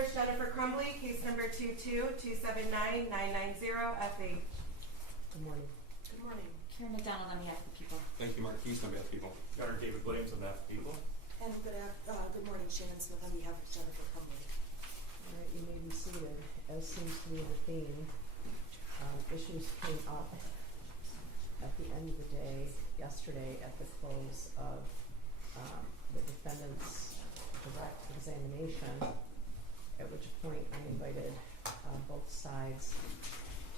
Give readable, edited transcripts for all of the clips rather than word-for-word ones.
is Jennifer Crumbley, case number 222799990FH. Good morning. Good morning. Karen McDonald on behalf of the people. Thank you, Mark Keys, on behalf of people. Governor David Williams on behalf of the people. And good morning, Shannon Smith on behalf of Jennifer Crumbley. All right, you may be seated. As seems to be the theme, issues came up at the end of the day yesterday at the close of the defendant's direct examination, at which point I invited both sides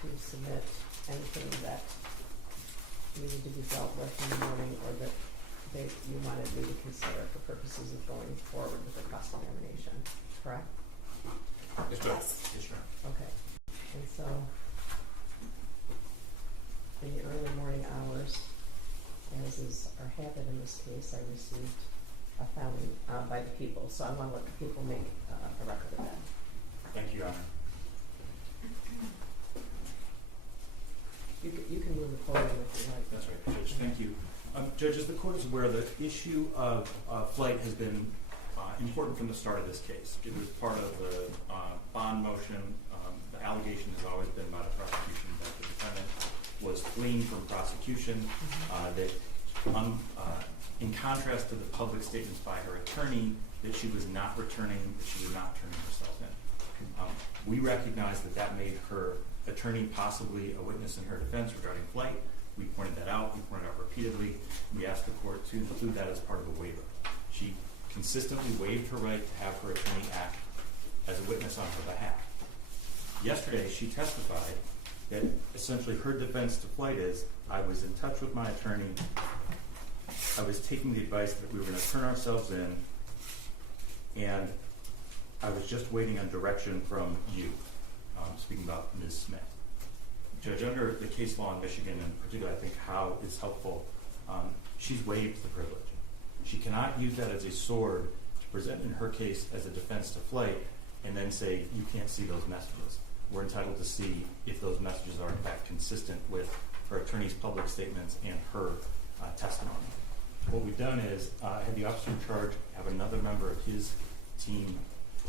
to submit anything that needed to be dealt with in the morning or that you wanted me to consider for purposes of going forward with the cross-examination, correct? Yes, Judge. Yes, sir. Okay. And so, in the early morning hours, as is our habit in this case, I received a filing by the people. So I want to let the people make a record of that. Thank you, Your Honor. You can move the podium if you like. That's right, Judge. Thank you. Judge, as the court is aware, the issue of flight has been important from the start of this case. It was part of the bond motion. The allegation has always been by the prosecution that the defendant was fleeing from prosecution, that in contrast to the public statements by her attorney that she was not returning, that she was not turning herself in. We recognize that that made her attorney possibly a witness in her defense regarding flight. We pointed that out. We pointed out repeatedly. We asked the court to include that as part of the waiver. She consistently waived her right to have her attorney act as a witness on her behalf. Yesterday, she testified that essentially her defense to flight is, I was in touch with my attorney. I was taking the advice that we were going to turn ourselves in, and I was just waiting on direction from you, speaking about Ms. Smith. Judge, under the case law in Michigan, in particular, I think how is helpful, she's waived the privilege. She cannot use that as a sword to present in her case as a defense to flight and then say, you can't see those messages. We're entitled to see if those messages are in fact consistent with her attorney's public statements and her testimony. What we've done is had the officer in charge have another member of his team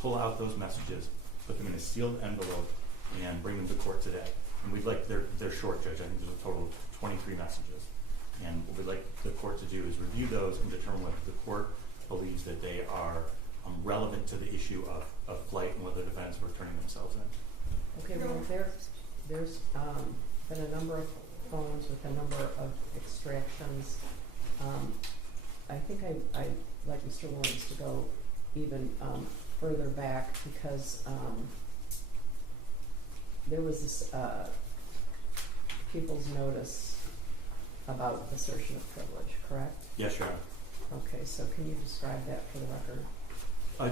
pull out those messages, put them in a sealed envelope, and bring them to court today. And we'd like, they're short, Judge. I think there's a total of 23 messages. And what we'd like the court to do is review those and determine whether the court believes that they are relevant to the issue of flight and whether the defendants were turning themselves in. Okay, well, there's been a number of phones with a number of extractions. I think I'd like Mr. Williams to go even further back because there was this people's notice about assertion of privilege, correct? Yes, Your Honor. Okay, so can you describe that for the record?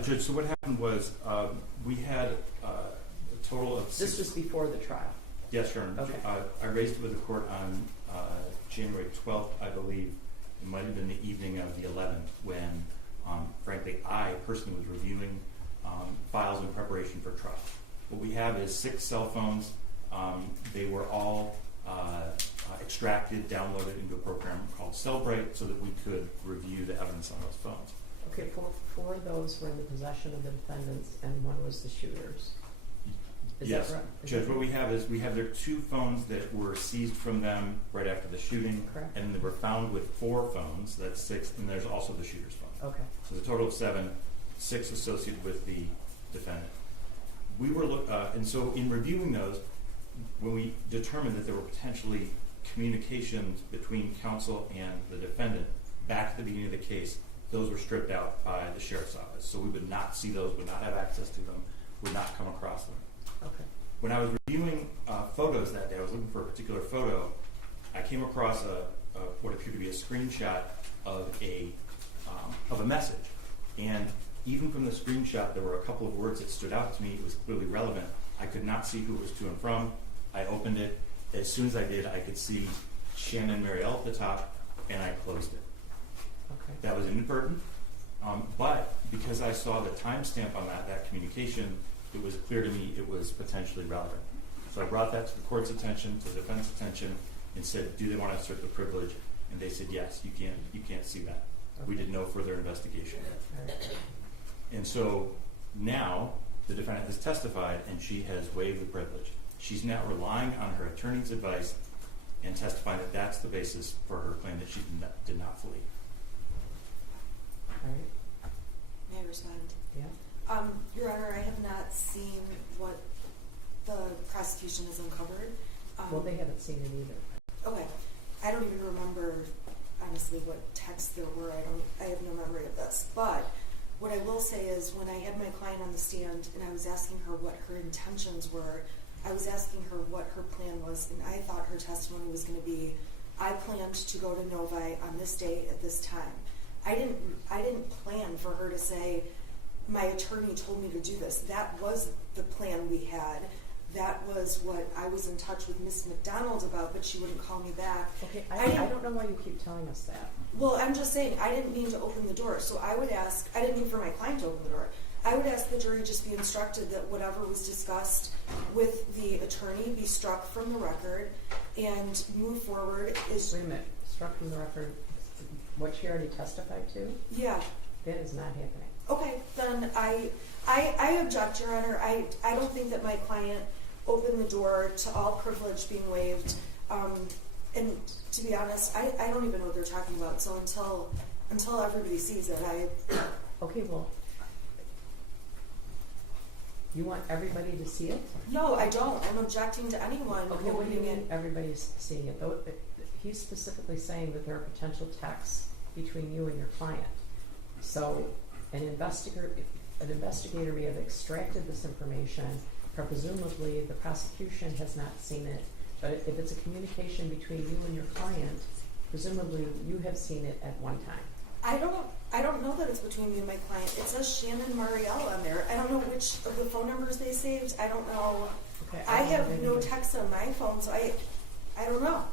Judge, so what happened was we had a total of This was before the trial. Yes, Your Honor. Okay. I raised it with the court on January 12th, I believe. It might have been the evening of the 11th when, frankly, I personally was reviewing files in preparation for trial. What we have is 6 cell phones. They were all extracted, downloaded into a program called Cellbrite so that we could review the evidence on those phones. Okay, 4 of those were in the possession of the defendants and 1 was the shooter's. Is yes, that correct? Judge, what we have is we have their 2 phones that were seized from them right after the shooting. Correct. And they were found with 4 phones, that's 6, and there's also the shooter's phone. Okay. So the total of 7, 6 associated with the defendant. We were and so in reviewing those, when we determined that there were potentially communications between counsel and the defendant back at the beginning of the case, those were stripped out by the sheriff's office. So we would not see those, would not have access to them, would not come across them. Okay. When I was reviewing photos that day, I was looking for a particular photo. I came across what appeared to be a screenshot of a message, and even from the screenshot, there were a couple of words that stood out to me. It was clearly relevant. I could not see who it was to and from. I opened it. As soon as I did, I could see Shannon Marielle at the top, and I closed it. Okay. That was inadvertent, but because I saw the timestamp on that communication, it was clear to me it was potentially relevant. So I brought that to the court's attention, to the defense attention, and said, do they want to assert the privilege? And they said, yes, you can't see that. Okay. We did no further investigation. Right. And so now the defendant has testified and she has waived the privilege. She's now relying on her attorney's advice and testifying that that's the basis for her claim that she did not flee. Right? May I respond? Yeah. Your Honor, I have not seen what the prosecution has uncovered. Well, they haven't seen it either. Okay. I don't even remember, honestly, what texts there were. I have no memory of this. But what I will say is when I had my client on the stand and I was asking her what her intentions were, I was asking her what her plan was, and I thought her testimony was going to be, I planned to go to Novi on this day at this time. I didn't plan for her to say, my attorney told me to do this. That was the plan we had. That was what I was in touch with Miss McDonald about, but she wouldn't call me back. Okay, I don't know why you keep telling us that. Well, I'm just saying, I didn't mean to open the door. So I would ask, I didn't mean for my client to open the door. I would ask the jury just be instructed that whatever was discussed with the attorney be struck from the record and move forward is... Wait a minute, struck from the record, what she already testified to? Yeah. That is not happening. Okay, then I object, Your Honor. I don't think that my client opened the door to all privilege being waived. And to be honest, I don't even know what they're talking about. So until everybody sees it, Okay, well, you want everybody to see it? No, I don't. I'm objecting to anyone Okay, what do you opening mean it. everybody's seeing it? Though he's specifically saying that there are potential texts between you and your client. So an investigator may have extracted this information, or presumably the prosecution has not seen it. But if it's a communication between you and your client, presumably you have seen it at one time. I don't know that it's between me and my client. It says Shannon Marielle on there. I don't know which of the phone numbers they saved. I don't know. Okay, I have don't no know. text on my phone, so I don't know.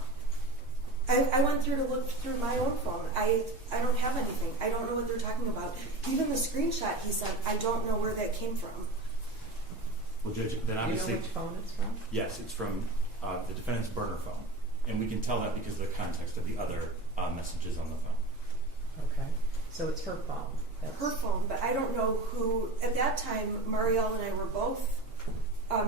I went through to look through my own phone. I don't have anything. I don't know what they're talking about. Even the screenshot he sent, I don't know where that came from. Well, Judge, then Do you know obviously, which phone it's from? yes, it's from the defendant's burner phone. And we can tell that because of the context of the other messages on the phone. Okay, so it's her phone. That's Her phone, but I don't know who. At that time, Marielle and I were both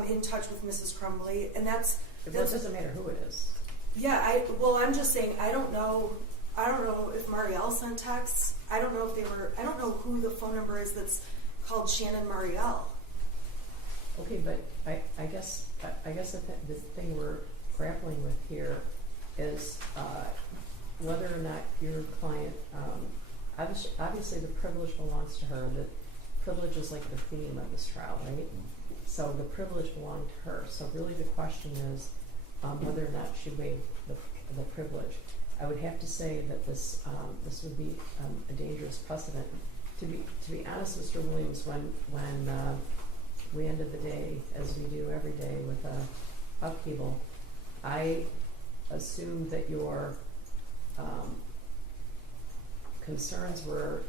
in touch with Mrs. Crumbley, and It doesn't matter who it is. yeah. I'm just saying I don't know if Marielle sent texts. I don't know if they were. I don't know who the phone number is that's called Shannon Marielle. Okay, but I guess the thing we're grappling with here is whether or not your client, obviously the privilege belongs to her. The privilege is like the theme of this trial, right? So the privilege belonged to her. So really the question is whether or not she waived the privilege. I would have to say that this would be a dangerous precedent. To be honest, Mr. Williams, when we ended the day, as we do every day, with upheaval, I assumed that your concerns were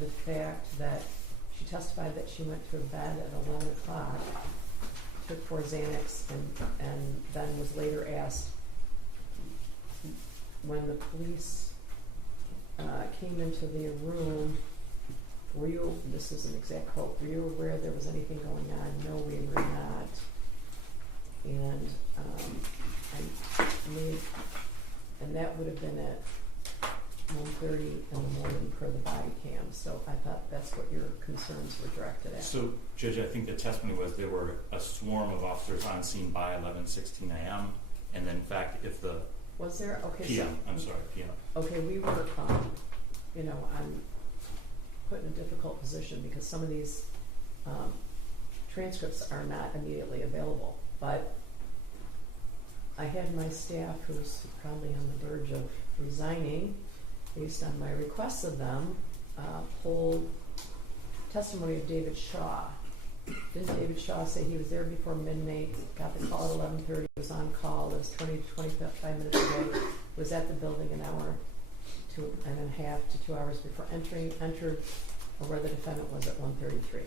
the fact that she testified that she went to bed at 11 o'clock, took 4 Xanax, and then was later asked when the police came into the room, were you, this is an exact quote, were you aware there was anything going on? No, we were not. And and that would have been at 1:30 in the morning per the body cam. So I thought that's what your concerns were directed at. So, Judge, I think the testimony was there were a swarm of officers on scene by 11:16 a.m. And then, in fact, if the Was there? Okay. PM, I'm sorry, PM. Okay, we were, I'm put in a difficult position because some of these transcripts are not immediately available. But I had my staff, who's probably on the verge of resigning, based on my requests of them, pull testimony of David Shaw. Didn't David Shaw say he was there before midnight, got the call at 11:30, was on call, it was 20 to 25 minutes away, was at the building an hour and a half to 2 hours before entered where the defendant was at 1:33.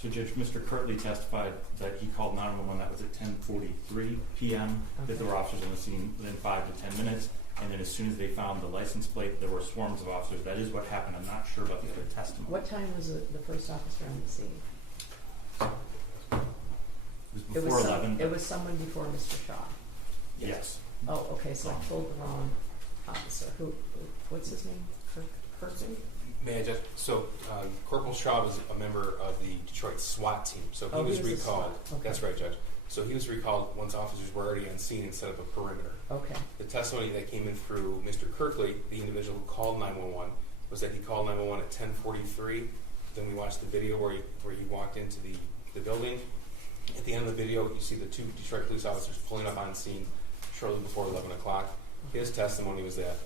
So, Judge, Mr. Kirtley testified that he called 911, that was at 10:43 p.m., that there were officers on the scene within 5 to 10 minutes, and then as soon as they found the license plate, there were swarms of officers. That is what happened. I'm not sure about the other testimony. What time was the first officer on the scene? before 11. It was someone before Mr. Shaw. Yes. Oh, okay, so I told the wrong officer. What's his name? Kirkman? May I just, so Corporal Shaw was a member of the Detroit SWAT team, so he Oh, was he was a recalled. SWAT, okay. That's right, Judge. So he was recalled once officers were already on scene and set up a perimeter. Okay. The testimony that came in through Mr. Kirkley, the individual who called 911, was that he called 911 at 10:43. Then we watched the video where he walked into the building. At the end of the video, you see the two Detroit police officers pulling up on scene shortly before 11 o'clock. His testimony was that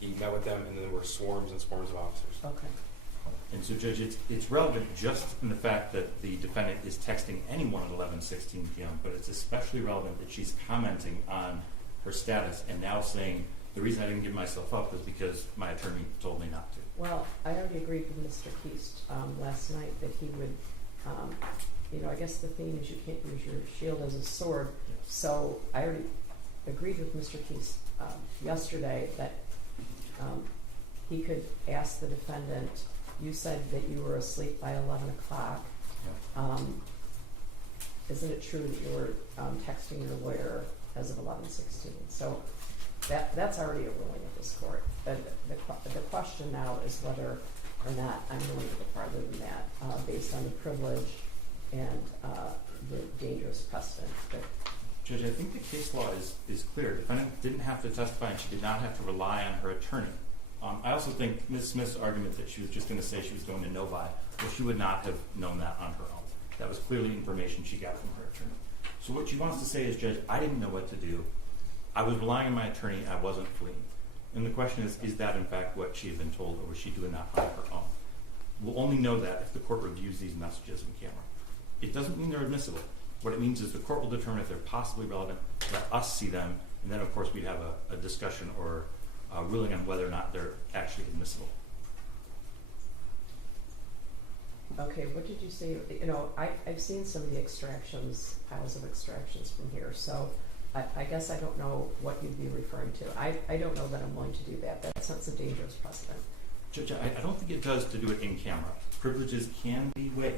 he met with them, and then there were swarms and swarms of officers. Okay. And so, Judge, it's relevant just in the fact that the defendant is texting anyone at 11:16 p.m., but it's especially relevant that she's commenting on her status and now saying, the reason I didn't give myself up was because my attorney told me not to. Well, I already agreed with Mr. Keast last night that he would, I guess the theme is you can't use your shield as a sword. Yes. So I already agreed with Mr. Keast yesterday that he could ask the defendant, you said that you were asleep by 11 o'clock. Yeah. Isn't it true that you were texting your lawyer as of 11:16? So that's already a ruling of this court. The question now is whether or not I'm willing to go farther than that based on the privilege and the dangerous precedent. But Judge, I think the case law is clear. The defendant didn't have to testify and she did not have to rely on her attorney. I also think Ms. Smith's argument that she was just going to say she was going to Novi, well, she would not have known that on her own. That was clearly information she got from her attorney. So what she wants to say is, Judge, I didn't know what to do. I was relying on my attorney. I wasn't fleeing. And the question is that in fact what she had been told, or was she doing that on her own? We'll only know that if the court reviews these messages in camera. It doesn't mean they're admissible. What it means is the court will determine if they're possibly relevant, let us see them, and then of course we'd have a discussion or a ruling on whether or not they're actually admissible. okay, what did you say? I've seen some of the extractions, piles of extractions from here. So I guess I don't know what you'd be referring to. I don't know that I'm willing to do that. That sets a dangerous precedent. Judge, I don't think it does to do it in camera. Privileges can be waived.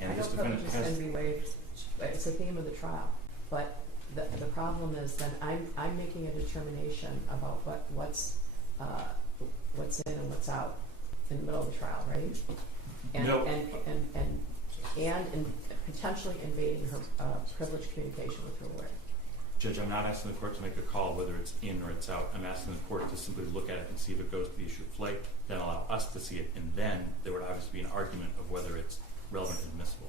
And I this know defendant privileges has can be waived. It's a theme of the trial. But the problem is then I'm making a determination about what's in and what's out in the middle of the trial, right? And No. and potentially invading her privileged communication with her lawyer. Judge, I'm not asking the court to make a call whether it's in or it's out. I'm asking the court to simply look at it and see if it goes to the issue of flight, then allow us to see it, and then there would obviously be an argument of whether it's relevant and admissible.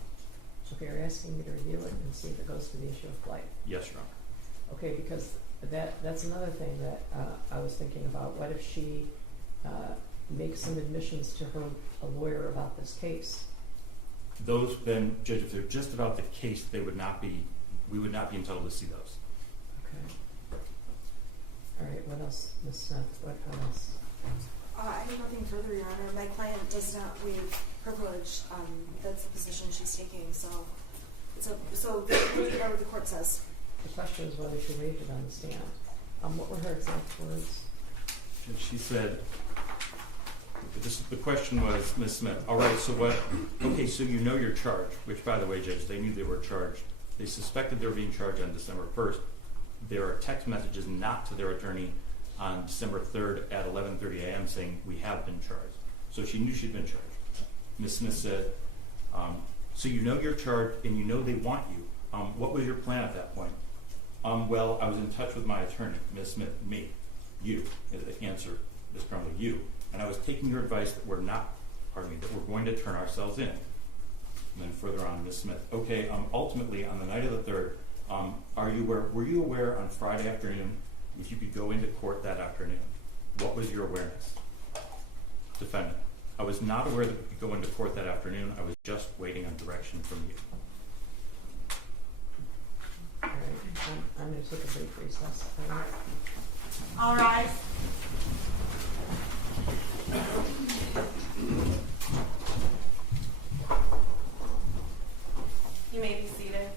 Okay, you're asking me to review it and see if it goes to the issue of flight. Yes, Your Honor. Okay, because that's another thing that I was thinking about. What if she makes some admissions to her lawyer about this case? Those then, Judge, if they're just about the case, we would not be entitled to see those. Okay. All right, what else, Ms. Smith? What else? I have nothing further, Your Honor. My client does not waive privilege. That's the position she's taking. So whatever the court says. The question is whether she waived it on the stand. What were her exact words? Judge, she said, the question was, Ms. Smith, all right, so what, okay, so you know you're charged, which by the way, Judge, they knew they were charged. They suspected they were being charged on December 1st. There are text messages not to their attorney on December 3rd at 11:30 a.m. saying we have been charged. So she knew she'd been charged. Ms. Smith said, so you know you're charged and you know they want you. What was your plan at that point? Well, I was in touch with my attorney, Ms. Smith, me, you, the answer, Ms. Crumbley, you. And I was taking your advice that we're going to turn ourselves in. And then further on, Ms. Smith, okay, ultimately on the night of the 3rd, were you aware on Friday afternoon if you could go into court that afternoon? What was your awareness? Defendant, I was not aware that we could go into court that afternoon. I was just waiting on direction from you. All right, I'm going to take a brief recess. All rise. You may be seated.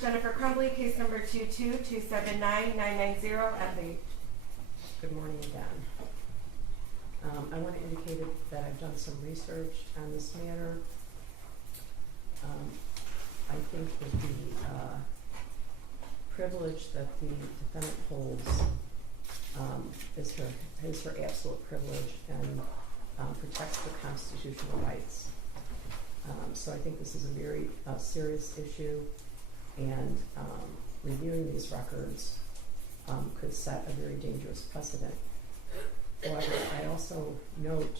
Jennifer Crumbley, case number 222799990 FH. Good morning again. I want to indicate that I've done some research on this matter. I think that the privilege that the defendant holds is her absolute privilege and protects the constitutional rights. So I think this is a very serious issue, and reviewing these records could set a very dangerous precedent. However, I also note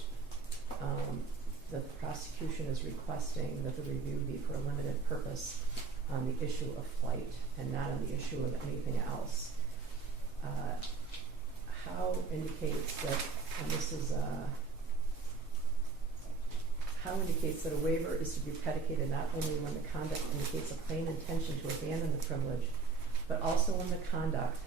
that the prosecution is requesting that the review be for a limited purpose on the issue of flight and not on the issue of anything else. How indicates that, and this is How indicates that a waiver is to be predicated not only when the conduct indicates a plain intention to abandon the privilege, but also when the conduct,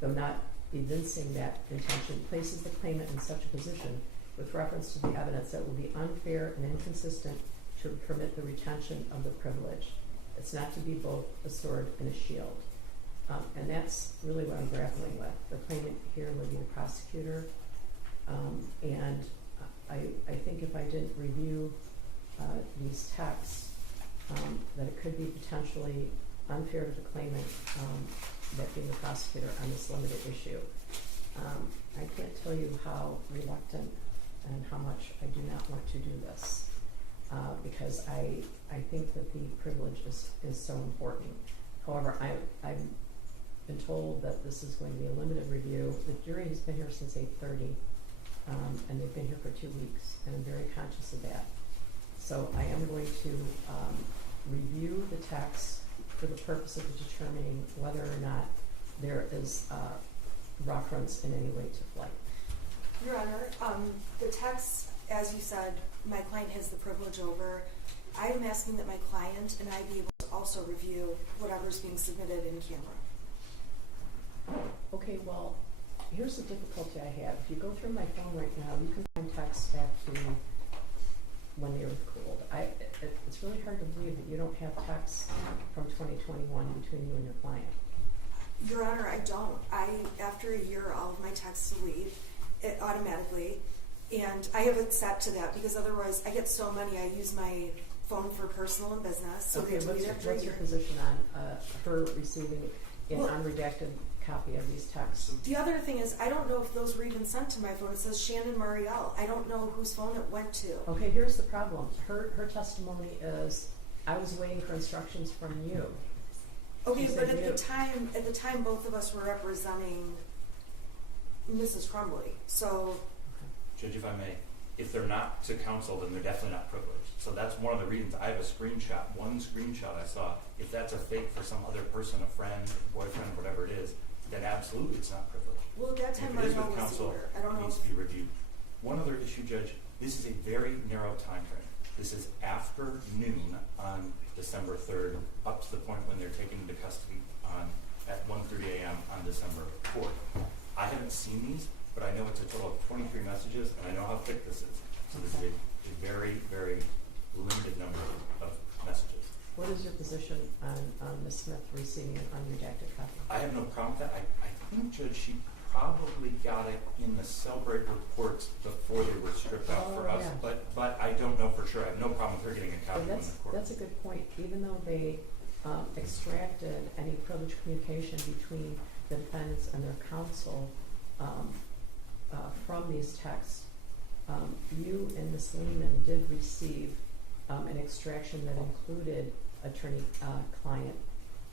though not evincing that intention, places the claimant in such a position with reference to the evidence that will be unfair and inconsistent to permit the retention of the privilege. It's not to be both a sword and a shield. And that's really what I'm grappling with. The claimant here would be the prosecutor, and I think if I didn't review these texts, that it could be potentially unfair to the claimant, that being the prosecutor on this limited issue. I can't tell you how reluctant and how much I do not want to do this, because I think that the privilege is so important. However, I've been told that this is going to be a limited review. The jury has been here since 8:30. And they've been here for 2 weeks, and I'm very conscious of that. So I am going to review the text for the purpose of determining whether or not there is reference in any way to flight. Your Honor, the text, as you said, my client has the privilege over. I'm asking that my client and I be able to also review whatever's being submitted in camera. Okay, well, here's the difficulty I have. If you go through my phone right now, you can find texts back to when the earth cooled. It's really hard to believe that you don't have texts from 2021 between you and your client. Your Honor, I don't. After a year, all of my texts delete it automatically, and I have it set to that because otherwise I get so many. I use my phone for personal and business. So Okay, they delete after a what's your year. position on her receiving an unredacted copy of these texts? The other thing is, I don't know if those were even sent to my phone. It says Shannon Marielle. I don't know whose phone it went to. Okay, here's the problem. Her testimony is, I was waiting for instructions from you. Okay, She but said at the time, both of us were representing Mrs. Crumbley. So, Judge, if I may, if they're not to counsel, then they're definitely not privileged. So that's one of the reasons. I have a screenshot, one screenshot I saw. If that's a fake for some other person, a friend, boyfriend, whatever it is, then absolutely it's not privileged. well, at that time, If it is Marielle with was counsel, here. I don't it know. needs to be reviewed. One other issue, Judge, this is a very narrow time frame. This is after noon on December 3rd, up to the point when they're taken into custody at 1:30 a.m. on December 4th. I haven't seen these, but I know it's a total of 23 messages, and I know how thick this is. So this is a very, very limited number of messages. What is your position on Ms. Smith receiving an unredacted copy? I have no problem with that. I think, Judge, she probably got it in the Cellbrate reports before they were stripped out for us, yeah. but I don't know for sure. I have no problem with her getting a copy But from the court. that's a good point. Even though they extracted any privileged communication between the defendants and their counsel from these texts, you and Ms. Lehman did receive an extraction that included attorney-client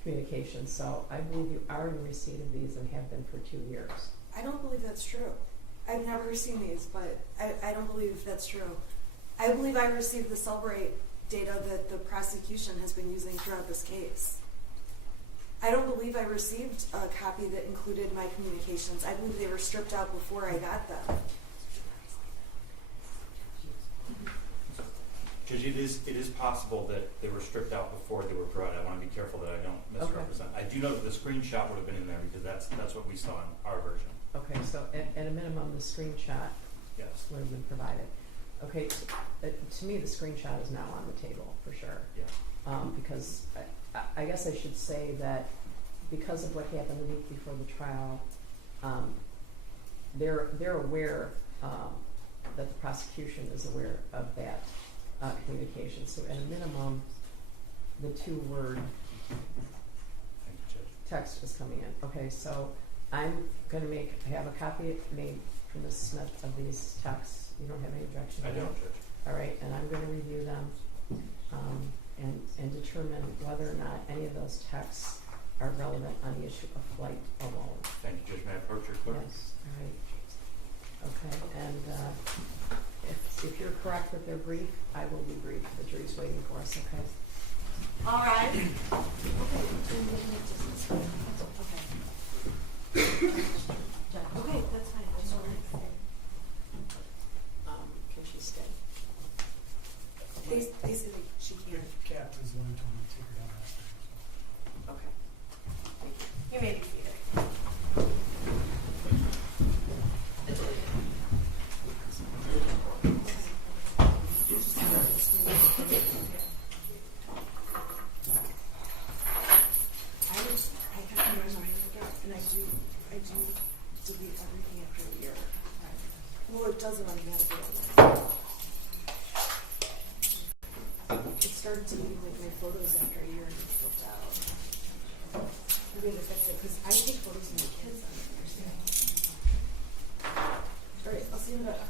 communication. So I believe you are in receipt of these and have been for 2 years. I don't believe that's true. I've never seen these, but I don't believe that's true. I believe I received the Cellbrate data that the prosecution has been using throughout this case. I don't believe I received a copy that included my communications. I believe they were stripped out before I got them. Judge, it is possible that they were stripped out before they were provided. I want to be careful that I don't misrepresent. I do know that the screenshot would have been in there because that's what we saw in our version. Okay, so at a minimum, the screenshot Yes. would have been provided. Okay, to me, the screenshot is now on the table for sure. Yeah. Because I guess I should say that because of what happened the week before the trial, they're aware that the prosecution is aware of that communication. So at a minimum, the 2-word Thank you, Judge. text is coming in. Okay, so I'm going to have a copy made for Ms. Smith of these texts. You don't have any objection to I that? don't, Judge. All right, and I'm going to review them and determine whether or not any of those texts are relevant on the issue of flight alone. Thank you, Judge. May I approach your clerk? Yes, all right. Okay, and if you're correct that they're brief, I will be brief. The jury's waiting for us, okay? All rise. Okay, that's fine. I just wanted Can she stay? they said that she can't. Cap is going to take her down after. Okay. Thank you. You may be seated. I have to remind again, and I do delete everything after a year. Well, it does it automatically. It started deleting like my photos after a year and it flipped out. I'm going to fix it because I take photos of my kids on it. All right, I'll see you in a bit.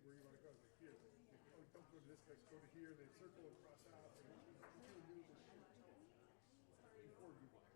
see where you want to go. Like here, like, oh, don't go to this place, go to here, then circle and cross out. And you knew the before you went.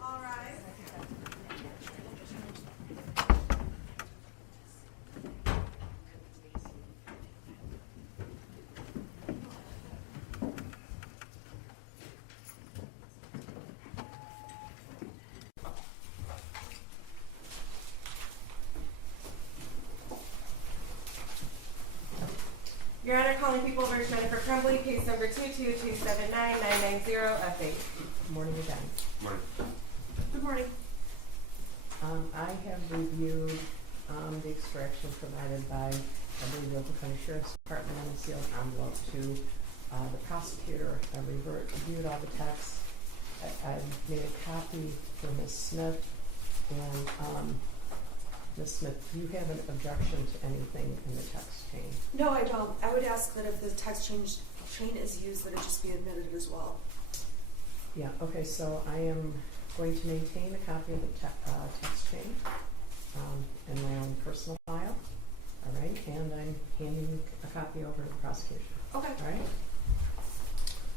All right. Your Honor, calling people over Jennifer Crumbley, case number 222799990 F8. Good morning again. Morning. Good morning. I have reviewed the extraction provided by the Local County Sheriff's Department and the sealed envelope to the prosecutor. I reviewed all the text. I made a copy for Ms. Smith. And Ms. Smith, do you have an objection to anything in the text chain? No, I don't. I would ask that if the text chain is used, that it just be admitted as well. Yeah, okay, so I am going to maintain a copy of the text chain in my own personal file, all right? And I'm handing a copy over to the prosecution. Okay. All right?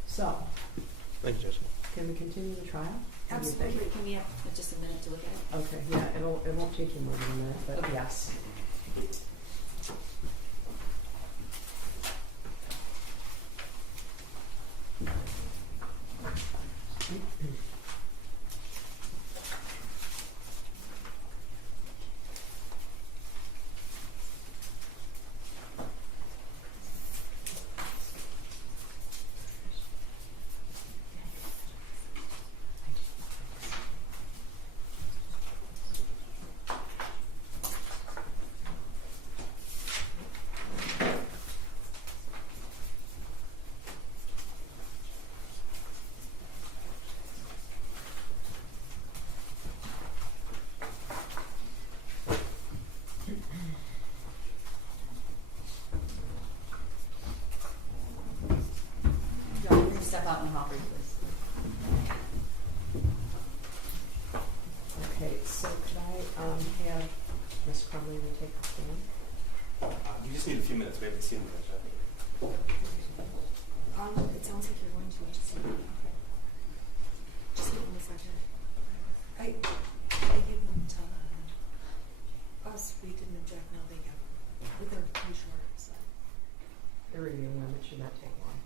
So, Thank you, Judge. can we continue the trial? What do you think? Absolutely. Can we have just a minute to look at it? Okay, yeah, it won't take you more than a minute, but Okay. yes. John, will you step out in the hall briefly, please? Okay, so could I have Ms. Crumbley to take the stand? We just need a few minutes. We haven't seen them yet. It sounds like you're going to. Just give them a second. I gave them to us. We didn't object. Now they have. But they're pretty short. So. They're reviewing them, it should not take long.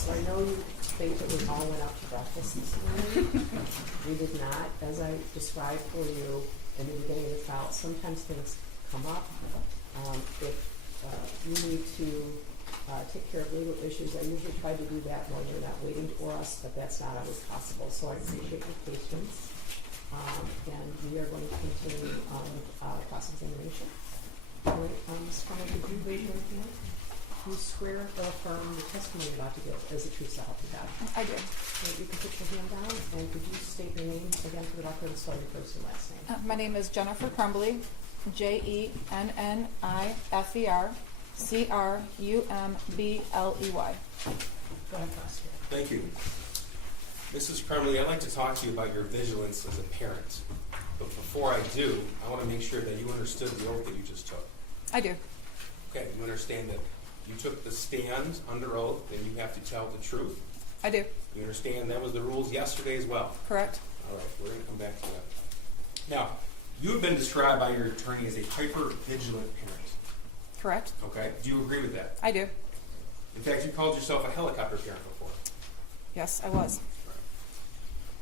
So I know you think that we all went out to breakfast this morning. We did not. As I described for you in the beginning of the trial, sometimes things come up. If you need to take care of legal issues, I usually try to do that when you're not waiting for us, but that's not always possible. So I appreciate your patience. And we are going to continue on cross-examination. All right, Ms. Crumbley, could you raise your hand? Do you swear or affirm the testimony you're about to give as the truth so help you God? I do. Okay, you can put your hand down, and could you state your name again for the record and spell your first and last name? My name is Jennifer Crumbley, Jennifer Crumbley. Go ahead, prosecutor. Thank you. Mrs. Crumbley, I'd like to talk to you about your vigilance as a parent. But before I do, I want to make sure that you understood the oath that you just took. I do. Okay, you understand that you took the stand under oath and you have to tell the truth? I do. You understand that was the rules yesterday as well? Correct. All right, we're going to come back to that. Now, you have been described by your attorney as a hyper-vigilant parent. Correct. Okay, do you agree with that? I do. In fact, you called yourself a helicopter parent before. Yes, I was.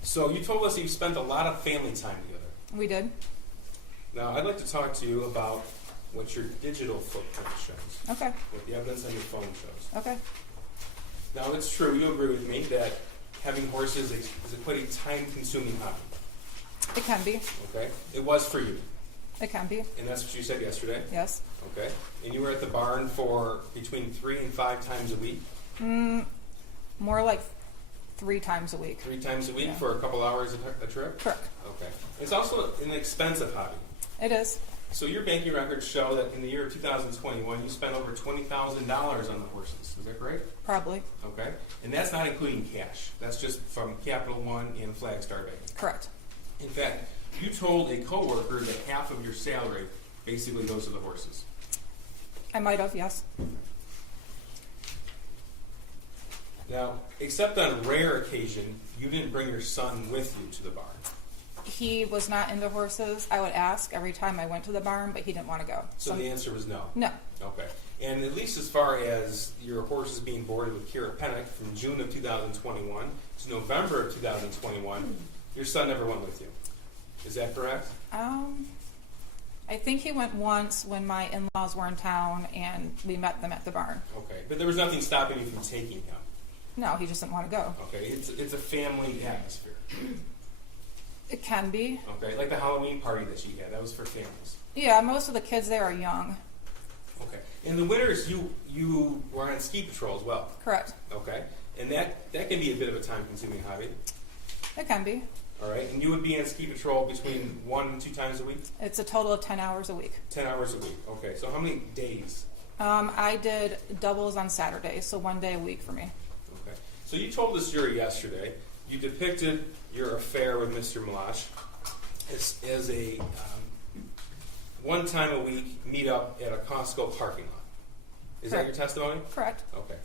So you told us you spent a lot of family time together. We did. Now, I'd like to talk to you about what your digital footprint shows, Okay. what the evidence on your phone shows. Okay. Now, it's true, you agree with me, that having horses is quite a time-consuming hobby, It can be. okay? It was for you, It can be. and that's what you said yesterday, Yes. okay? And you were at the barn for between 3 and 5 times a week? More like 3 times a week. 3 times a week Yeah. for a couple hours a trip? Correct. Okay. It's also an expensive hobby. It is. So your banking records show that in the year 2021, you spent over $20,000 on the horses. Is that correct? Probably. Okay. And that's not including cash. That's just from Capital One and Flagstar Bank. Correct. In fact, you told a coworker that half of your salary basically goes to the horses. I might have, yes. Now, except on rare occasion, you didn't bring your son with you to the barn. He was not into horses. I would ask every time I went to the barn, but he didn't want to go. So the answer was no. No. Okay. And at least as far as your horses being boarded with Kira Pennock from June of 2021 to November of 2021, your son never went with you. Is that correct? I think he went once when my in-laws were in town and we met them at the barn. Okay. But there was nothing stopping you from taking him. No, he just didn't want to go. Okay. It's a family atmosphere. It can be. Okay. Like the Halloween party that she had. That was for families. Yeah, most of the kids there are young. Okay. In the winters, you were on ski patrol as well. Correct. Okay. And that can be a bit of a time-consuming hobby. It can be. All right. And you would be on ski patrol between 1 and 2 times a week? It's a total of 10 hours a week. 10 hours a week. Okay. So how many days? I did doubles on Saturdays, so 1 day a week for me. Okay. So you told this jury yesterday, you depicted your affair with Mr. Malash as a one time a week meet up at a Costco parking lot. Is that your testimony? Correct. Okay.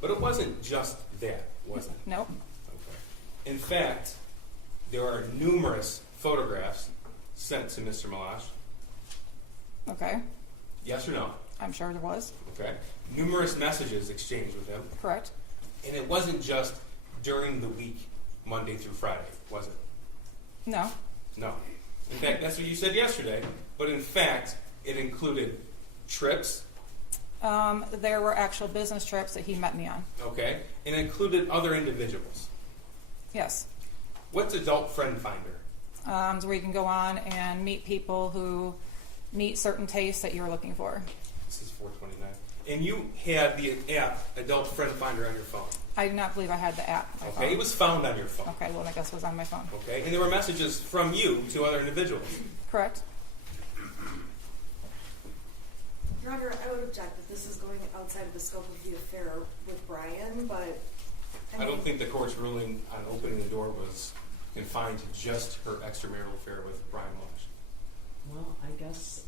But it wasn't just that, was it? Nope. Okay. In fact, there are numerous photographs sent to Mr. Malash. Okay. Yes or no? I'm sure there was. Okay. Numerous messages exchanged with him. Correct. And it wasn't just during the week, Monday through Friday, was it? No. No. In fact, that's what you said yesterday. But in fact, it included trips. There were actual business trips that he met me on. Okay. And it included other individuals. Yes. What's Adult Friend Finder? Where you can go on and meet people who meet certain tastes that you're looking for. This is 429. And you had the app Adult Friend Finder on your phone. I do not believe I had the app. On my Okay. phone. It was found on your phone. Okay, well, I guess it was on my phone. Okay. And there were messages from you to other individuals. Correct. Your Honor, I would object that this is going outside of the scope of the affair with Brian, but I don't think the court's ruling on opening the door was confined to just her extramarital affair with Brian Walsh. Well, I guess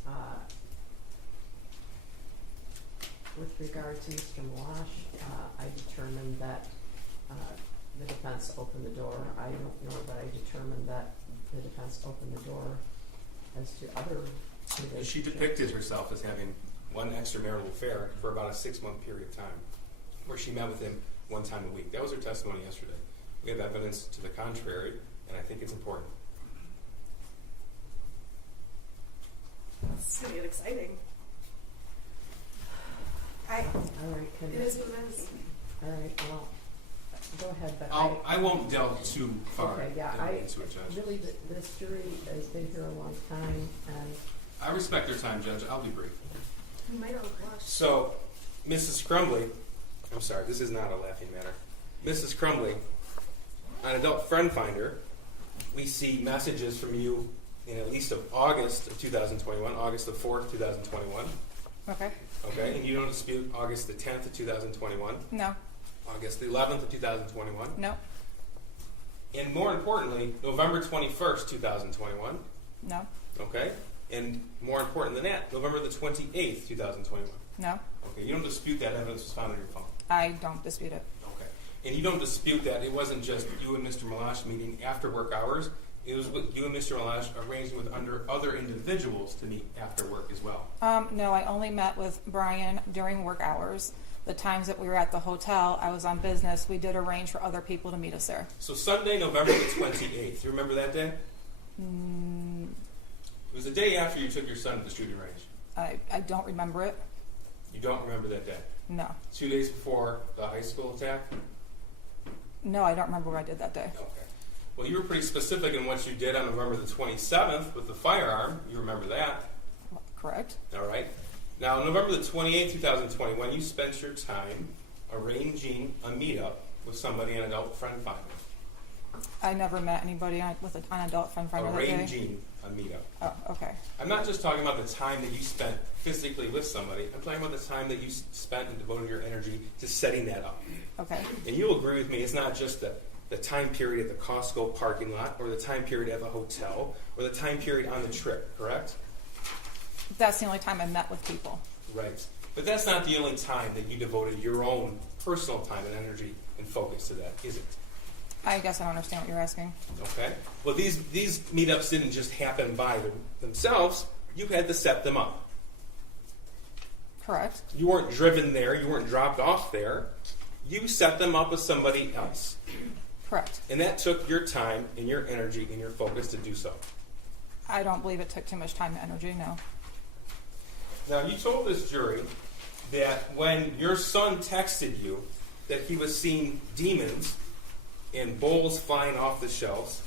with regard to Mr. Malash, I determined that the defense opened the door. I don't know that I determined that the defense opened the door as to other relationships. She depicted herself as having one extramarital affair for about a 6-month period of time, where she met with him one time a week. That was her testimony yesterday. We have evidence to the contrary, and I think it's important. It's gonna get exciting. All right, can It is what it is. all right, well, go ahead, but I won't delve too far okay, yeah, into it, Judge. really, this jury has been here a long time, and I respect your time, Judge. I'll be brief. You might not blush. So, Mrs. Crumbley, I'm sorry, this is not a laughing matter. Mrs. Crumbley, on Adult Friend Finder, we see messages from you in at least of August of 2021, August the 4th, 2021. Okay. Okay, and you don't dispute August the 10th of 2021, No. August the 11th of 2021, No. and more importantly, November 21st, 2021. No. Okay, and more important than that, November the 28th, 2021. No. Okay, you don't dispute that evidence was found on your phone. I don't dispute it. Okay, and you don't dispute that it wasn't just you and Mr. Malash meeting after work hours. It was with you and Mr. Malash arranging with other individuals to meet after work as well. No, I only met with Brian during work hours. The times that we were at the hotel, I was on business. We did arrange for other people to meet us there. So Sunday, November the 28th. You remember that day? It was the day after you took your son to the shooting range. I don't remember it. You don't remember that day? No. 2 days before the high school attack? No, I don't remember what I did that day. Okay. Well, you were pretty specific in what you did on November the 27th with the firearm. You remember that? Correct. All right. Now, on November the 28th, 2021, you spent your time arranging a meetup with somebody on Adult Friend Finder. I never met anybody on Adult Friend Finder that day. Arranging a meetup. Oh, okay. I'm not just talking about the time that you spent physically with somebody. I'm talking about the time that you spent and devoted your energy to setting that up. Okay. And you'll agree with me, it's not just the time period at the Costco parking lot or the time period at the hotel or the time period on the trip, correct? That's the only time I met with people. Right. But that's not the only time that you devoted your own personal time and energy and focus to that, is it? I guess I don't understand what you're asking. Okay. Well, these meetups didn't just happen by themselves. You had to set them up. Correct. You weren't driven there. You weren't dropped off there. You set them up with somebody else. Correct. And that took your time and your energy and your focus to do so. I don't believe it took too much time and energy, no. Now, you told this jury that when your son texted you that he was seeing demons and bowls flying off the shelves,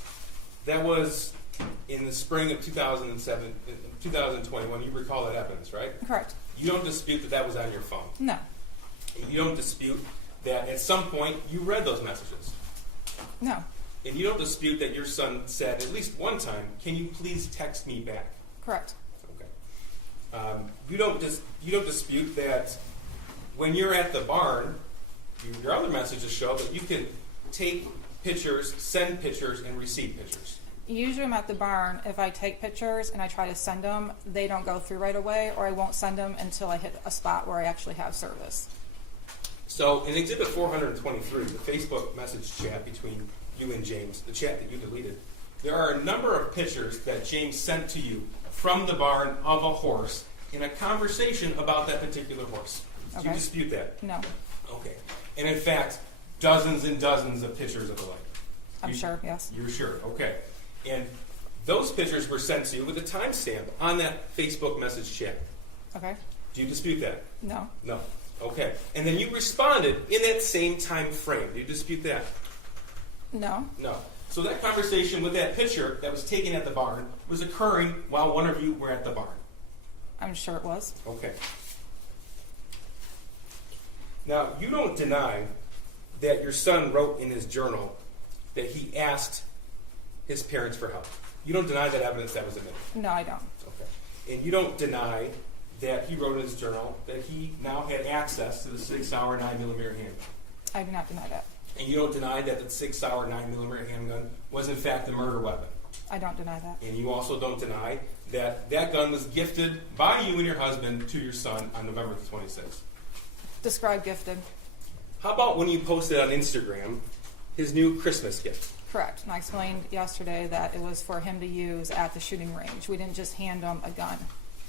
that was in the spring of 2021. You recall that evidence, right? Correct. You don't dispute that that was on your phone. No. You don't dispute that at some point you read those messages. No. And you don't dispute that your son said at least one time, "Can you please text me back?" Correct. Okay. You don't dispute that when you're at the barn, your other messages show that you can take pictures, send pictures, and receive pictures. Usually I'm at the barn. If I take pictures and I try to send them, they don't go through right away, or I won't send them until I hit a spot where I actually have service. So in Exhibit 423, the Facebook message chat between you and James, the chat that you deleted, there are a number of pictures that James sent to you from the barn of a horse in a conversation about that particular horse. Do you Okay. dispute that? No. Okay. And in fact, dozens and dozens of pictures of the like. I'm sure, yes. You're sure, okay. And those pictures were sent to you with a timestamp on that Facebook message chat. Okay. Do you dispute that? No. No. Okay. And then you responded in that same time frame. Do you dispute that? No. No. So that conversation with that picture that was taken at the barn was occurring while one of you were at the barn. I'm sure it was. Okay. Now, you don't deny that your son wrote in his journal that he asked his parents for help. You don't deny that evidence that was admitted. No, I don't. Okay. And you don't deny that he wrote in his journal that he now had access to the 6-hour 9mm handgun. I do not deny that. And you don't deny that the 6-hour 9mm handgun was in fact a murder weapon. I don't deny that. And you also don't deny that that gun was gifted by you and your husband to your son on November the 26th. Describe gifted. How about when you posted on Instagram his new Christmas gift? Correct. And I explained yesterday that it was for him to use at the shooting range. We didn't just hand him a gun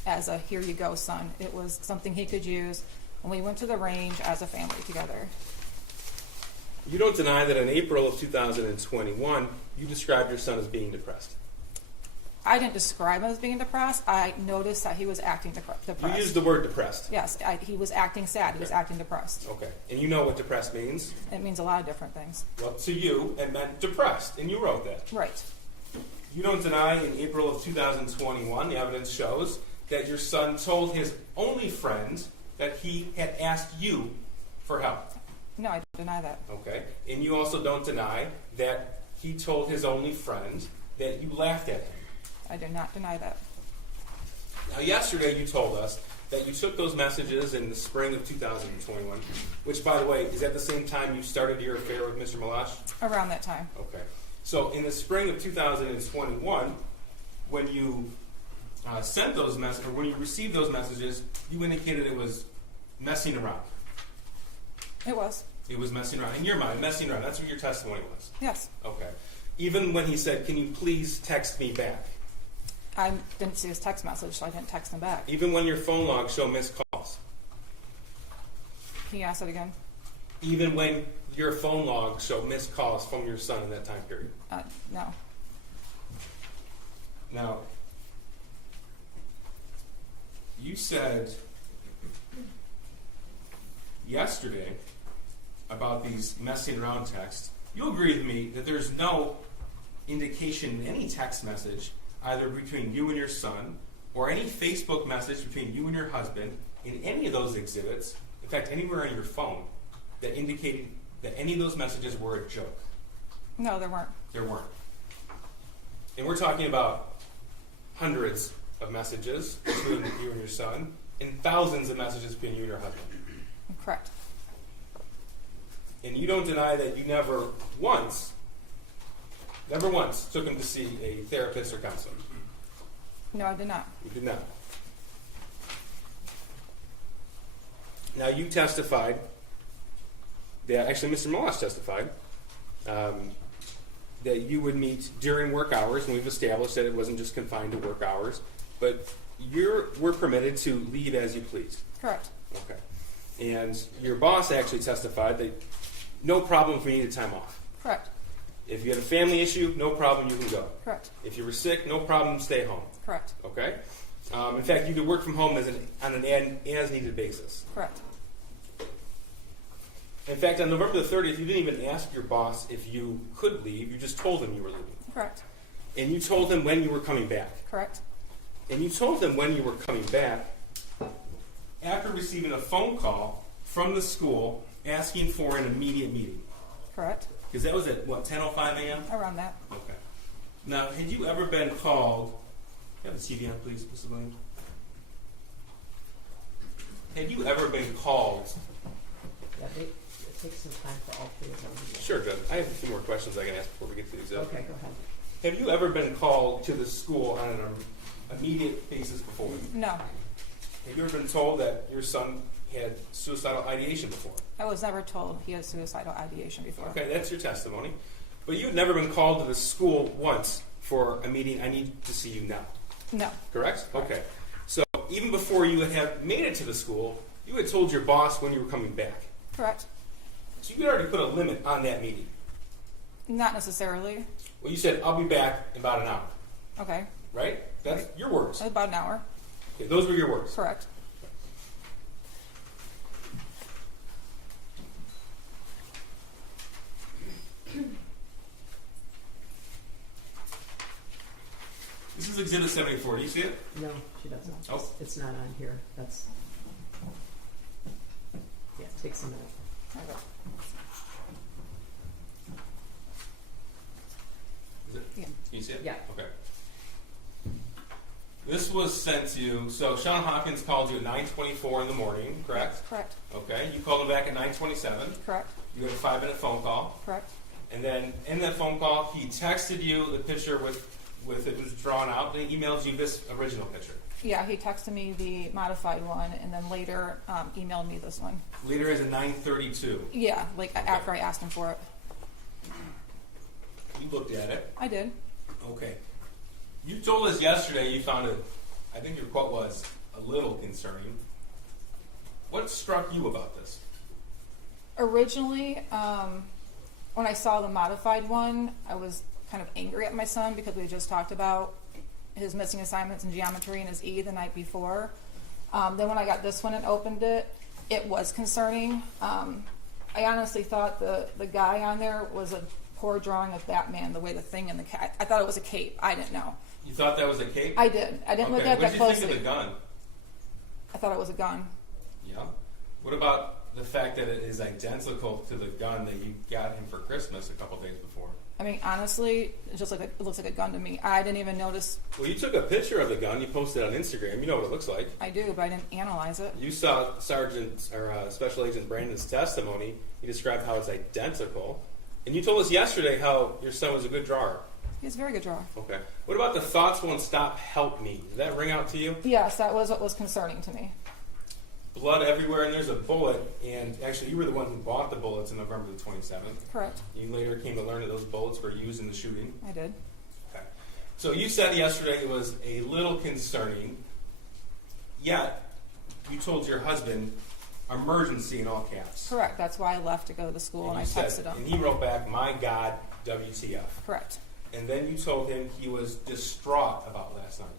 as a here you go, son. It was something he could use when we went to the range as a family together. You don't deny that in April of 2021, you described your son as being depressed. I didn't describe him as being depressed. I noticed that he was acting depressed. You used the word depressed. Yes, he was acting sad. He was acting depressed. Okay. And you know what depressed means? It means a lot of different things. Well, to you, it meant depressed, and you wrote that. Right. You don't deny in April of 2021, the evidence shows, that your son told his only friend that he had asked you for help. No, I don't deny that. Okay. And you also don't deny that he told his only friend that you laughed at him. I do not deny that. Now, yesterday you told us that you took those messages in the spring of 2021, which, by the way, is at the same time you started your affair with Mr. Malash? Around that time. Okay. So, in the spring of 2021, when you sent those messages, or when you received those messages, you indicated it was messing around. It was. It was messing around. In your mind, messing around. That's what your testimony was. Yes. Okay. Even when he said, "Can you please text me back?" I didn't see his text message, so I didn't text him back. Even when your phone logs show missed calls. Can you ask it again? Even when your phone logs show missed calls from your son in that time period. No. Now, you said yesterday about these messing around texts. You agree with me that there's no indication in any text message, either between you and your son, or any Facebook message between you and your husband, in any of those exhibits, in fact, anywhere on your phone, that indicated that any of those messages were a joke. No, there weren't. There weren't. And we're talking about hundreds of messages between you and your son, and thousands of messages between you and your husband. Correct. And you don't deny that you never once took him to see a therapist or counselor. No, I did not. You did not. Now, you testified that, actually, Mr. Moss testified, that you would meet during work hours, and we've established that it wasn't just confined to work hours, but we're permitted to leave as you please. Correct. Okay. And your boss actually testified that no problem if you needed time off. Correct. If you had a family issue, no problem, you can go. Correct. If you were sick, no problem, stay home. Correct. Okay? In fact, you could work from home on an as-needed basis. Correct. In fact, on November the 30th, you didn't even ask your boss if you could leave. You just told him you were leaving. Correct. And you told him when you were coming back. Correct. And you told him when you were coming back after receiving a phone call from the school asking for an immediate meeting. Correct. Because that was at, 10:05 a.m.? Around that. Okay. Now, had you ever been called... Have the CD on, please, Mrs. Williams. Had you ever been called... Yeah, it takes some time for all three of them. Sure, Judge. I have a few more questions I can ask before we get to these. Okay, go ahead. Have you ever been called to the school on an immediate basis before? No. Have you ever been told that your son had suicidal ideation before? I was never told he had suicidal ideation before. Okay, that's your testimony. But you've never been called to the school once for a meeting, "I need to see you now." No. Correct? Okay. So even before you had made it to the school, you had told your boss when you were coming back. Correct. So you had already put a limit on that meeting. Not necessarily. Well, you said, "I'll be back in about an hour." Okay. Right? That's your words. About an hour. Okay, those were your words. Correct. This is Exhibit 74. Do you see it? No, she doesn't. Oh. It's not on here. That's... Yeah, it takes a minute. Okay. Is it? Yeah. Can you see it? Yeah. Okay. This was sent to you. So Sean Hawkins called you at 9:24 in the morning, correct? Correct. Okay. You called him back at 9:27. Correct. You had a 5-minute phone call. Correct. And then in that phone call, he texted you the picture with it was drawn out, and he emailed you this original picture. Yeah, he texted me the modified one, and then later emailed me this one. Later as a 9:32. Yeah, like after I asked him for it. You looked at it. I did. Okay. You told us yesterday you found it, I think your quote was, a little concerning. What struck you about this? Originally, when I saw the modified one, I was kind of angry at my son because we had just talked about his missing assignments in geometry and his E the night before. Then when I got this one and opened it, it was concerning. I honestly thought the guy on there was a poor drawing of Batman, the way the thing in the cat. I thought it was a cape. I didn't know. You thought that was a cape? I did. I didn't look at it that closely. closely. What did you think of the gun? I thought it was a gun. Yeah. What about the fact that it is identical to the gun that you got him for Christmas a couple days before? I mean, honestly, it looks like a gun to me. I didn't even notice. Well, you took a picture of the gun. You posted it on Instagram. You know what it looks like. I do, but I didn't analyze it. You saw Special Agent Brandon's testimony. He described how it's identical. And you told us yesterday how your son was a good drawer. He's a very good drawer. Okay. What about the thoughts won't stop, help me? Did that ring out to you? Yes, that was what was concerning to me. Blood everywhere, and there's a bullet. And actually, you were the one who bought the bullets in November the 27th. Correct. You later came to learn that those bullets were used in the shooting. I did. Okay. So you said yesterday it was a little concerning, yet you told your husband emergency in all caps. Correct. That's why I left to go to the school, and I you said- texted him. And he wrote back, "My God, WTF." Correct. And then you told him he was distraught about last night.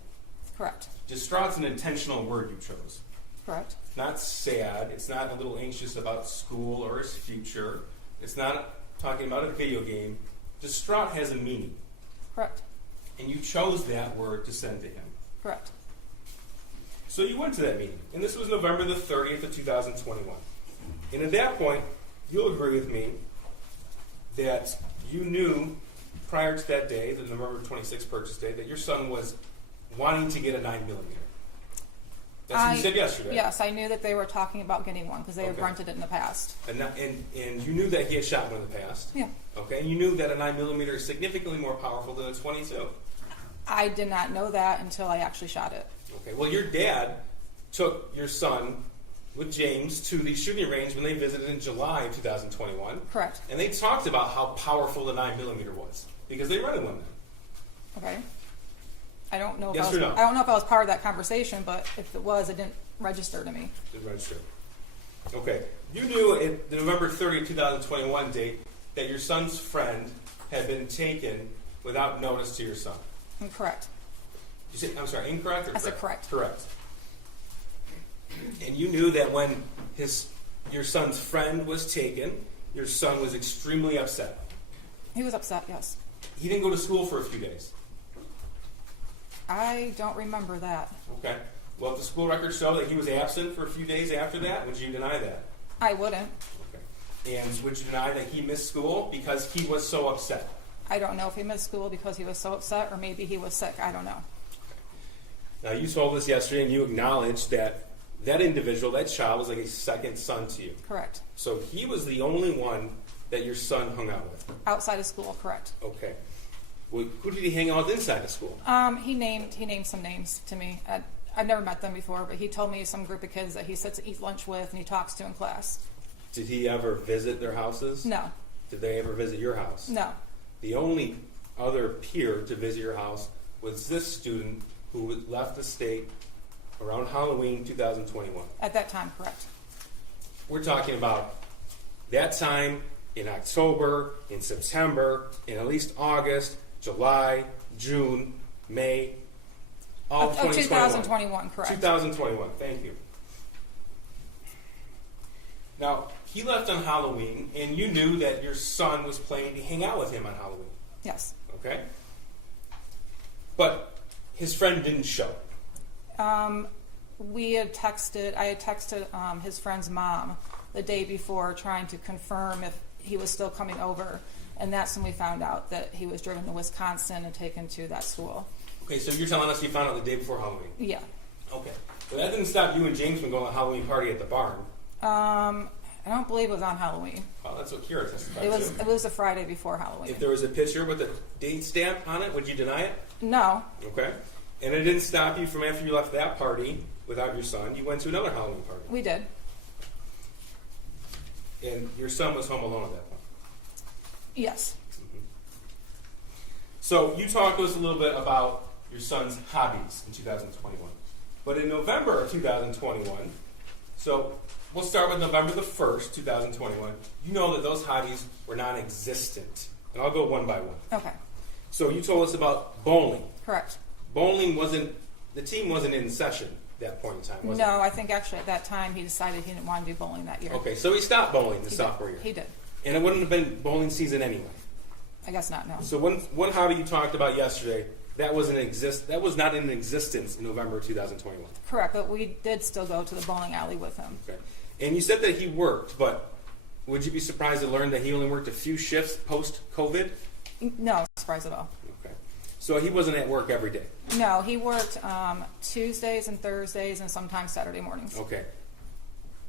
Correct. Distraught's an intentional word you chose. Correct. It's not sad. It's not a little anxious about school or his future. It's not talking about a video game. Distraught has a meaning. Correct. And you chose that word to send to him. Correct. So you went to that meeting. And this was November the 30th of 2021. And at that point, you'll agree with me that you knew prior to that day, the November 26th purchase day, that your son was wanting to get a 9mm. That's what you said yesterday. Yes, I knew that they were talking about getting one because they had Okay. rented it in the past. And you knew that he had shot one in the past. Yeah. Okay, and you knew that a 9mm is significantly more powerful than a 22. I did not know that until I actually shot it. Okay, well, your dad took your son with James to the shooting range when they visited in July of 2021. Correct. And they talked about how powerful the 9mm was because they rented one then. Okay. I don't know. Yes if I was, or no? I don't know if I was part of that conversation, but if it was, it didn't register to me. It registered. Okay, you knew at the November 30th, 2021 date that your son's friend had been taken without notice to your son. Correct. You said, I'm sorry, incorrect or I said correct? correct. And you knew that when your son's friend was taken, your son was extremely upset. He was upset, yes. He didn't go to school for a few days. I don't remember that. Okay. Well, if the school records show that he was absent for a few days after that, would you deny that? I wouldn't. Okay. And would you deny that he missed school because he was so upset? I don't know if he missed school because he was so upset or maybe he was sick. I don't know. Now, you told us yesterday and you acknowledged that that individual, that child, was like a second son to you. Correct. So he was the only one that your son hung out with. Outside of school, correct. Okay. Well, who did he hang out with inside of school? He named some names to me. I've never met them before, but he told me some group of kids that he sits and eats lunch with and he talks to in class. Did he ever visit their houses? No. Did they ever visit your house? No. The only other peer to visit your house was this student who left the state around Halloween 2021. At that time, correct. We're talking about that time in October, in September, in at least August, July, June, May, all Of 2021. 2021, correct. 2021, thank you. Now, he left on Halloween, and you knew that your son was planning to hang out with him on Halloween. Yes. Okay? But his friend didn't show. I had texted his friend's mom the day before trying to confirm if he was still coming over. And that's when we found out that he was driven to Wisconsin and taken to that school. Okay, so you're telling us you found out the day before Halloween? Yeah. Okay. Well, that didn't stop you and James from going to a Halloween party at the barn. I don't believe it was on Halloween. Well, that's what Kira testified It was the Friday before Halloween. If there was a picture with a date stamp on it, would you deny it? No. Okay. And it didn't stop you from after you left that party without your son, you went to another Halloween party. We did. And your son was home alone at that point. Yes. Mm-hmm. So you talked to us a little bit about your son's hobbies in 2021. But in November of 2021, so we'll start with November the 1st, 2021. You know that those hobbies were non-existent. And I'll go one by one. Okay, So you told us about bowling. correct. Bowling wasn't, the team wasn't in session at that point in time, was it? No, I think actually at that time he decided he didn't want to do bowling that year. Okay, so he stopped bowling the He sophomore did. year. He did. And it wouldn't have been bowling season anyway. I guess not, no. So one hobby you talked about yesterday, that was not in existence in November 2021. Correct, but we did still go to the bowling alley with him. Okay. And you said that he worked, but would you be surprised to learn that he only worked a few shifts post-COVID? No surprise at all. Okay. So he wasn't at work every day. No, he worked Tuesdays and Thursdays and sometimes Saturday mornings. Okay.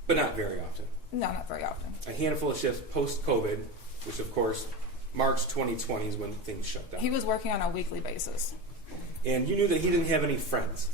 But not very often. No, not very often. A handful of shifts post-COVID, which of course March 2020 is when things shut down. He was working on a weekly basis. And you knew that he didn't have any friends.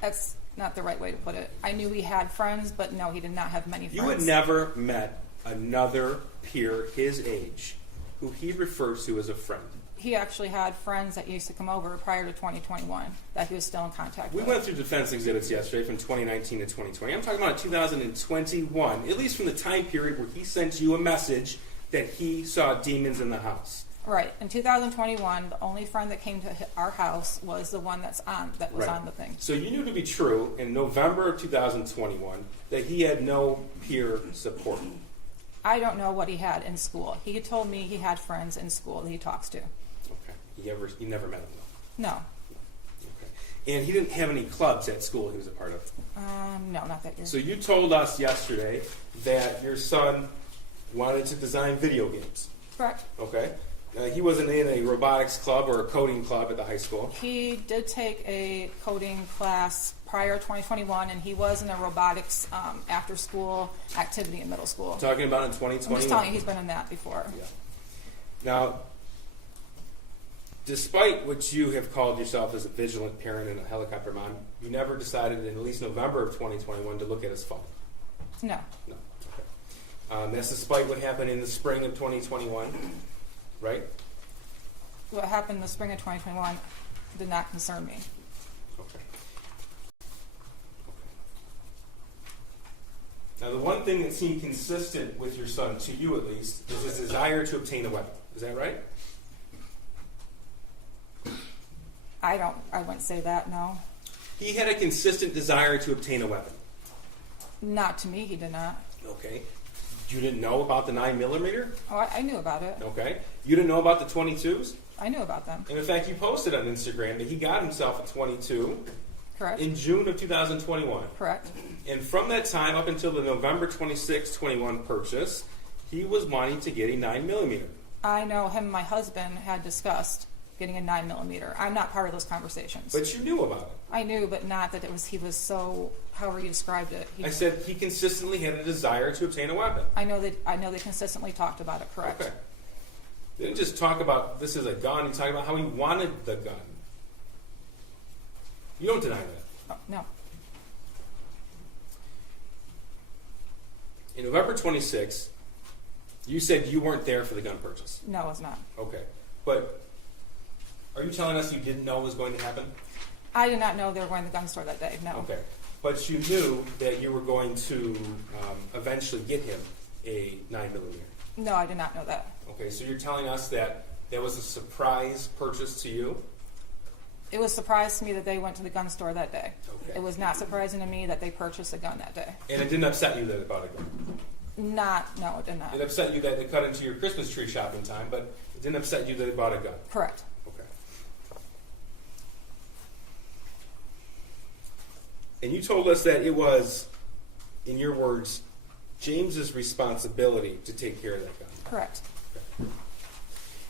That's not the right way to put it. I knew he had friends, but no, he did not have many friends. You had never met another peer his age who he refers to as a friend. He actually had friends that used to come over prior to 2021 that he was still in contact We with. went through defense exhibits yesterday from 2019 to 2020. I'm talking about 2021, at least from the time period where he sent you a message that he saw demons in the house. Right. In 2021, the only friend that came to our house was the one that was Right. on the thing. So you knew to be true in November of 2021 that he had no peer support. I don't know what he had in school. He had told me he had friends in school that he talks to. Okay. You never met him though. No. Okay. And he didn't have any clubs at school he was a part of. No, not that year. So you told us yesterday that your son wanted to design video games. Correct. Okay. He wasn't in a robotics club or a coding club at the high school. He did take a coding class prior to 2021, and he was in a robotics after-school activity in middle school. Talking about in 2021. I'm just telling you, he's been in that before. Yeah. Now, despite what you have called yourself as a vigilant parent and a helicopter mom, you never decided in at least November of 2021 to look at his phone. No. No. Okay. That's despite what happened in the spring of 2021, right? What happened in the spring of 2021 did not concern me. Okay. Now, the one thing that seemed consistent with your son, to you at least, is his desire to obtain a weapon. Is that right? I wouldn't say that, no. He had a consistent desire to obtain a weapon. Not to me, he did not. Okay. You didn't know about the 9mm? Oh, I knew about it. Okay. You didn't know about the 22s? I knew about them. And in fact, you posted on Instagram that he got himself a 22 Correct. in June of 2021. Correct. And from that time up until the November 26, 21 purchase, he was wanting to get a 9mm. I know him and my husband had discussed getting a 9mm. I'm not part of those conversations. But you knew about it. I knew, but not that he was so, however you described it. I said he consistently had a desire to obtain a weapon. I know they consistently talked about it, correct. Okay. They didn't just talk about this is a gun, he talked about how he wanted the gun. You don't deny that. Oh, no. In November 26, you said you weren't there for the gun purchase. No, it was not. Okay. But are you telling us you didn't know it was going to happen? I did not know they were going to the gun store that day, no. Okay. But you knew that you were going to eventually get him a 9mm. No, I did not know that. Okay, so you're telling us that was a surprise purchase to you? It was a surprise to me that they went to the gun store that day. Okay. It was not surprising to me that they purchased a gun that day. And it didn't upset you that they bought a gun? No, it did not. It upset you that they cut into your Christmas tree shopping time, but it didn't upset you that they bought a gun? Correct. Okay. And you told us that it was, in your words, James's responsibility to take care of that gun. Correct.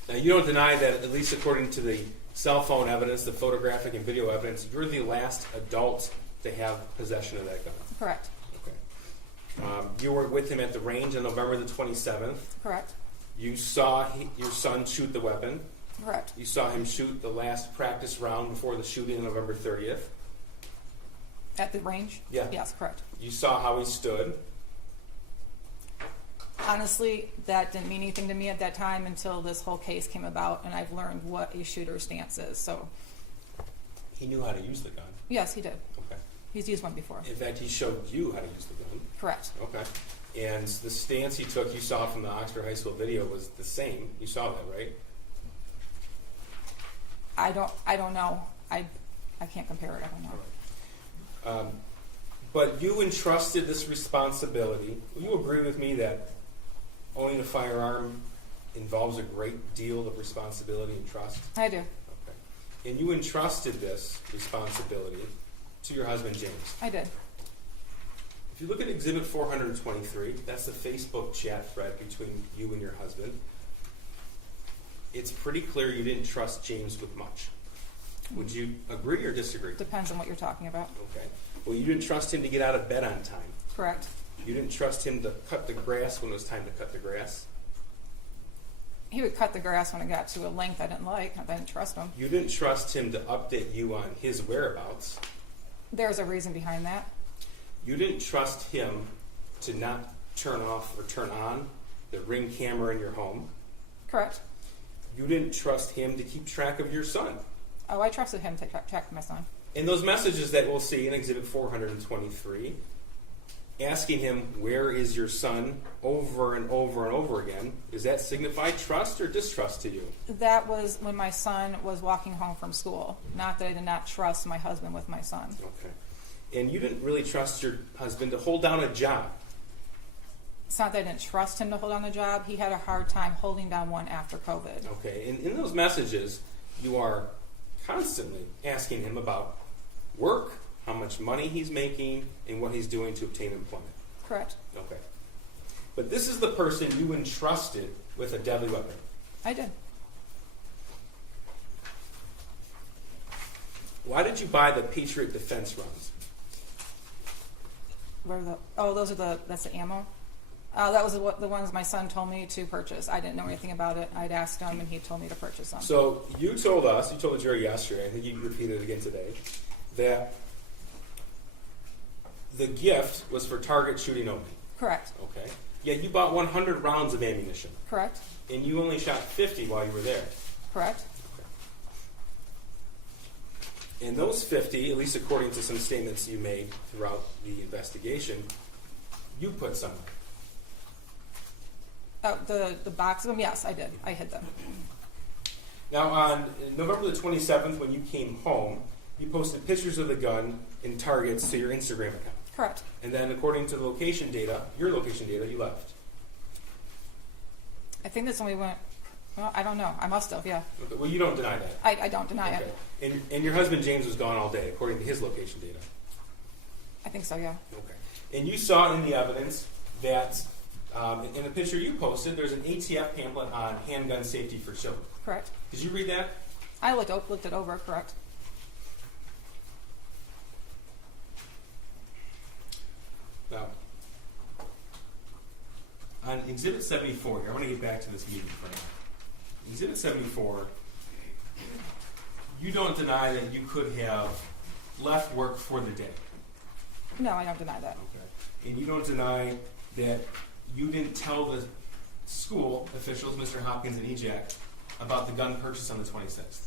Now, you don't deny that, at least according to the cell phone evidence, the photographic and video evidence, you're the last adult to have possession of that gun. Correct. Okay. You were with him at the range on November the 27th. Correct. You saw your son shoot the weapon. Correct. You saw him shoot the last practice round before the shooting on November 30th. At the range? Yeah. Yes, correct. You saw how he stood. Honestly, that didn't mean anything to me at that time until this whole case came about, and I've learned what a shooter's stance is. So, He knew how to use the gun. yes, he did. Okay. He's used one before. In fact, he showed you how to use the gun. Correct. Okay. And the stance he took, you saw from the Oxford High School video, was the same. You saw that, right? I don't know. I can't compare it. I don't know. But you entrusted this responsibility. Will you agree with me that owning a firearm involves a great deal of responsibility and trust? I do. Okay. And you entrusted this responsibility to your husband, James. I did. If you look at Exhibit 423, that's the Facebook chat thread between you and your husband. It's pretty clear you didn't trust James with much. Would you agree or disagree? Depends on what you're talking about. Okay. Well, you didn't trust him to get out of bed on time. Correct. You didn't trust him to cut the grass when it was time to cut the grass. He would cut the grass when it got to a length I didn't like. I didn't trust him. You didn't trust him to update you on his whereabouts. There's a reason behind that. You didn't trust him to not turn off or turn on the Ring camera in your home. Correct. You didn't trust him to keep track of your son. Oh, I trusted him to track my son. In those messages that we'll see in Exhibit 423, asking him, where is your son, over and over and over again, does that signify trust or distrust to you? That was when my son was walking home from school. Not that I did not trust my husband with my son. Okay. And you didn't really trust your husband to hold down a job. It's not that I didn't trust him to hold down a job. He had a hard time holding down one after COVID. Okay. And in those messages, you are constantly asking him about work, how much money he's making, and what he's doing to obtain employment. Correct. Okay. But this is the person you entrusted with a deadly weapon. I did. Why did you buy the Patriot defense rounds? Where are the? Oh, that's the ammo. That was the ones my son told me to purchase. I didn't know anything about it. I'd asked him, and he told me to purchase them. So you told the jury yesterday, I think you repeated it again today, that the gift was for target shooting only. Correct. Okay. Yet you bought 100 rounds of ammunition. Correct. And you only shot 50 while you were there. Correct. Okay. And those 50, at least according to some statements you made throughout the investigation, you put somewhere. The box of them, yes, I did. I hid them. Now, on November the 27th, when you came home, you posted pictures of the gun and targets to your Instagram account. Correct. And then, according to the location data, your location data, you left. I think that's when we went. Well, I don't know. I must have, yeah. Okay. Well, you don't deny that. I don't deny Okay. it. And your husband James was gone all day, according to his location data. I think so, yeah. Okay. And you saw in the evidence that in the picture you posted, there's an ATF pamphlet on handgun safety for children. Correct. Did you read that? I looked it over, correct. Now, on Exhibit 74, here, I want to get back to this meeting for now. Exhibit 74, you don't deny that you could have left work for the day. No, I don't deny that. Okay. And you don't deny that you didn't tell the school officials, Mr. Hopkins and EJAC, about the gun purchase on the 26th.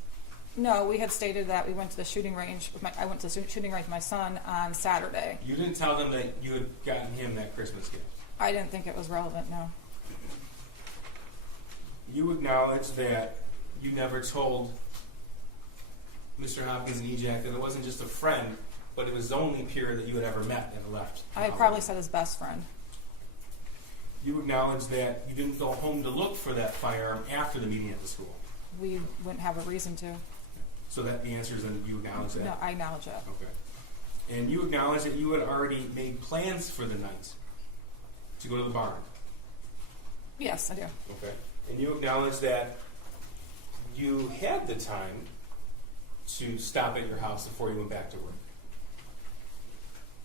No, we had stated that we went to the shooting range. I went to the shooting range with my son on Saturday. You didn't tell them that you had gotten him that Christmas gift. I didn't think it was relevant, no. You acknowledge that you never told Mr. Hopkins and EJAC that it wasn't just a friend, but it was the only peer that you had ever met and left. I had probably said his best friend. You acknowledge that you didn't go home to look for that firearm after the meeting at the school. We wouldn't have a reason to. So that the answer is that you acknowledge that? No, I acknowledge that. Okay. And you acknowledge that you had already made plans for the night to go to the barn? Yes, I do. Okay. And you acknowledge that you had the time to stop at your house before you went back to work?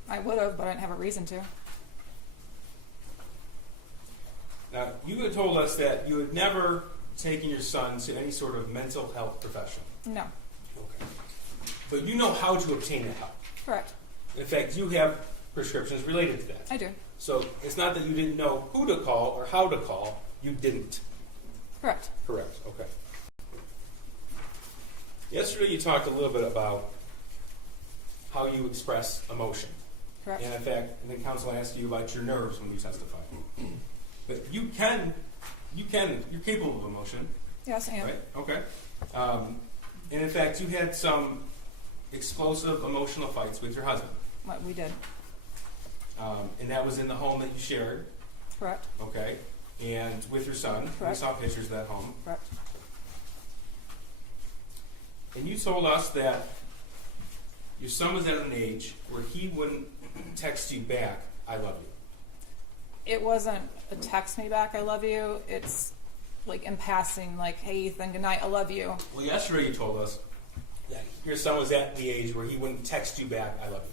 I would have, but I didn't have a reason to. Now, you had told us that you had never taken your son to any sort of mental health professional. No. Okay. But you know how to obtain that help. Correct. In fact, you have prescriptions related to that. I do. So it's not that you didn't know who to call or how to call. You didn't. Correct. Correct. Okay. Yesterday you talked a little bit about how you express emotion. Correct. And in fact, and then counsel asked you about your nerves when you testify. But you're capable of emotion, Yes, I am. right? Okay. And in fact, you had some explosive emotional fights with your husband. What we did. And that was in the home that you shared, Correct. okay? And with your son. We Correct. saw pictures of that home. Correct. And you told us that your son was at an age where he wouldn't text you back, I love you. It wasn't a text me back, I love you. It's like in passing, like, hey, Ethan, good night, I love you. Well, yesterday you told us that your son was at the age where he wouldn't text you back, I love you.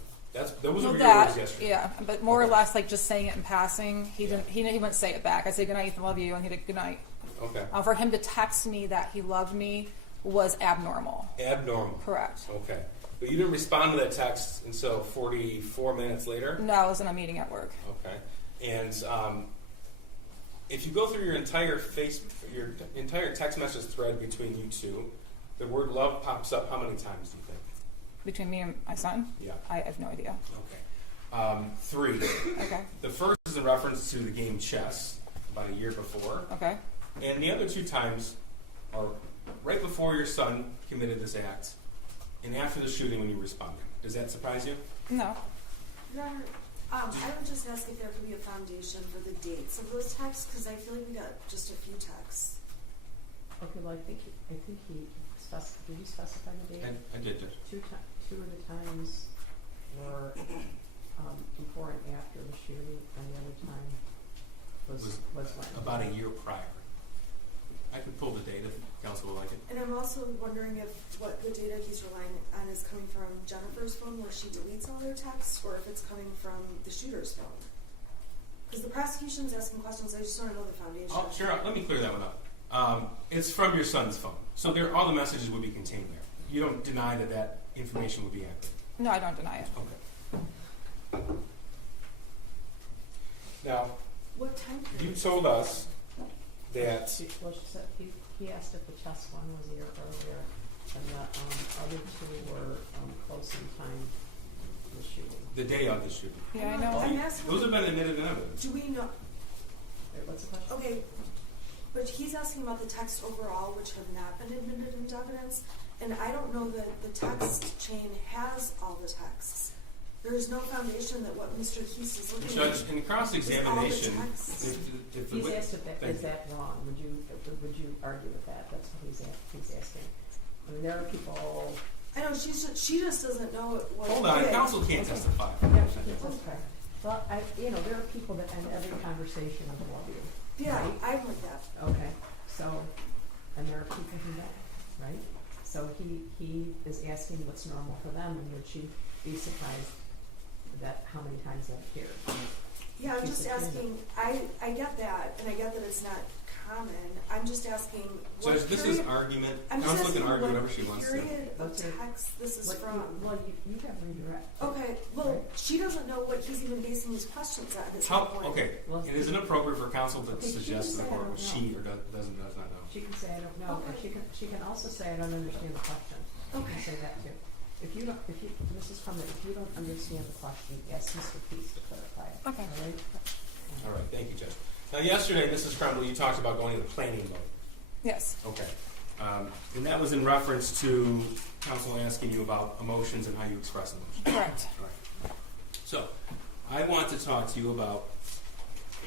Those were your words yesterday. Yeah, but more Okay. or less like just saying it in passing. He Yeah. didn't. He wouldn't say it back. I said good night, Ethan, love you, and he did good night. Okay. For him to text me that he loved me was abnormal. Abnormal. Correct. Okay. But you didn't respond to that text until 44 minutes later? No, I was in a meeting at work. Okay. And if you go through your entire text message thread between you two, the word love pops up how many times do you think? Between me and my son? Yeah. I have no idea. Okay. 3. Okay. The first is in reference to the game chess about a year before. Okay. And the other 2 times are right before your son committed this act and after the shooting when you responded. Does that surprise you? No. Your Honor, I would just ask if there could be a foundation for the dates of those texts, because I feel like we got just a few texts. Okay, well, I think he did you specify the date? I did, Judge. Two of the times were before and after the shooting, and the other time was when? About a year prior. I could pull the date if counsel would like it. And I'm also wondering if what the data he's relying on is coming from Jennifer's phone where she deletes all her texts, or if it's coming from the shooter's phone. Because the prosecution's asking questions, I just want to know the foundation. Oh, sure. Let me clear that one up. It's from your son's phone. So all the messages would be contained there. You don't deny that information would be accurate. No, I don't deny it. Okay. Now, What time you period? told us that She said he asked if the chess one was a year earlier, and the other 2 were close in time to the shooting. the day of the shooting. Yeah, I know. I'm asking, Those have been admitted in evidence. do we know? Wait, what's the question? Okay, but he's asking about the text overall, which have not been admitted into evidence, and I don't know that the text chain has all the texts. There is no foundation that what Mr. Heese is looking Judge, at. in cross-examination, All the texts. if He's the asked if thank is you. that wrong? Would you argue with that? That's what he's asking. I mean, there are people. I know she just doesn't know what. Hold on, it is. counsel can't testify. Yeah, she can't testify. Well, there are people that end every conversation with love you. Yeah, Right? I'm with that. Okay, so, and there are people who don't, right? So he is asking what's normal for them, and would she be surprised that how many times that appeared? Yeah, I'm She's just the asking. I get that, and I get that it's not common. I'm just asking. what Judge, this is argument. I'm just Counsel can asking argue what whatever she wants to. period of What's her- text this is Like, from. you have redirect. Okay, well, Right. she doesn't know what he's even basing his questions on. Is How, my point. okay, Well, it is inappropriate for counsel to Okay, she suggest to the can say, I court don't what know. she or does not know. She can say I don't know, or Okay. she can also say I don't understand the question. She Okay. can say that too. Mrs. Crumbley, if you don't understand the question, ask Mr. Peace to clarify it. Okay. All right? All right, thank you, Judge. Now, yesterday, Mrs. Crumbley, you talked about going into planning mode. Yes. Okay. And that was in reference to counsel asking you about emotions and how you express emotions. Correct. Right. So, I want to talk to you about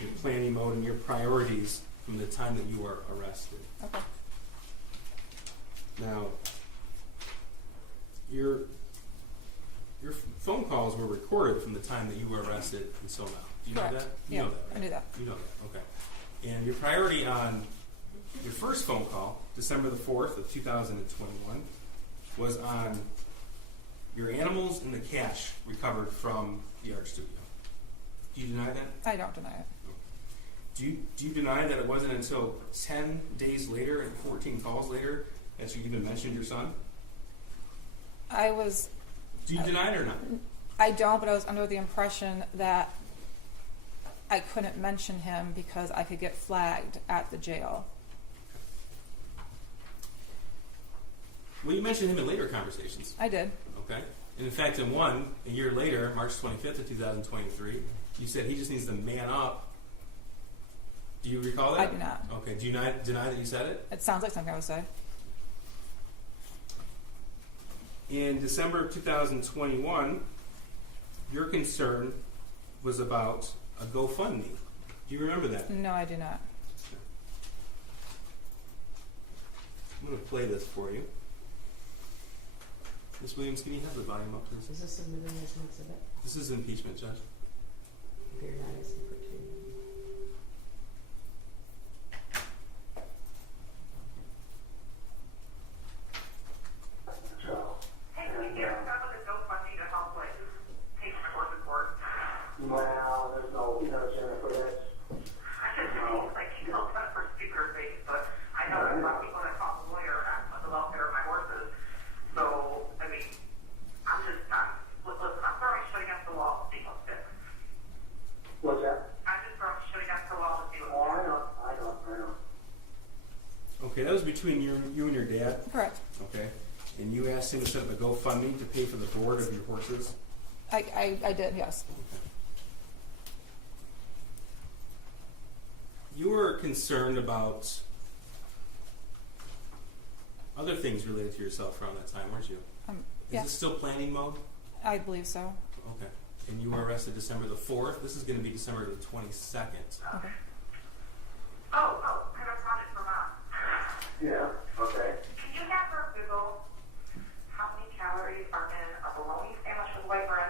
your planning mode and your priorities from the time that you were arrested. Okay. Now, your phone calls were recorded from the time that you were arrested until now. Do you Correct. know that? You Yeah, know that, right? I knew that. You know that, okay. And your priority on your first phone call, December the 4th of 2021, was on your animals and the cash recovered from the art studio. Do you deny that? I don't deny it. Do you deny that it wasn't until 10 days later and 14 calls later that you even mentioned your son? Do you deny it or not? I don't, but I was under the impression that I couldn't mention him because I could get flagged at the jail. Well, you mentioned him in later conversations, I did. okay? And in fact, in one, a year later, March 25th of 2023, you said he just needs to man up. Do you recall that? I do not. Okay. Do you not deny that you said it? It sounds like something I would say. In December of 2021, your concern was about a GoFundMe. Do you remember that? No, I do not. I'm going to play this for you. Ms. Williams, can you have the volume up, please? Is this submitted as an exhibit? This is impeachment, Judge. If you're not asking for two. Hey, can you get stuff with the GoFundMe to help like pay for my course report? Well, there's no, Jennifer, that's, I just mean like you know that for speaker base, but I know there's a lot of people that call the lawyer ask about the welfare of my horses. So I mean, listen, I'm throwing shit against the wall. See what's fixed. what's that? I'm just throwing shit against the wall to see what's Oh, fixed. I know. Okay, that was between you and your dad. Correct. Okay. And you asked him to set up a GoFundMe to pay for the board of your horses. I did, yes. You were concerned about other things related to yourself around that time, weren't you? Is Yeah, this still planning mode? I believe so. Okay. And you were arrested December the 4th. This is going to be December the 22nd. Okay. Oh, I got a project for Mom. Yeah, okay. Can you have her Google how many calories are in a bologna sandwich with white bread?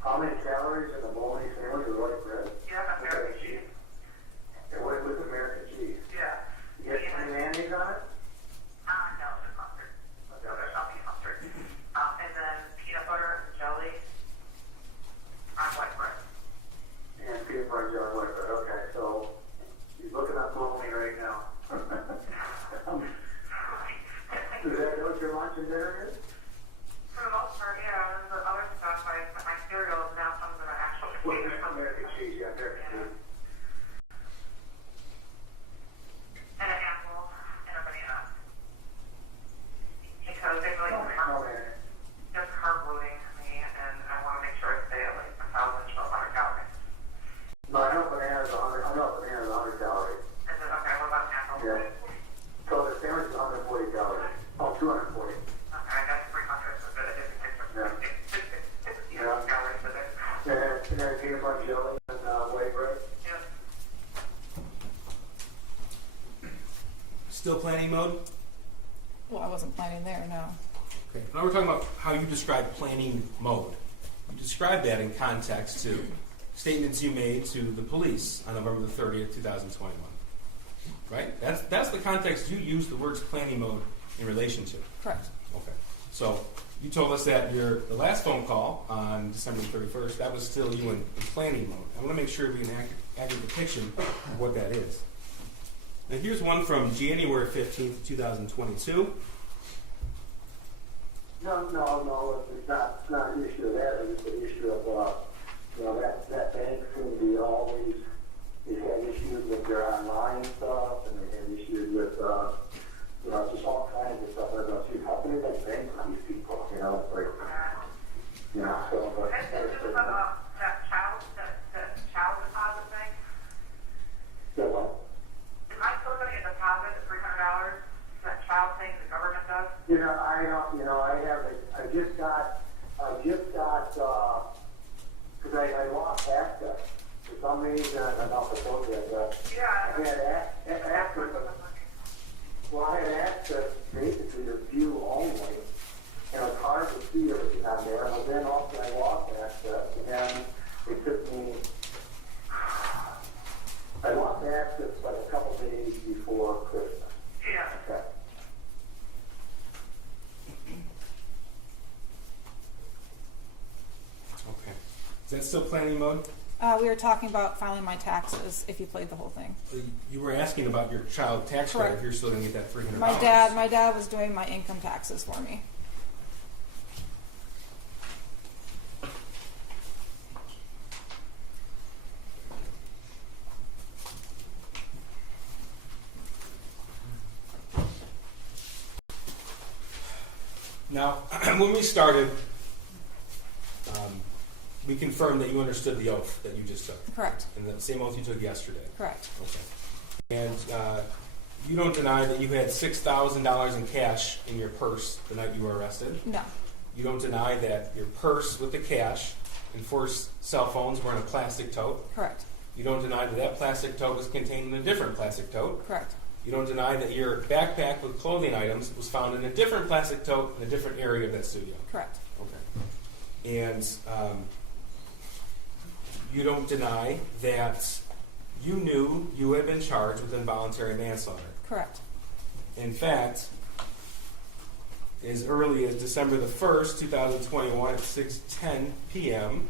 How many calories in a bologna sandwich with white bread? Yeah, that's American cheese. And what with American cheese? Yeah. You get some mayonnaise on it? No, there's mustard. No, there's not beef mustard. And then peanut butter and jelly on white bread. And peanut butter jelly white bread, okay, so he's looking up bologna right now. Is that what your lunch and dinner is? For the most part, yeah. And the other stuff, my cereal is now comes in an actual Well, container. there's American cheese, yeah, American cheese. And an apple and a banana. Because they really Okay. they're carb loading me, and I want to make sure I stay at like 1,000 to 1,200 calories. No, I know bananas are 100 calories. Is it okay? What about an apple? Yeah. So the sandwich is 140 calories. Oh, 240. Okay, I got 300, so that it isn't 600. Yeah. Calories with it. And then peanut butter jelly and white bread. Yep. Still planning mode? Well, I wasn't planning there, no. Okay. Now we're talking about how you describe planning mode. You described that in context to statements you made to the police on November the 30th, 2021. Right? That's the context you use the words planning mode in relation to. Correct. Okay. So you told us that the last phone call on December 31st, that was still you in planning mode. I want to make sure we have an accurate depiction of what that is. Now here's one from January 15th, 2022. No, it's not an issue of that, it's an issue of, that bank seems to be always, they've had issues with their online stuff, and they had issues with, just all kinds of stuff. I don't see how can they like bank these people, it's like, so, but. This is about that child deposit thing. So what? Am I still going to get a deposit of $300? That child thing the government does? I just got, because I lost access. For some reason, I don't know if I told you that, Yeah. I had access, well, I had access basically to view only, and it was hard to see everything on there, but then also I lost access, and then it took me, I lost access like a couple days before Christmas. Yeah. Okay. Okay. Is that still planning mode? We were talking about filing my taxes if you played the whole thing. You were asking about your child tax credit. If you're still going to get that $300. My dad was doing my income taxes for me. Now, when we started, we confirmed that you understood the oath that you just took, Correct. and the same oath you took yesterday. Correct. Okay. And you don't deny that you had $6,000 in cash in your purse the night you were arrested. No. You don't deny that your purse with the cash and 4 cell phones were in a plastic tote. Correct. You don't deny that that plastic tote was contained in a different plastic tote. Correct. You don't deny that your backpack with clothing items was found in a different plastic tote in a different area of that studio. Correct. Okay. And you don't deny that you knew you had been charged with involuntary manslaughter. Correct. In fact, as early as December the 1st, 2021 at 6:10 p.m.,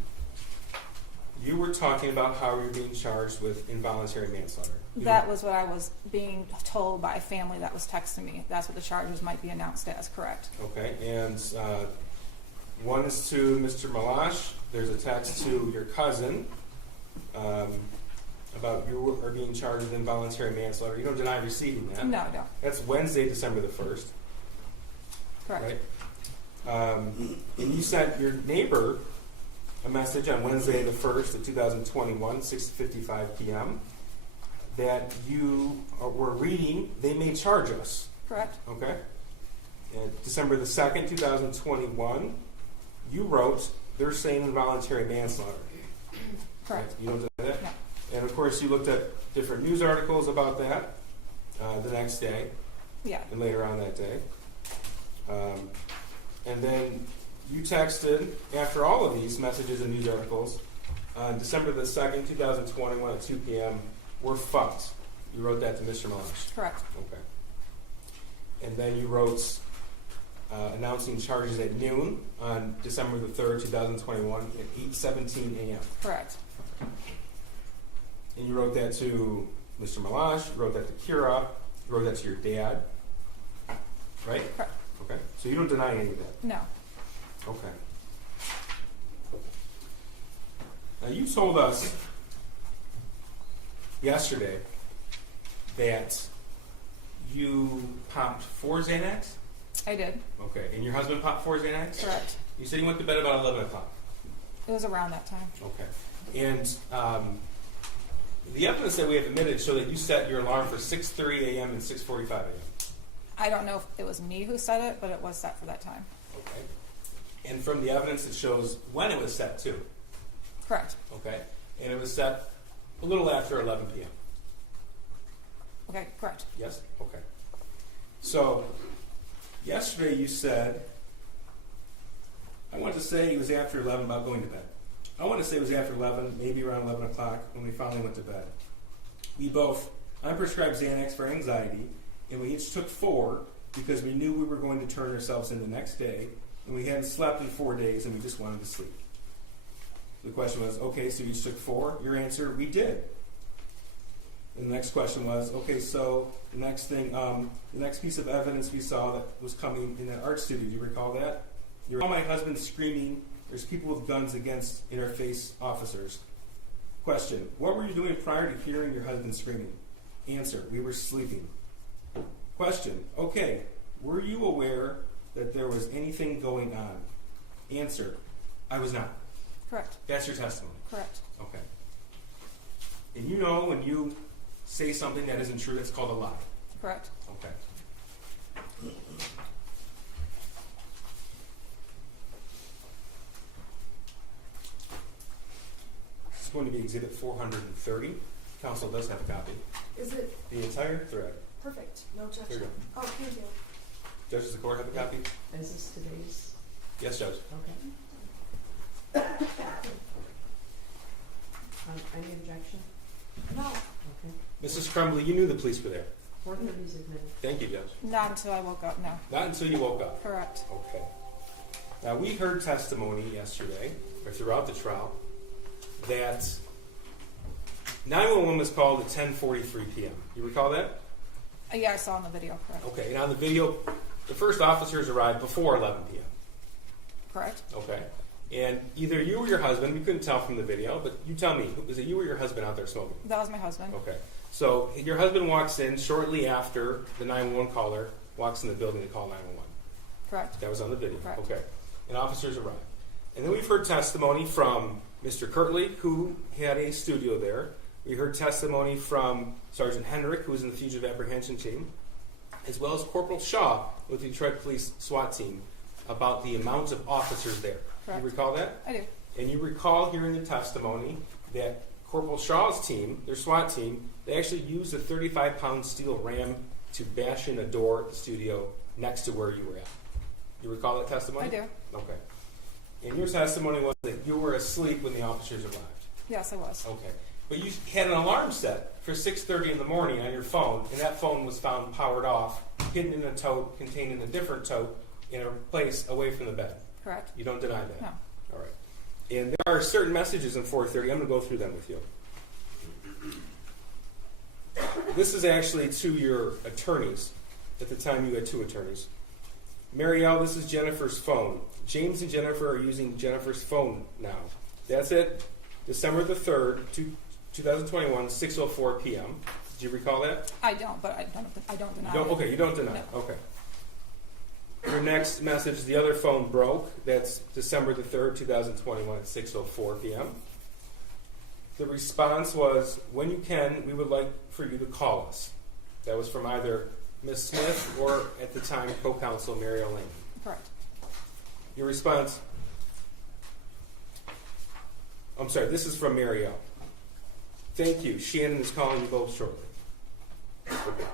you were talking about how you were being charged with involuntary manslaughter. That was what I was being told by a family that was texting me. That's what the charges might be announced as. Correct. Okay, and one is to Mr. Malash. There's a text to your cousin about you are being charged with involuntary manslaughter. You don't deny receiving that. No, no. That's Wednesday, December the 1st. Correct. Right? And you sent your neighbor a message on Wednesday the 1st of 2021, 6:55 p.m., that you were reading, they may charge us. Correct. Okay? And December the 2nd, 2021, you wrote, they're saying involuntary manslaughter. Correct. You don't deny that? No. And of course, you looked at different news articles about that the next day Yeah. and later on that day. And then you texted, after all of these messages and news articles, on December the 2nd, 2021 at 2 p.m., we're fucked. You wrote that to Mr. Malash. Correct. Okay. And then you wrote announcing charges at noon on December the 3rd, 2021 at 8:17 a.m. Correct. And you wrote that to Mr. Malash, you wrote that to Kira, you wrote that to your dad, right? Correct. Okay. So you don't deny any of that? No. Okay. Now you told us yesterday that you popped 4 Xanax? I did. Okay. And your husband popped 4 Xanax? Correct. You said he went to bed about 11 o'clock. It was around that time. Okay. And the evidence that we have admitted show that you set your alarm for 6:30 a.m. and 6:45 a.m. I don't know if it was me who set it, but it was set for that time. Okay. And from the evidence, it shows when it was set too. Correct. Okay. And it was set a little after 11 p.m. Okay, correct. Yes? Okay. So, yesterday you said, I want to say it was after 11 about going to bed. I want to say it was after 11, maybe around 11 o'clock when we finally went to bed. We both unprescribed Xanax for anxiety, and we each took 4 because we knew we were going to turn ourselves in the next day, and we hadn't slept in 4 days, and we just wanted to sleep. The question was, okay, so you each took 4? Your answer, we did. And the next question was, okay, so the next thing, the next piece of evidence we saw that was coming in that art studio, do you recall that? You recall my husband screaming, there's people with guns against interface officers. Question, what were you doing prior to hearing your husband screaming? Answer, we were sleeping. Question, okay, were you aware that there was anything going on? Answer, I was not. Correct. That's your testimony. Correct. Okay. And you know when you say something that isn't true, it's called a lie. Correct. Okay. This is going to be Exhibit 430. Council does have a copy. Is it The entire thread. perfect? No There you objection. go. Oh, thank you. Judges of the court have a copy? Is this today's? Yes, Judge. Okay. Any objection? No. Okay. Mrs. Crumbley, you knew the police were there. 4:30 is admitted. Thank you, Judge. Not until I woke up, no. Not until you woke up. Correct. Okay. Now, we heard testimony yesterday, or throughout the trial, that 911 was called at 10:43 p.m. You recall that? Yeah, I saw in the video, correct. Okay. And on the video, the first officers arrived before 11 p.m. Correct. Okay. And either you or your husband, we couldn't tell from the video, but you tell me, was it you or your husband out there smoking? That was my husband. Okay. So your husband walks in shortly after the 911 caller walks in the building to call 911. Correct. That was on the video. Correct. Okay. And officers arrived. And then we've heard testimony from Mr. Kirtley, who had a studio there. We heard testimony from Sergeant Hendrick, who was in the fugitive apprehension team, as well as Corporal Shaw with the Detroit Police SWAT team, about the amount of officers there. Correct. You recall that? I do. And you recall hearing the testimony that Corporal Shaw's team, their SWAT team, they actually used a 35-pound steel ram to bash in a door at the studio next to where you were at. You recall that testimony? I do. Okay. And your testimony was that you were asleep when the officers arrived. Yes, I was. Okay. But you had an alarm set for 6:30 in the morning on your phone, and that phone was found powered off, hidden in a tote, contained in a different tote, in a place away from the bed. Correct. You don't deny that? No. All right. And there are certain messages in 430. I'm going to go through them with you. This is actually to your attorneys. At the time, you had 2 attorneys. Marielle, this is Jennifer's phone. James and Jennifer are using Jennifer's phone now. That's it. December the 3rd, 2021, 6:04 p.m. Do you recall that? I don't, but I don't deny You don't, it. okay, you don't deny it. No. Okay. Your next message, the other phone broke. That's December the 3rd, 2021 at 6:04 p.m. The response was, when you can, we would like for you to call us. That was from either Ms. Smith or, at the time, co-counsel Mary Elaine. Correct. Your response, I'm sorry, this is from Mary L. Thank you. Shannon is calling you both shortly. Okay.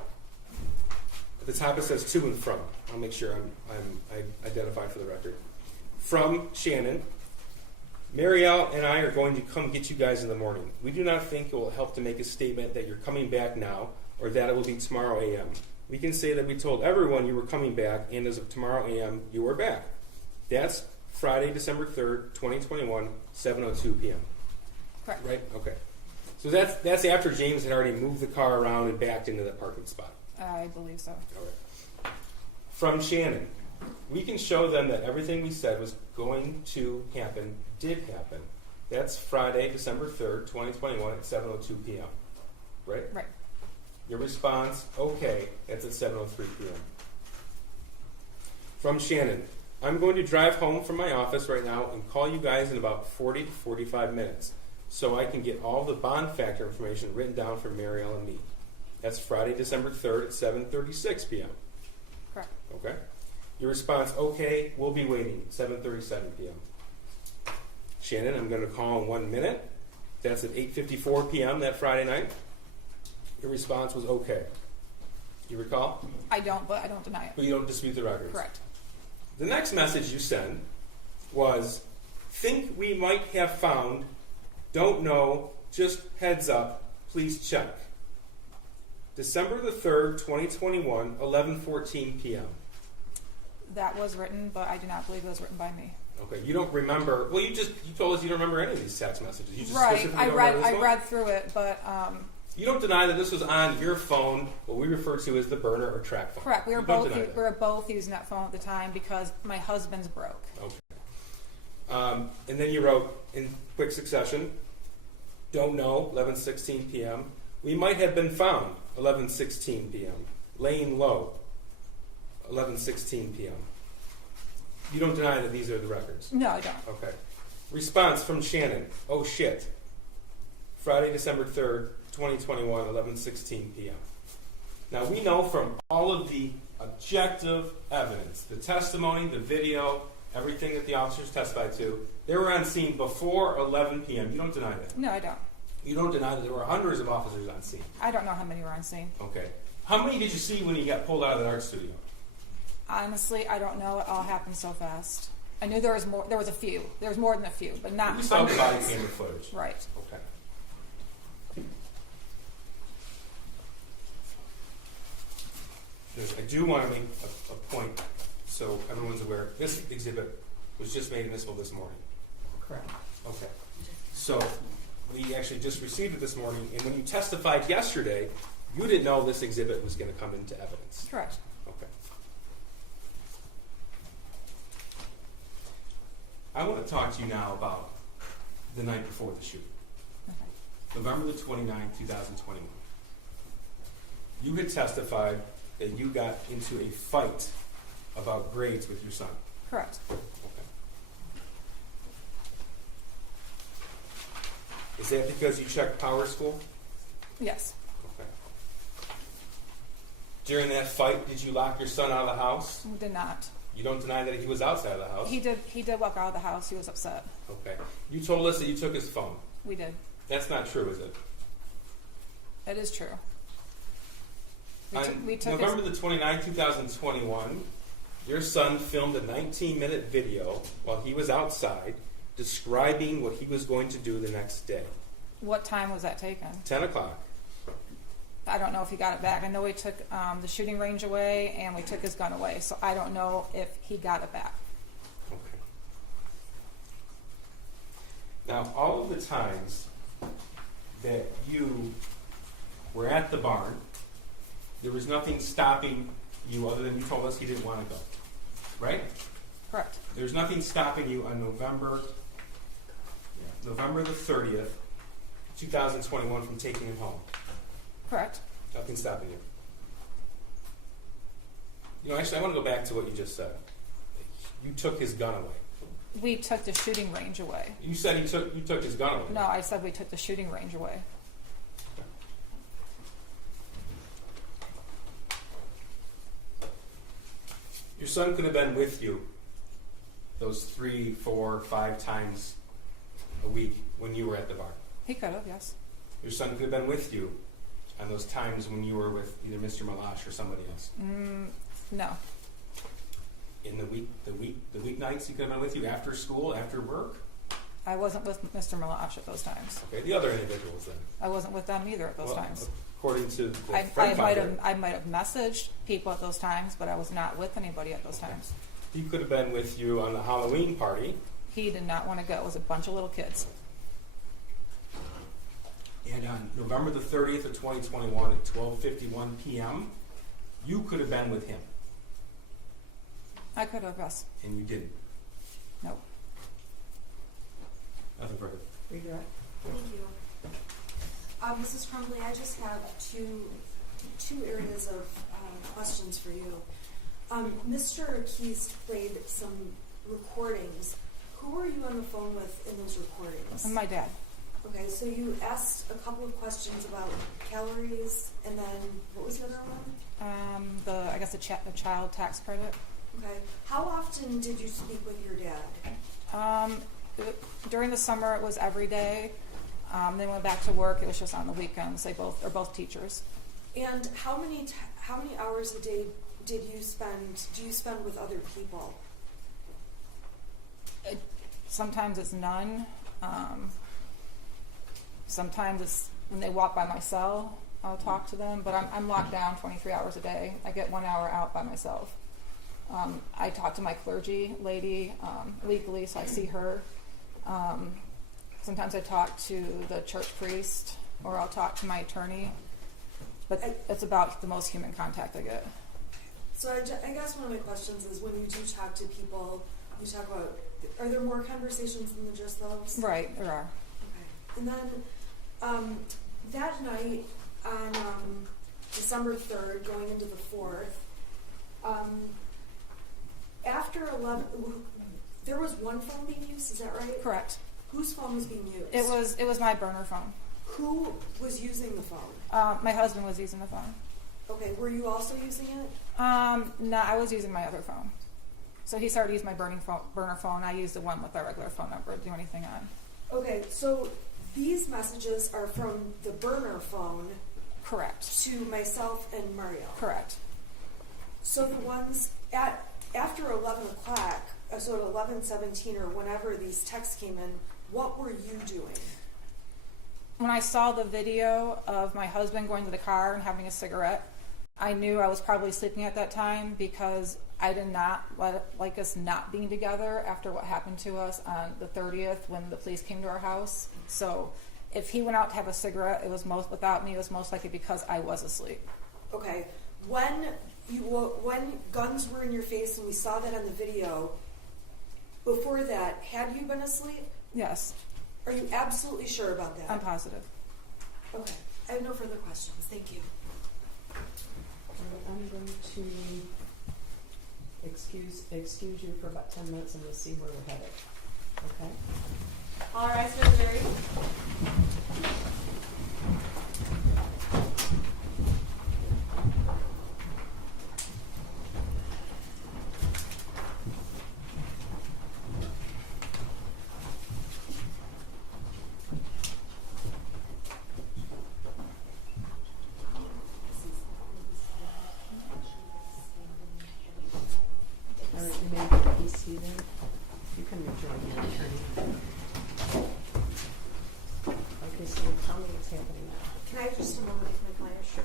At the top it says to and from. I'll make sure I identify for the record. From Shannon, Marielle and I are going to come get you guys in the morning. We do not think it will help to make a statement that you're coming back now or that it will be tomorrow a.m. We can say that we told everyone you were coming back, and as of tomorrow a.m., you are back. That's Friday, December 3rd, 2021, 7:02 p.m. Correct. Right? Okay. So that's after James had already moved the car around and backed into that parking spot. I believe so. All right. From Shannon, we can show them that everything we said was going to happen did happen. That's Friday, December 3rd, 2021 at 7:02 p.m. Right? Right. Your response, okay, that's at 7:03 p.m. From Shannon, I'm going to drive home from my office right now and call you guys in about 40 to 45 minutes so I can get all the bond factor information written down for Marielle and me. That's Friday, December 3rd at 7:36 p.m. Correct. Okay? Your response, okay, we'll be waiting, 7:37 p.m. Shannon, I'm going to call in 1 minute. That's at 8:54 p.m. that Friday night. Your response was okay. You recall? I don't, but I don't deny it. But you don't dispute the records. Correct. The next message you send was, think we might have found, don't know, just heads up, please check. December the 3rd, 2021, 11:14 p.m. That was written, but I do not believe it was written by me. Okay, you don't remember. Well, you told us you don't remember any of these text messages. You just Right. specifically I don't remember this read one? read through it, but You don't deny that this was on your phone, what we refer to as the burner or track phone. correct. We You were don't both deny that. we were both using that phone at the time because my husband's broke. Okay. And then you wrote in quick succession, don't know, 11:16 p.m. We might have been found, 11:16 p.m. Laying low, 11:16 p.m. You don't deny that these are the records? No, I don't. Okay. Response from Shannon, oh shit. Friday, December 3rd, 2021, 11:16 p.m. Now we know from all of the objective evidence, the testimony, the video, everything that the officers testified to, they were on scene before 11 p.m. You don't deny that? No, I don't. You don't deny that there were hundreds of officers on scene? I don't know how many were on scene. Okay. How many did you see when you got pulled out of the art studio? Honestly, I don't know. It all happened so fast. I knew there was more. There was a few. There was more than a few, but not You saw the body hundreds. camera footage. Right. Okay. I do want to make a point so everyone's aware. This exhibit was just made admissible this morning. Correct. Okay. So we actually just received it this morning, and when you testified yesterday, you didn't know this exhibit was going to come into evidence. Correct. Okay. I want to talk to you now about the night before the shoot. Okay. November the 29th, 2021. You had testified that you got into a fight about grades with your son. Correct. Okay. Is that because you checked Power School? Yes. Okay. During that fight, did you lock your son out of the house? We did not. You don't deny that he was outside of the house? He did walk out of the house. He was upset. Okay. You told us that you took his phone. We did. That's not true, is it? That is true. On We took November the 29th, 2021, your son filmed a 19-minute video while he was outside describing what he was going to do the next day. What time was that taken? 10 o'clock. I don't know if he got it back. I know we took the shooting range away and we took his gun away, so I don't know if he got it back. Okay. Now, all of the times that you were at the barn, there was nothing stopping you other than you told us he didn't want to go. Right? Correct. There's nothing stopping you on November the 30th, 2021 from taking him home. Correct. Nothing stopping you. You know, actually, I want to go back to what you just said. You took his gun away. We took the shooting range away. You said you took his gun away. No, I said we took the shooting range away. Your son could have been with you those 3, 4, 5 times a week when you were at the bar. He could have, yes. Your son could have been with you on those times when you were with either Mr. Malash or somebody else. No. In the weeknights, he could have been with you after school, after work. I wasn't with Mr. Malash at those times. Okay, the other individuals then. I wasn't with them either at those times. According to the I friend might finder, have messaged people at those times, but I was not with anybody at those times. he could have been with you on the Halloween party. He did not want to go. It was a bunch of little kids. And on November the 30th of 2021 at 12:51 p.m., you could have been with him, I could have, yes. and you didn't. Nope. Nothing further. Redirect. Thank you. Mrs. Crumbley, I just have two areas of questions for you. Mr. Keys played some recordings. Who were you on the phone with in those recordings? And my dad. Okay, so you asked a couple of questions about calories, and then what was the other one? The child tax credit. Okay. How often did you speak with your dad? During the summer, it was every day. Then went back to work. It was just on the weekends. They're both teachers. And how many hours a day do you spend with other people? Sometimes it's none. Sometimes it's when they walk by my cell, I'll talk to them. But I'm locked down 23 hours a day. I get 1 hour out by myself. I talk to my clergy lady weekly, so I see her. Sometimes I talk to the church priest, or I'll talk to my attorney. But it's about the most human contact I get. So I guess one of my questions is, when you do talk to people, you talk about, are there more conversations than just those? Right, there are. Okay. And then that night on December 3rd, going into the 4th, after 11, there was one phone being used, is that right? Correct. Whose phone was being used? It was my burner phone. Who was using the phone? My husband was using the phone. Okay, were you also using it? No, I was using my other phone. So he started using my burner phone. I used the one with our regular phone number to do anything on. Okay, so these messages are from the burner phone. Correct. To myself and Mario. Correct. So the ones after 11 o'clock, so at 11:17 or whenever these texts came in, what were you doing? When I saw the video of my husband going to the car and having a cigarette, I knew I was probably sleeping at that time, because I did not like us not being together after what happened to us on the 30th when the police came to our house. So if he went out to have a cigarette, it was without me, it was most likely because I was asleep. Okay, when guns were in your face and we saw that on the video, before that, had you been asleep? Yes. Are you absolutely sure about that? I'm positive. Okay, I have no further questions. Thank you. I'm going to excuse you for about 10 minutes and we'll see where we're headed. Okay? All rise for the jury. All right, you may have a piece seated. You can rejoin your attorney. Okay, so tell me what's happening now. Can I have just a moment with my client? Sure.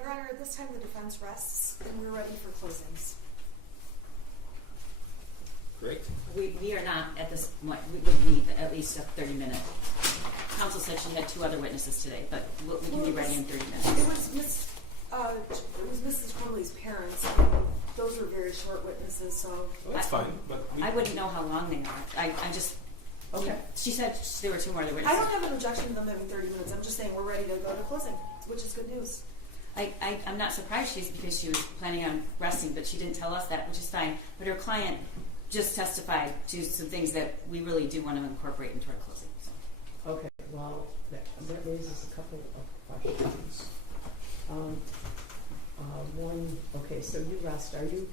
Your Honor, at this time the defense rests and we're ready for closings. Great. We are not at this point, we would need at least a 30-minute. Counsel said she had 2 other witnesses today, but we can be ready in 30 minutes. It was Mrs. Crumbley's parents, and those were very short witnesses, so. Well, that's fine, but I wouldn't know how long they are. I just, Okay. she said there were 2 more other I witnesses. don't have an objection to them having 30 minutes, I'm just saying we're ready to go to closing, which is good news. I'm not surprised because she was planning on resting, but she didn't tell us that, which is fine. But her client just testified to some things that we really do want to incorporate into our closing. So. Okay, well, that raises a couple of questions. One, okay, so you rest. Are you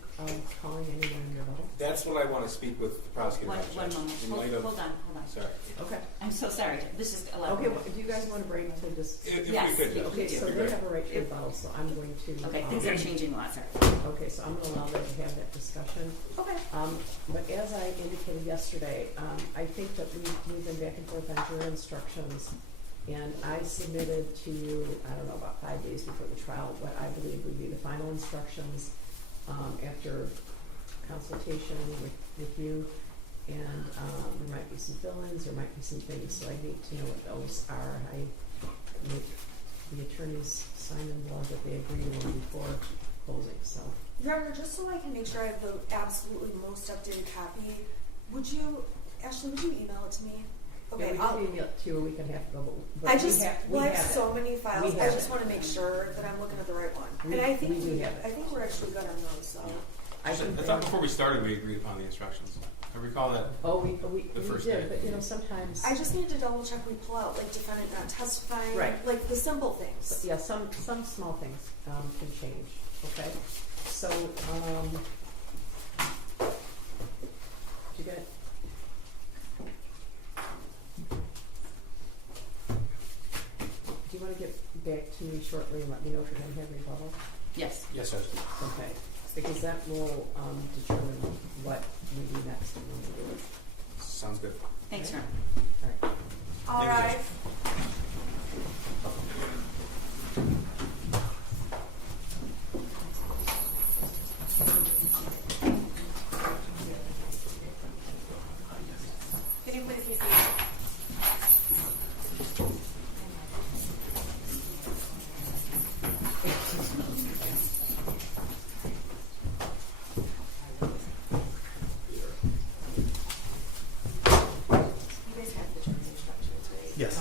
calling anyone in your level? that's what I want to speak with the prosecutor One about, Judge. moment. In light of, Hold on. sorry. Okay. I'm so sorry. This is a lot. Okay, well, do you guys want to break to just... If Yes. we could, Judge. Okay, do. so they have a right to rebuttal, so I'm going to... Okay, things are changing a lot, sorry. Okay, so I'm going to allow them to have that discussion. Okay. But as I indicated yesterday, I think that we've been back and forth on jury instructions, and I submitted to you, I don't know, about 5 days before the trial, what I believe would be the final instructions after consultation with you, and there might be some fill-ins, there might be some things, so I need to know what those are. I make the attorneys sign in law that they agree to before closing, so. Your Honor, just so I can make sure I have the absolutely most updated copy, Ashley, would you email it to me? Okay, Yeah, we can email it to you a week and a half ago, but I we just, have I have it. so many files, We I have just it. want to make sure that I'm looking at the right one. We- And I think we do have it. I think we're actually good on those, so. I I can thought before we started we agreed upon the instructions. I recall that. Oh, we The first did, day. but you know, sometimes, I just need to double check we pull out, like defendant not testifying, Right. like the simple things. yeah, some small things, can change, okay? So, did you get it? Do you wanna get back to me shortly and let me know if you're gonna have rebuttal? Yes. Yes, Judge. Okay, because that will, determine what we do next and when we do it. Sounds good. Thanks, Ron. All right. All Thank you, right. Can you please be seated? You guys have the jury instructions, right? Yes.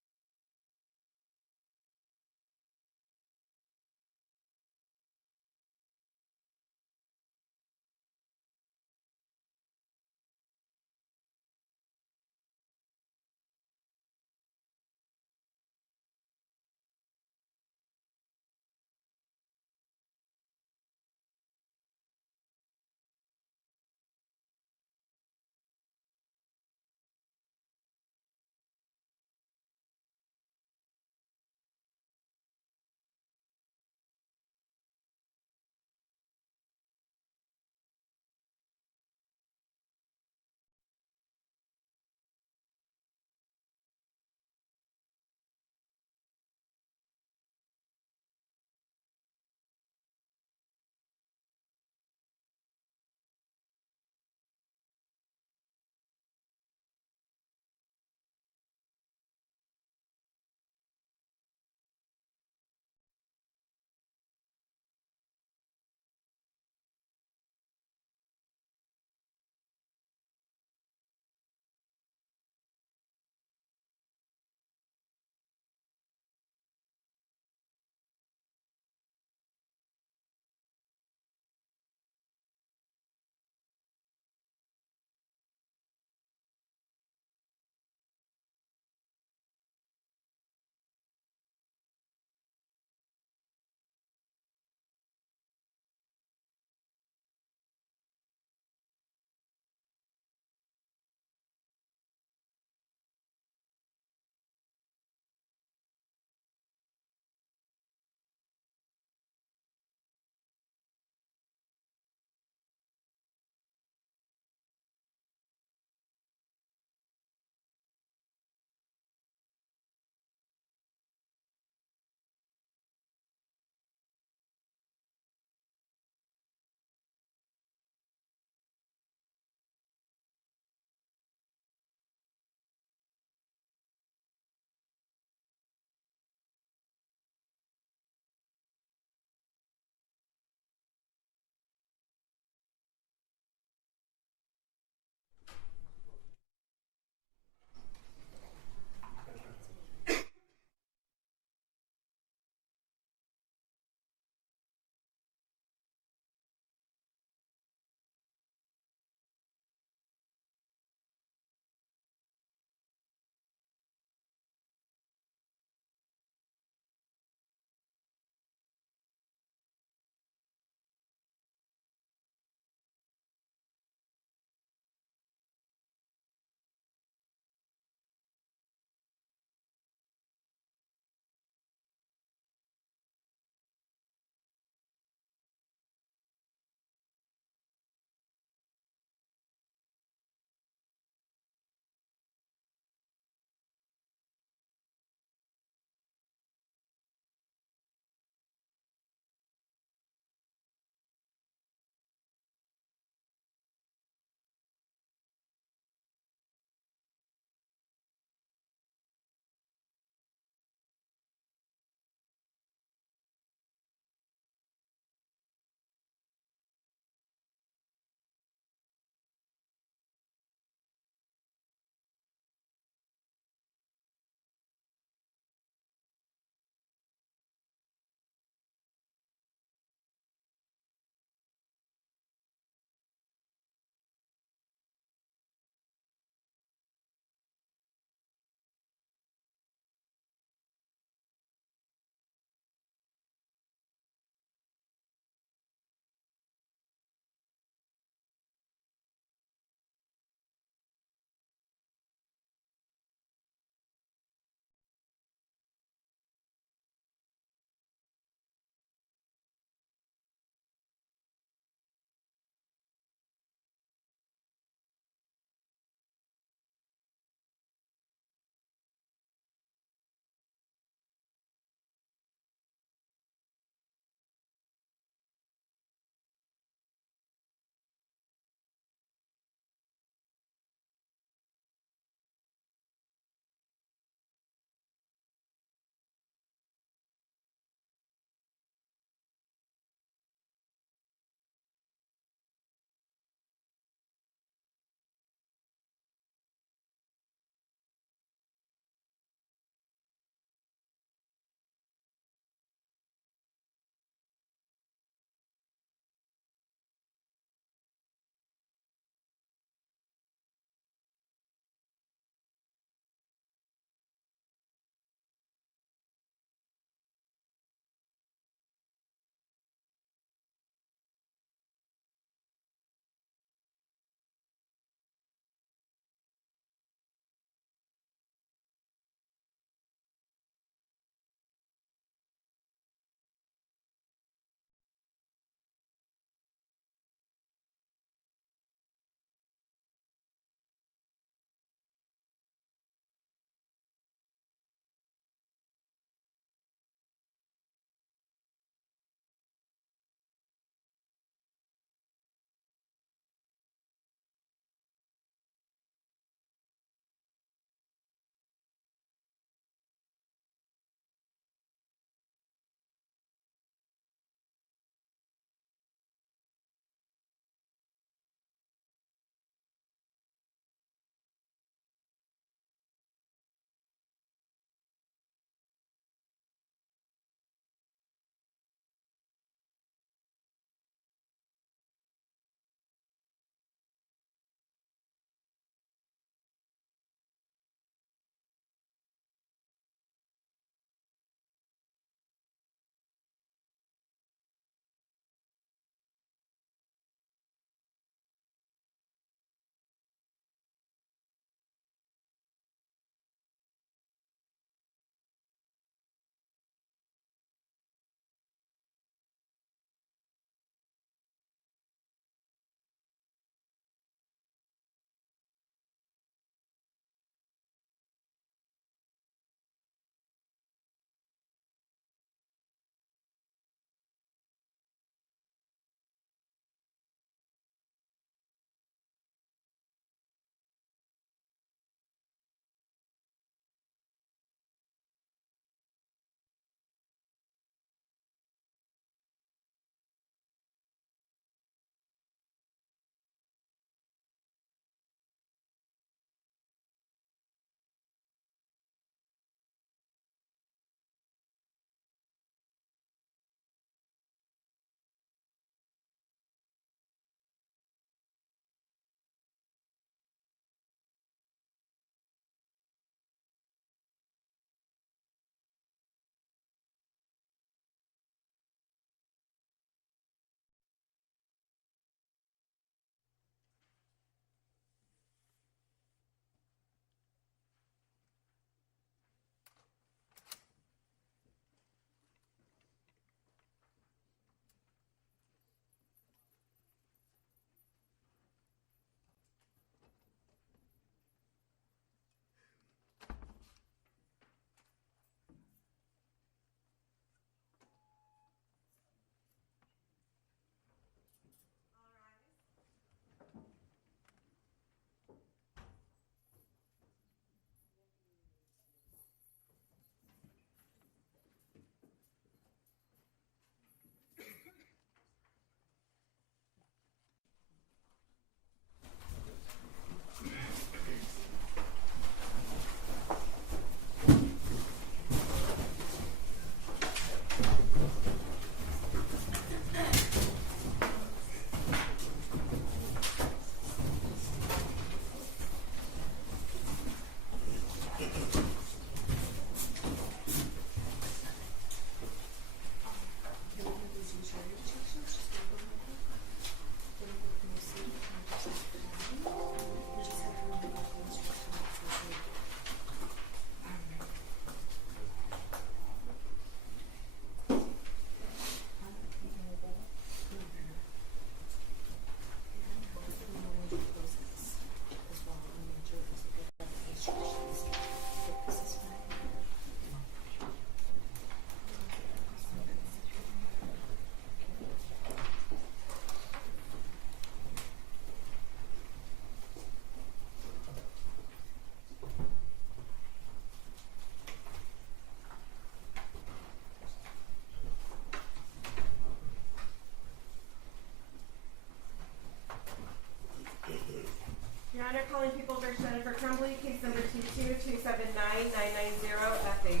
Kate.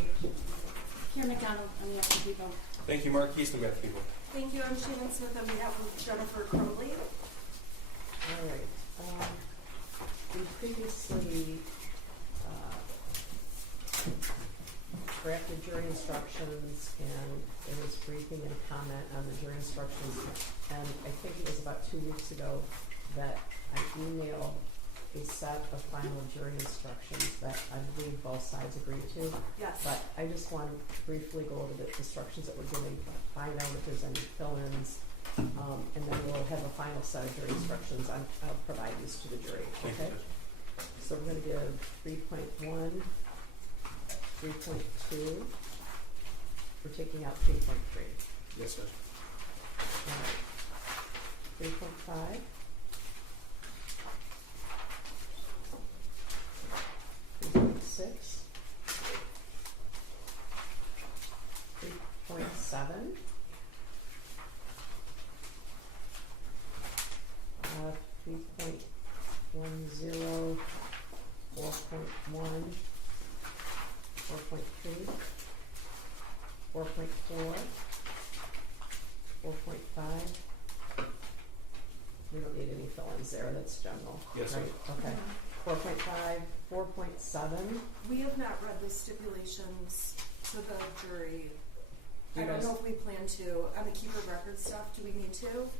Karen McDonald on the Action People. Thank you, Mark Keith, on behalf of the people. Thank you. I'm Shannon Smith on behalf of Jennifer Crumbley. All right. We previously drafted jury instructions, and there was briefing and comment on the jury instructions. And I think it was about 2 weeks ago that I emailed a set of final jury instructions that I believe both sides agreed to. Yes. But I just want to briefly go over the instructions that we're giving, find out if there's any fill-ins, and then we'll have a final set of jury instructions. I'll provide these to the jury, Thank okay? you, So we're gonna give 3.1, 3.2. We're taking out 3.3. Yes, sir. All right. 3.5. 3.6. 3.7. 3.10. 4.1. 4.3. 4.4. 4.5. We don't need any fill-ins there, that's general. Yes, sir. Right, okay. 4.5, 4.7. We have not read the stipulations to the jury. You I don't guys- know if we plan to. On the keeper record stuff, do we need to?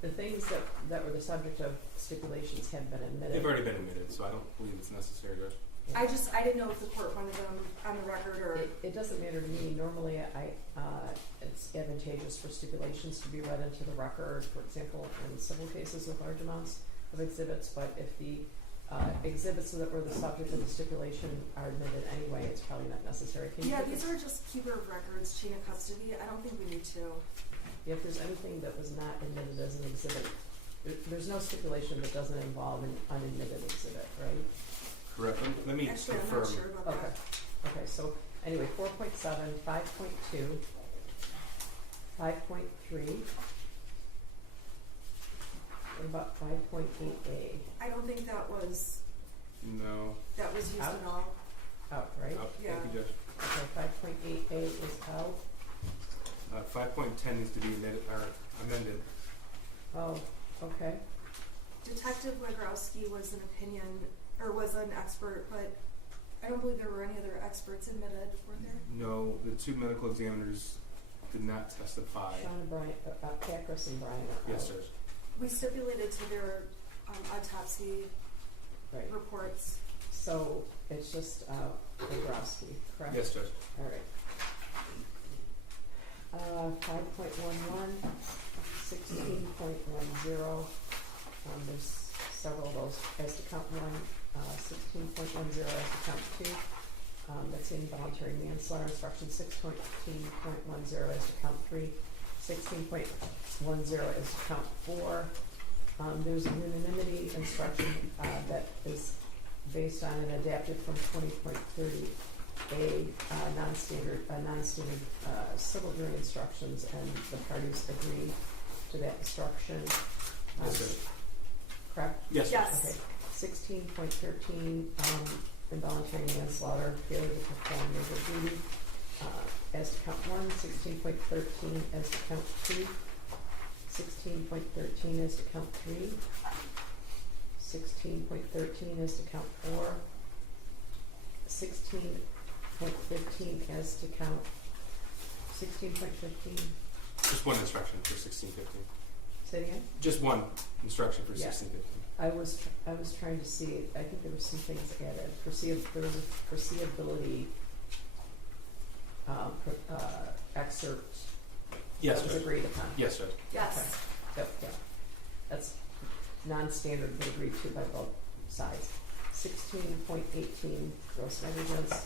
The things that were the subject of stipulations had been admitted. They've already been admitted, so I don't believe it's necessary to. Yeah. I didn't know if the court wanted them on the record or. It doesn't matter to me. Normally, it's advantageous for stipulations to be read into the record, for example, in civil cases with large amounts of exhibits. But if the exhibits that were the subject of the stipulation are admitted anyway, it's probably not necessary. Can you Yeah, give these us- are just keeper of records, chain of custody. I don't think we need to. If there's anything that was not admitted as an exhibit, there's no stipulation that doesn't involve an unadmitted exhibit, right? Correct. Let me Actually, confirm. I'm not sure about Okay. that. Okay, so anyway, 4.7, 5.2, 5.3. What about 5.8A? I don't think that was No. used Out? at all. Out, right? Oh, Yeah. Thank you, Judge. Okay, 5.8A is out. 5.10 needs to be amended. Oh, okay. Detective Wagorowski was an expert, but I don't believe there were any other experts admitted, were there? No, the two medical examiners did not testify. Sean and Brian, Pacris and Brian are out. Yes, sir. We stipulated to their autopsy Right. reports. So it's just Wagorowski, correct? Yes, Judge. All right. 5.11, 16.10. There's several of those. As to count one, 16.10 as to count two. That's involuntary manslaughter. Instruction 16.10 as to count three. 16.10 as to count four. There's a unanimity instruction that is based on and adapted from 20.30A non-standard civil jury instructions, and the parties agree to that instruction. Yes, sir. Correct? Yes, Yes. Judge. Okay. 16.13 involuntary manslaughter, failure to perform legal duty. As to count one, 16.13 as to count two. 16.13 as to count three. 16.13 as to count four. 16.15 as to count 16.15. Just one instruction for 1615. Say it again. Just one instruction for Yeah. 1615. I was trying to see. I think there were some things added. There was a foreseeability excerpt Yes, that was Judge. agreed upon. Yes, Judge. Yes. Okay. Yep, yeah. That's non-standard but agreed to by both sides. 16.18 gross negligence.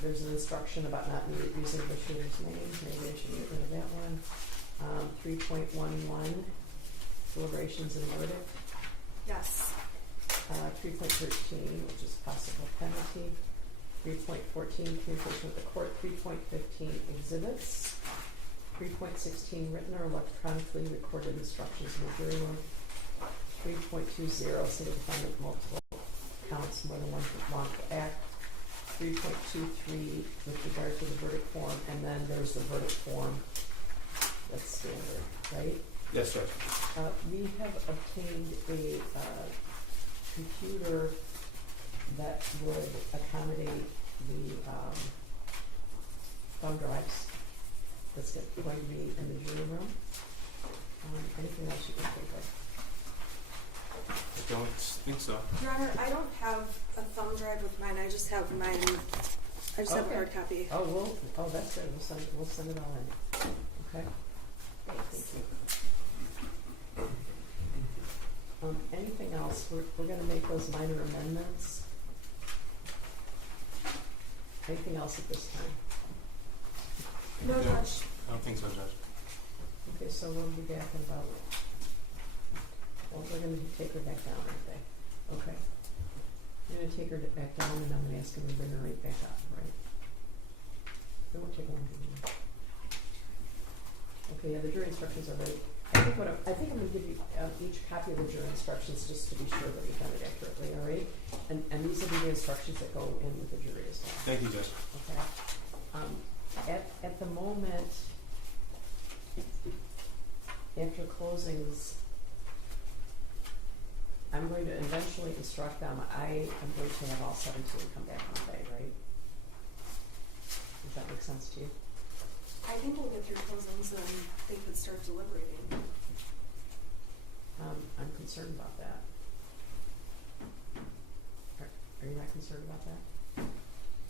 There's an instruction about not using the shooter's name. Maybe I should get rid of that one. 3.11 deliberations and verdict. Yes. 3.13, which is possible penalty. 3.14, communication with the court. 3.15, exhibits. 3.16, written or electronically recorded instructions in the jury room. 3.20, single defendant, multiple counts, more than one wrongful act. 3.23 with regard to the verdict form, and then there's the verdict form that's standard, right? Yes, Judge. We have obtained a computer that would accommodate the thumb drives that's going to be in the jury room. Anything else you can think of? I don't think so. Your Honor, I don't have a thumb drive with mine. I just have mine. I just have a Okay. hard copy. Oh, that's good. We'll send it all in. Okay. Thank you. Anything else? We're gonna make those minor amendments. Anything else at this time? No, No. Judge. I don't think so, Judge. Okay, so we'll be back in about, well, we're gonna take her back down, aren't they? Okay. You're gonna take her back down, and I'm gonna ask him to bring her right back up, right? It won't take long to do. Okay, yeah, the jury instructions are ready. I think I'm gonna give you each copy of the jury instructions just to be sure that we've done it accurately, all right? And these will be the instructions that go in with the jury as well. Thank you, Judge. Okay. At the moment, after closings, I'm going to eventually instruct them. I am going to have all 17 come back on play, right? Does that make sense to you? I think we'll get through closings and they could start deliberating. I'm concerned about that. Are you not concerned about that?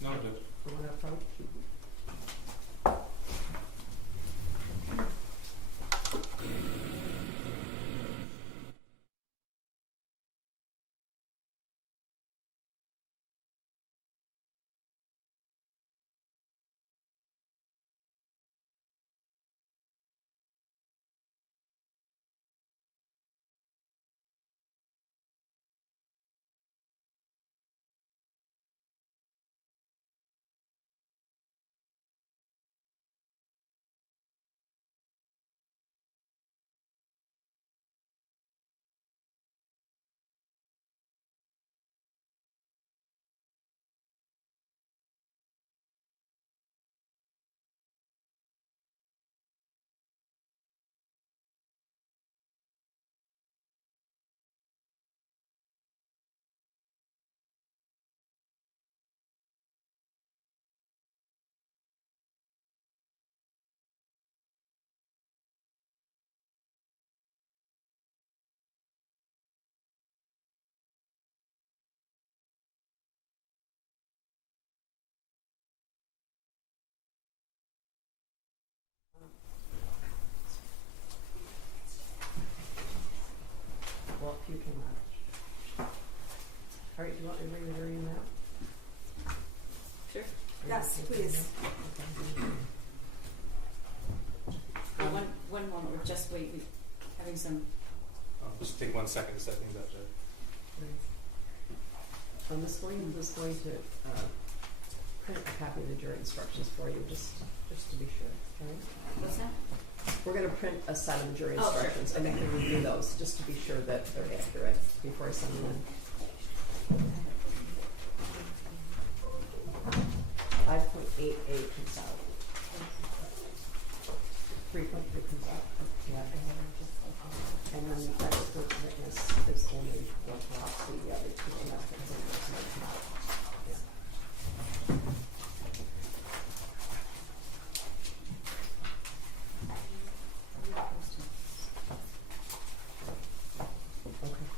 No, Judge. You want to approach? Well, if you can all right, do you want me to bring the jury in now? Sure. Are you Yes, okay with please. that? Okay. One moment, we're just waiting, having some, Just take 1 second to set things up, Judge. Right. Ms. Williams is going to print a copy of the jury instructions for you, just to be sure. All right? what's that? We're going to print a set of the jury Oh, sure. instructions, and then we can review those just to be sure that they're accurate before I send them in. 5.88 comes out. 3.3 comes out. Yeah. And then the expert witness is only one drop, the other two are not going to come out. Yeah. Okay.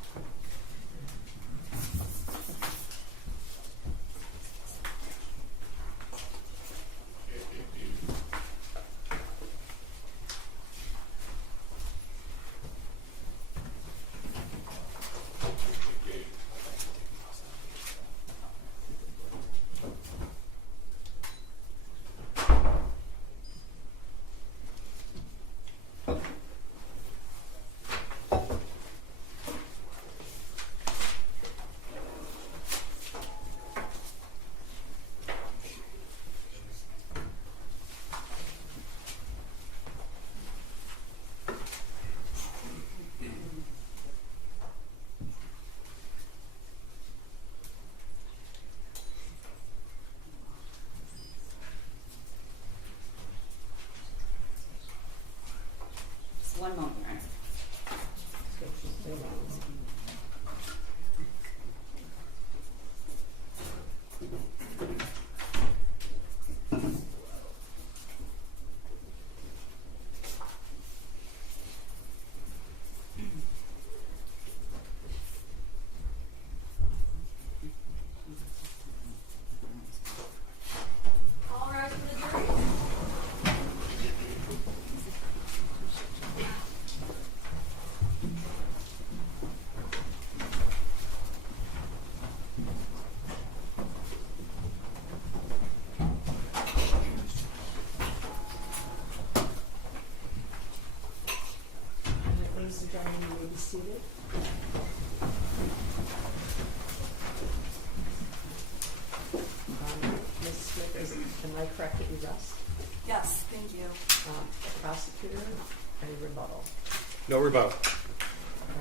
seated. Ms. Smith, am I correct that you rest? Yes, thank you. Prosecutor, any rebuttal? No rebuttal.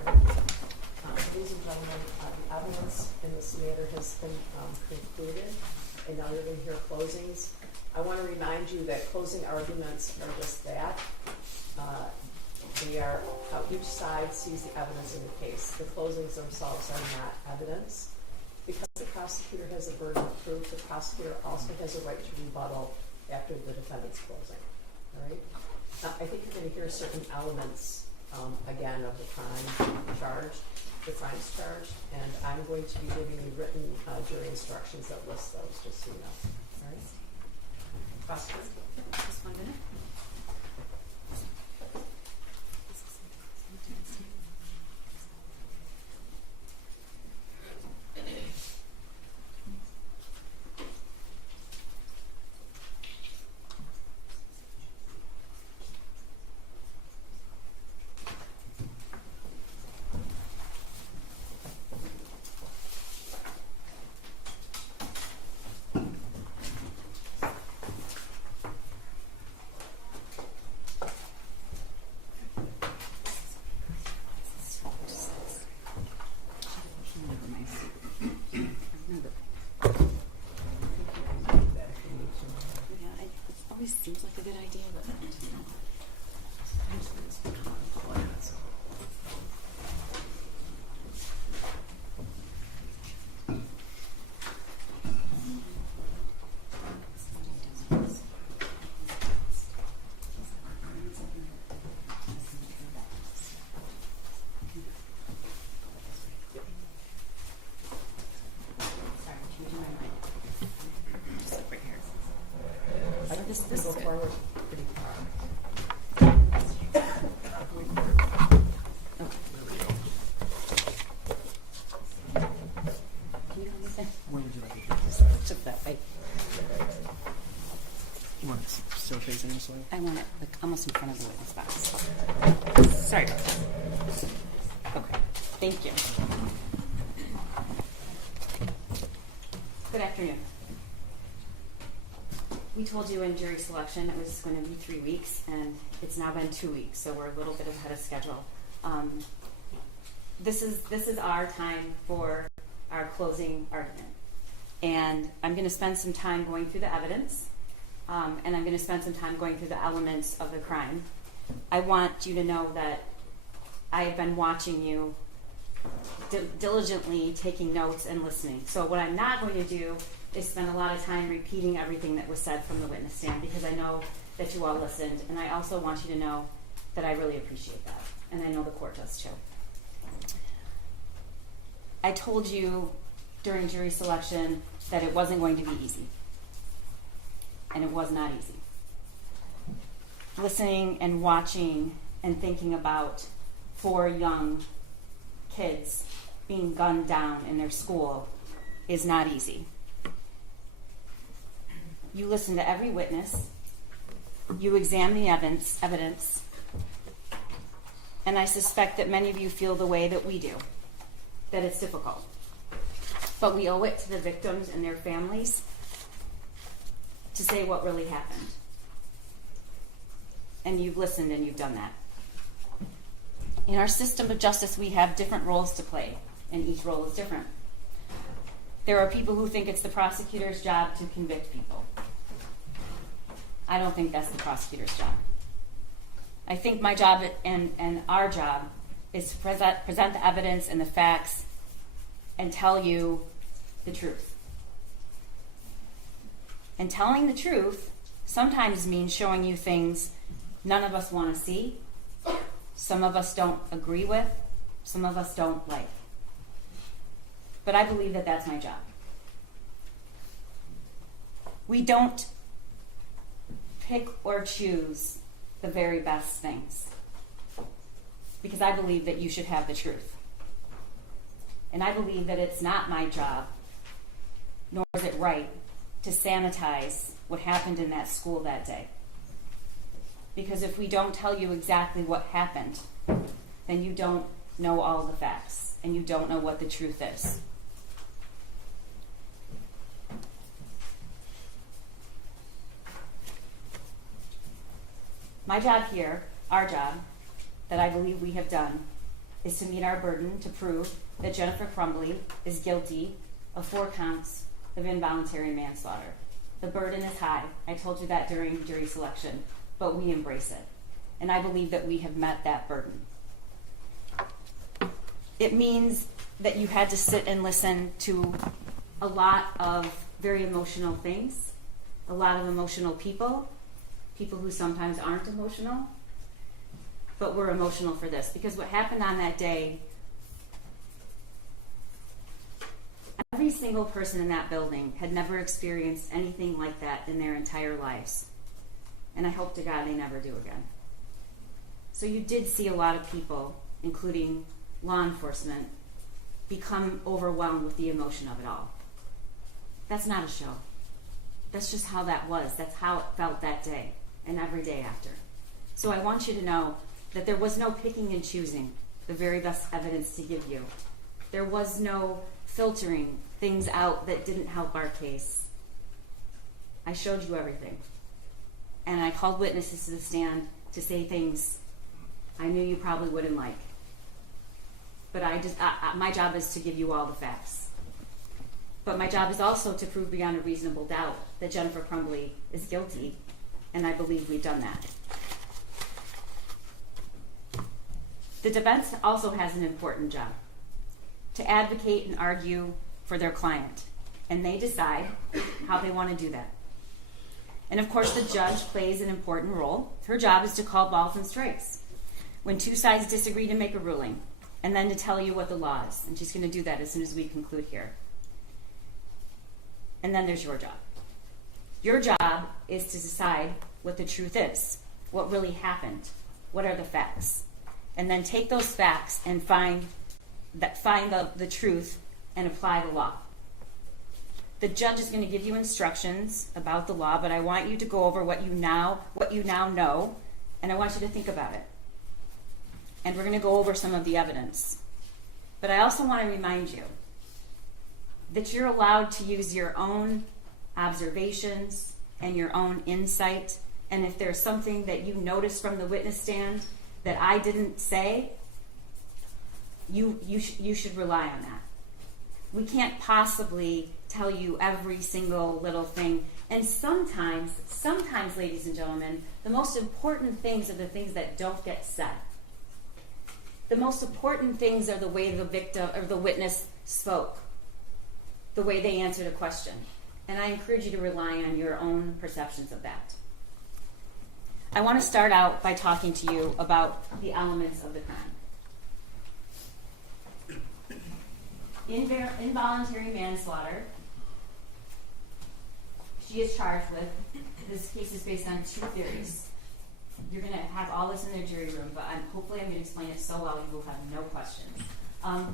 All right. Ladies and gentlemen, the evidence in this matter has been concluded, and now you're going to hear closings. I want to remind you that closing arguments are just that. They are how each side sees the evidence in the case. The closings themselves are not evidence. Because the prosecutor has a burden of proof, the prosecutor also has a right to rebuttal after the defendant's closing. All right? I think you're going to hear certain elements, again, of the crime charged, the crimes charged, and I'm going to be giving you written jury instructions that list those, just so you know. All right? Prosecutor? Just 1 minute. Seems like a good idea, but This is forward pretty far. Where would you like it? just that way. You want it still facing this way? I want it like almost in front of the witness box. Sorry about that. Okay, thank you. Good afternoon. We told you in jury selection it was going to be 3 weeks, and it's now been 2 weeks, so we're a little bit ahead of schedule. This is our time for our closing argument, and I'm going to spend some time going through the evidence, and I'm going to spend some time going through the elements of the crime. I want you to know that I have been watching you diligently, taking notes and listening. So what I'm not going to do is spend a lot of time repeating everything that was said from the witness stand, because I know that you all listened, and I also want you to know that I really appreciate that, and I know the court does too. I told you during jury selection that it wasn't going to be easy, and it was not easy. Listening and watching and thinking about 4 young kids being gunned down in their school is not easy. You listen to every witness, you examine the evidence, and I suspect that many of you feel the way that we do, that it's difficult. But we owe it to the victims and their families to say what really happened. And you've listened and you've done that. In our system of justice, we have different roles to play, and each role is different. There are people who think it's the prosecutor's job to convict people. I don't think that's the prosecutor's job. I think my job and our job is to present the evidence and the facts and tell you the truth. And telling the truth sometimes means showing you things none of us want to see, some of us don't agree with, some of us don't like. But I believe that that's my job. We don't pick or choose the very best things, because I believe that you should have the truth. And I believe that it's not my job, nor is it right, to sanitize what happened in that school that day. Because if we don't tell you exactly what happened, then you don't know all the facts, and you don't know what the truth is. My job here, our job, that I believe we have done, is to meet our burden to prove that Jennifer Crumbley is guilty of 4 counts of involuntary manslaughter. The burden is high. I told you that during jury selection, but we embrace it. And I believe that we have met that burden. It means that you had to sit and listen to a lot of very emotional things, a lot of emotional people who sometimes aren't emotional, but we're emotional for this. Because what happened on that day, every single person in that building had never experienced anything like that in their entire lives. And I hope to God they never do again. So you did see a lot of people, including law enforcement, become overwhelmed with the emotion of it all. That's not a show. That's just how that was. That's how it felt that day and every day after. So I want you to know that there was no picking and choosing the very best evidence to give you. There was no filtering things out that didn't help our case. I showed you everything. And I called witnesses to the stand to say things I knew you probably wouldn't like. But my job is to give you all the facts. But my job is also to prove beyond a reasonable doubt that Jennifer Crumbley is guilty, and I believe we've done that. The defense also has an important job, to advocate and argue for their client, and they decide how they want to do that. And of course, the judge plays an important role. Her job is to call balls and strikes when 2 sides disagree, to make a ruling, and then to tell you what the law is. And she's going to do that as soon as we conclude here. And then there's your job. Your job is to decide what the truth is, what really happened, what are the facts, and then take those facts and find the truth and apply the law. The judge is going to give you instructions about the law, but I want you to go over what you now know, and I want you to think about it. And we're going to go over some of the evidence. But I also want to remind you that you're allowed to use your own observations and your own insight. And if there's something that you notice from the witness stand that I didn't say, you should rely on that. We can't possibly tell you every single little thing. And sometimes, ladies and gentlemen, the most important things are the things that don't get said. The most important things are the way the victim or the witness spoke, the way they answered a question. And I encourage you to rely on your own perceptions of that. I want to start out by talking to you about the elements of the crime. Involuntary manslaughter, she is charged with. This case is based on 2 theories. You're going to have all this in their jury room, but hopefully I'm going to explain it so well you will have no questions.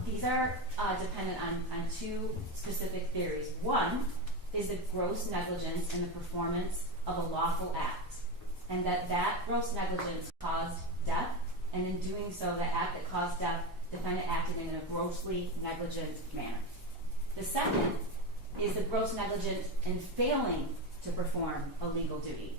These are dependent on 2 specific theories. One is the gross negligence in the performance of a lawful act, and that gross negligence caused death, and in doing so, the act that caused death, defendant acted in a grossly negligent manner. The second is the gross negligence in failing to perform a legal duty.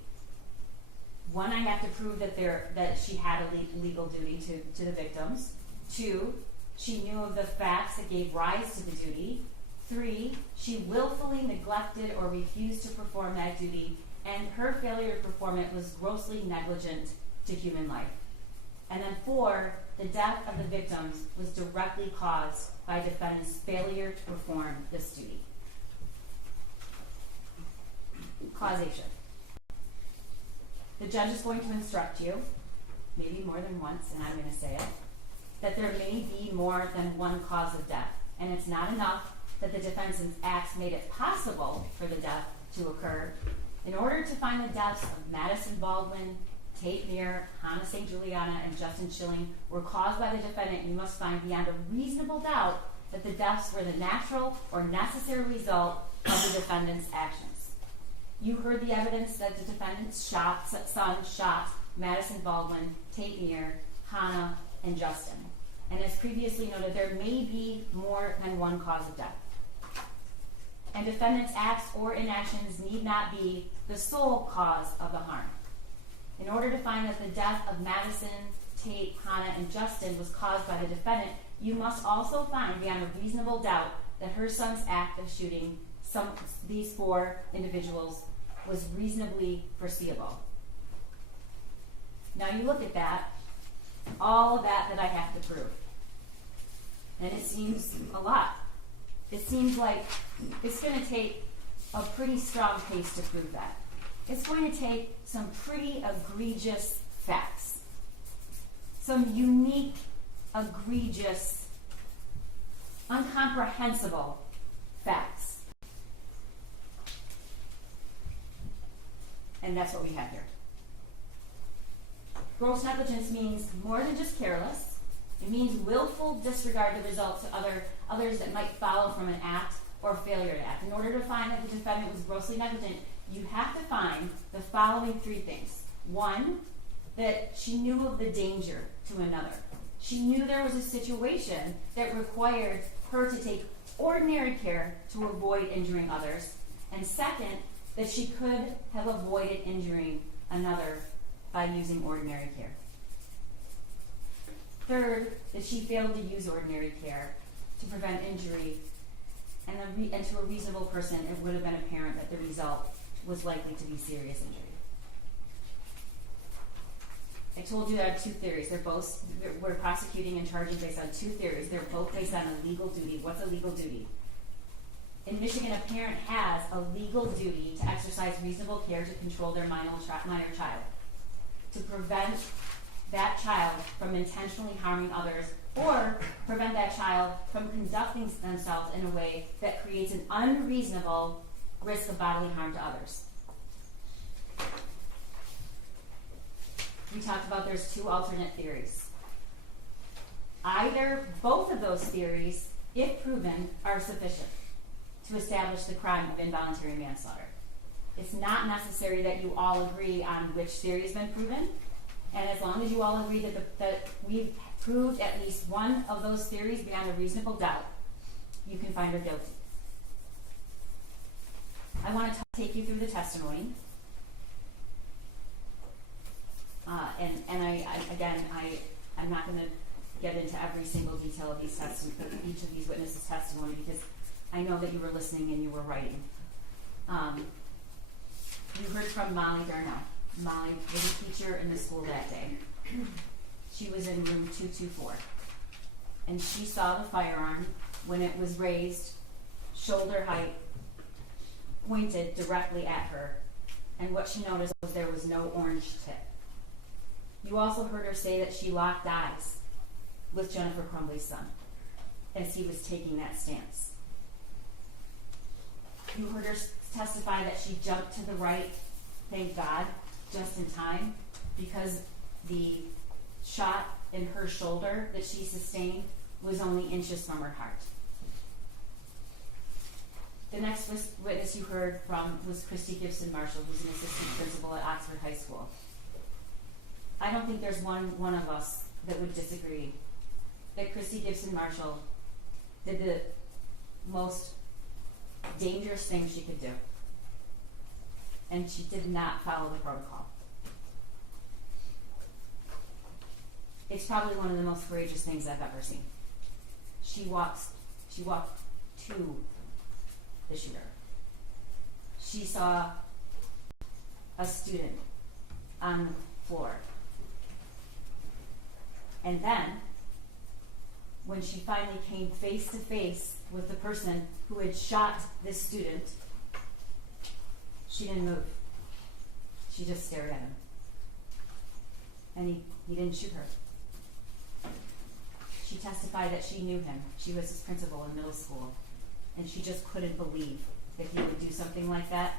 One, I have to prove that she had a legal duty to the victims. 2, she knew of the facts that gave rise to the duty. 3, she willfully neglected or refused to perform that duty, and her failure to perform it was grossly negligent to human life. And then 4, the death of the victims was directly caused by defendant's failure to perform this duty. Causation. The judge is going to instruct you, maybe more than once, and I'm going to say it, that there may be more than one cause of death. And it's not enough that the defendant's acts made it possible for the death to occur. In order to find the deaths of Madison Baldwin, Tate Meir, Hannah St. Juliana, and Justin Schilling were caused by the defendant, you must find beyond a reasonable doubt that the deaths were the natural or necessary result of the defendant's actions. You heard the evidence that the defendant's son shot Madison Baldwin, Tate Meir, Hannah, and Justin. And as previously noted, there may be more than one cause of death. And defendant's acts or inactions need not be the sole cause of the harm. In order to find that the death of Madison, Tate, Hannah, and Justin was caused by the defendant, you must also find beyond a reasonable doubt that her son's act of shooting these 4 individuals was reasonably foreseeable. Now you look at that, all of that I have to prove. And it seems a lot. It seems like it's going to take a pretty strong case to prove that. It's going to take some pretty egregious facts. Some unique, egregious, incomprehensible facts. And that's what we have here. Gross negligence means more than just careless. It means willful disregard of the results to others that might follow from an act or failure to act. In order to find that the defendant was grossly negligent, you have to find the following 3 things. 1, that she knew of the danger to another. She knew there was a situation that required her to take ordinary care to avoid injuring others. And second, that she could have avoided injuring another by using ordinary care. Third, that she failed to use ordinary care to prevent injury, and to a reasonable person, it would have been apparent that the result was likely to be serious injury. I told you I have 2 theories. We're prosecuting and charging based on 2 theories. They're both based on a legal duty. What's a legal duty? In Michigan, a parent has a legal duty to exercise reasonable care to control their minor child, to prevent that child from intentionally harming others, or prevent that child from conducting themselves in a way that creates an unreasonable risk of bodily harm to others. We talked about there's 2 alternate theories. Both of those theories, if proven, are sufficient to establish the crime of involuntary manslaughter. It's not necessary that you all agree on which theory has been proven, and as long as you all agree that we've proved at least one of those theories beyond a reasonable doubt, you can find her guilty. I want to take you through the testimony. I'm not going to get into every single detail of each of these witnesses' testimony, because I know that you were listening and you were writing. You heard from Molly Darnell. Molly was a teacher in the school that day. She was in room 224. And she saw the firearm when it was raised, shoulder height, pointed directly at her. And what she noticed was there was no orange tip. You also heard her say that she locked eyes with Jennifer Crumbley's son as he was taking that stance. You heard her testify that she jumped to the right, thank God, just in time, because the shot in her shoulder that she sustained was only inches from her heart. The next witness you heard from was Christy Gibson Marshall, who's an assistant principal at Oxford High School. I don't think there's one of us that would disagree that Christy Gibson Marshall did the most dangerous thing she could do. And she did not follow the protocol. It's probably one of the most courageous things I've ever seen. She walked to the shooter. She saw a student on the floor. And then, when she finally came face to face with the person who had shot this student, she didn't move. She just stared at him. And he didn't shoot her. She testified that she knew him. She was his principal in middle school. And she just couldn't believe that he would do something like that,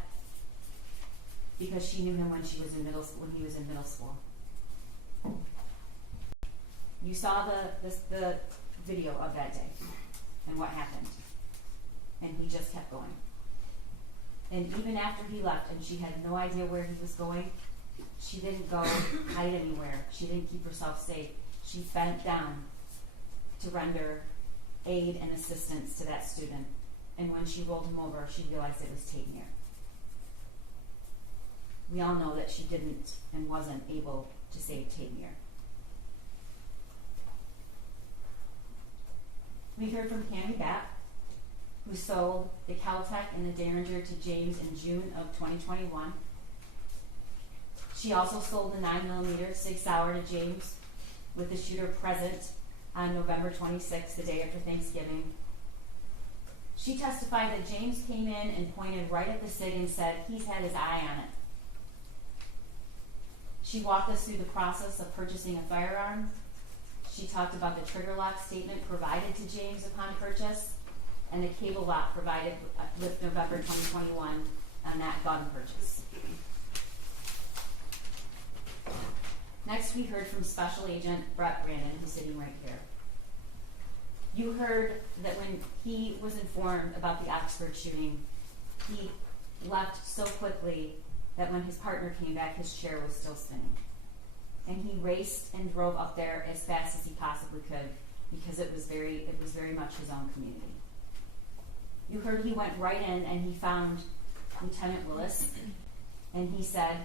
because she knew him when he was in middle school. You saw the video of that day and what happened. And he just kept going. And even after he left and she had no idea where he was going, she didn't go hide anywhere. She didn't keep herself safe. She bent down to render aid and assistance to that student. And when she rolled him over, she realized it was Tamir. We all know that she didn't and wasn't able to save Tamir. We heard from Cammie Batt, who sold the Caltech and the Derringer to James in June of 2021. She also sold the 9mm Sig Sauer to James, with the shooter present on November 26th, the day after Thanksgiving. She testified that James came in and pointed right at the Sig and said he's had his eye on it. She walked us through the process of purchasing a firearm. She talked about the trigger lock statement provided to James upon purchase and the cable lock provided with November 2021 on that gun purchase. Next, we heard from Special Agent Brett Brandon, who's sitting right here. You heard that when he was informed about the Oxford shooting, he left so quickly that when his partner came back, his chair was still spinning. And he raced and drove up there as fast as he possibly could because it was very much his own community. You heard he went right in and he found Lieutenant Willis, and he said,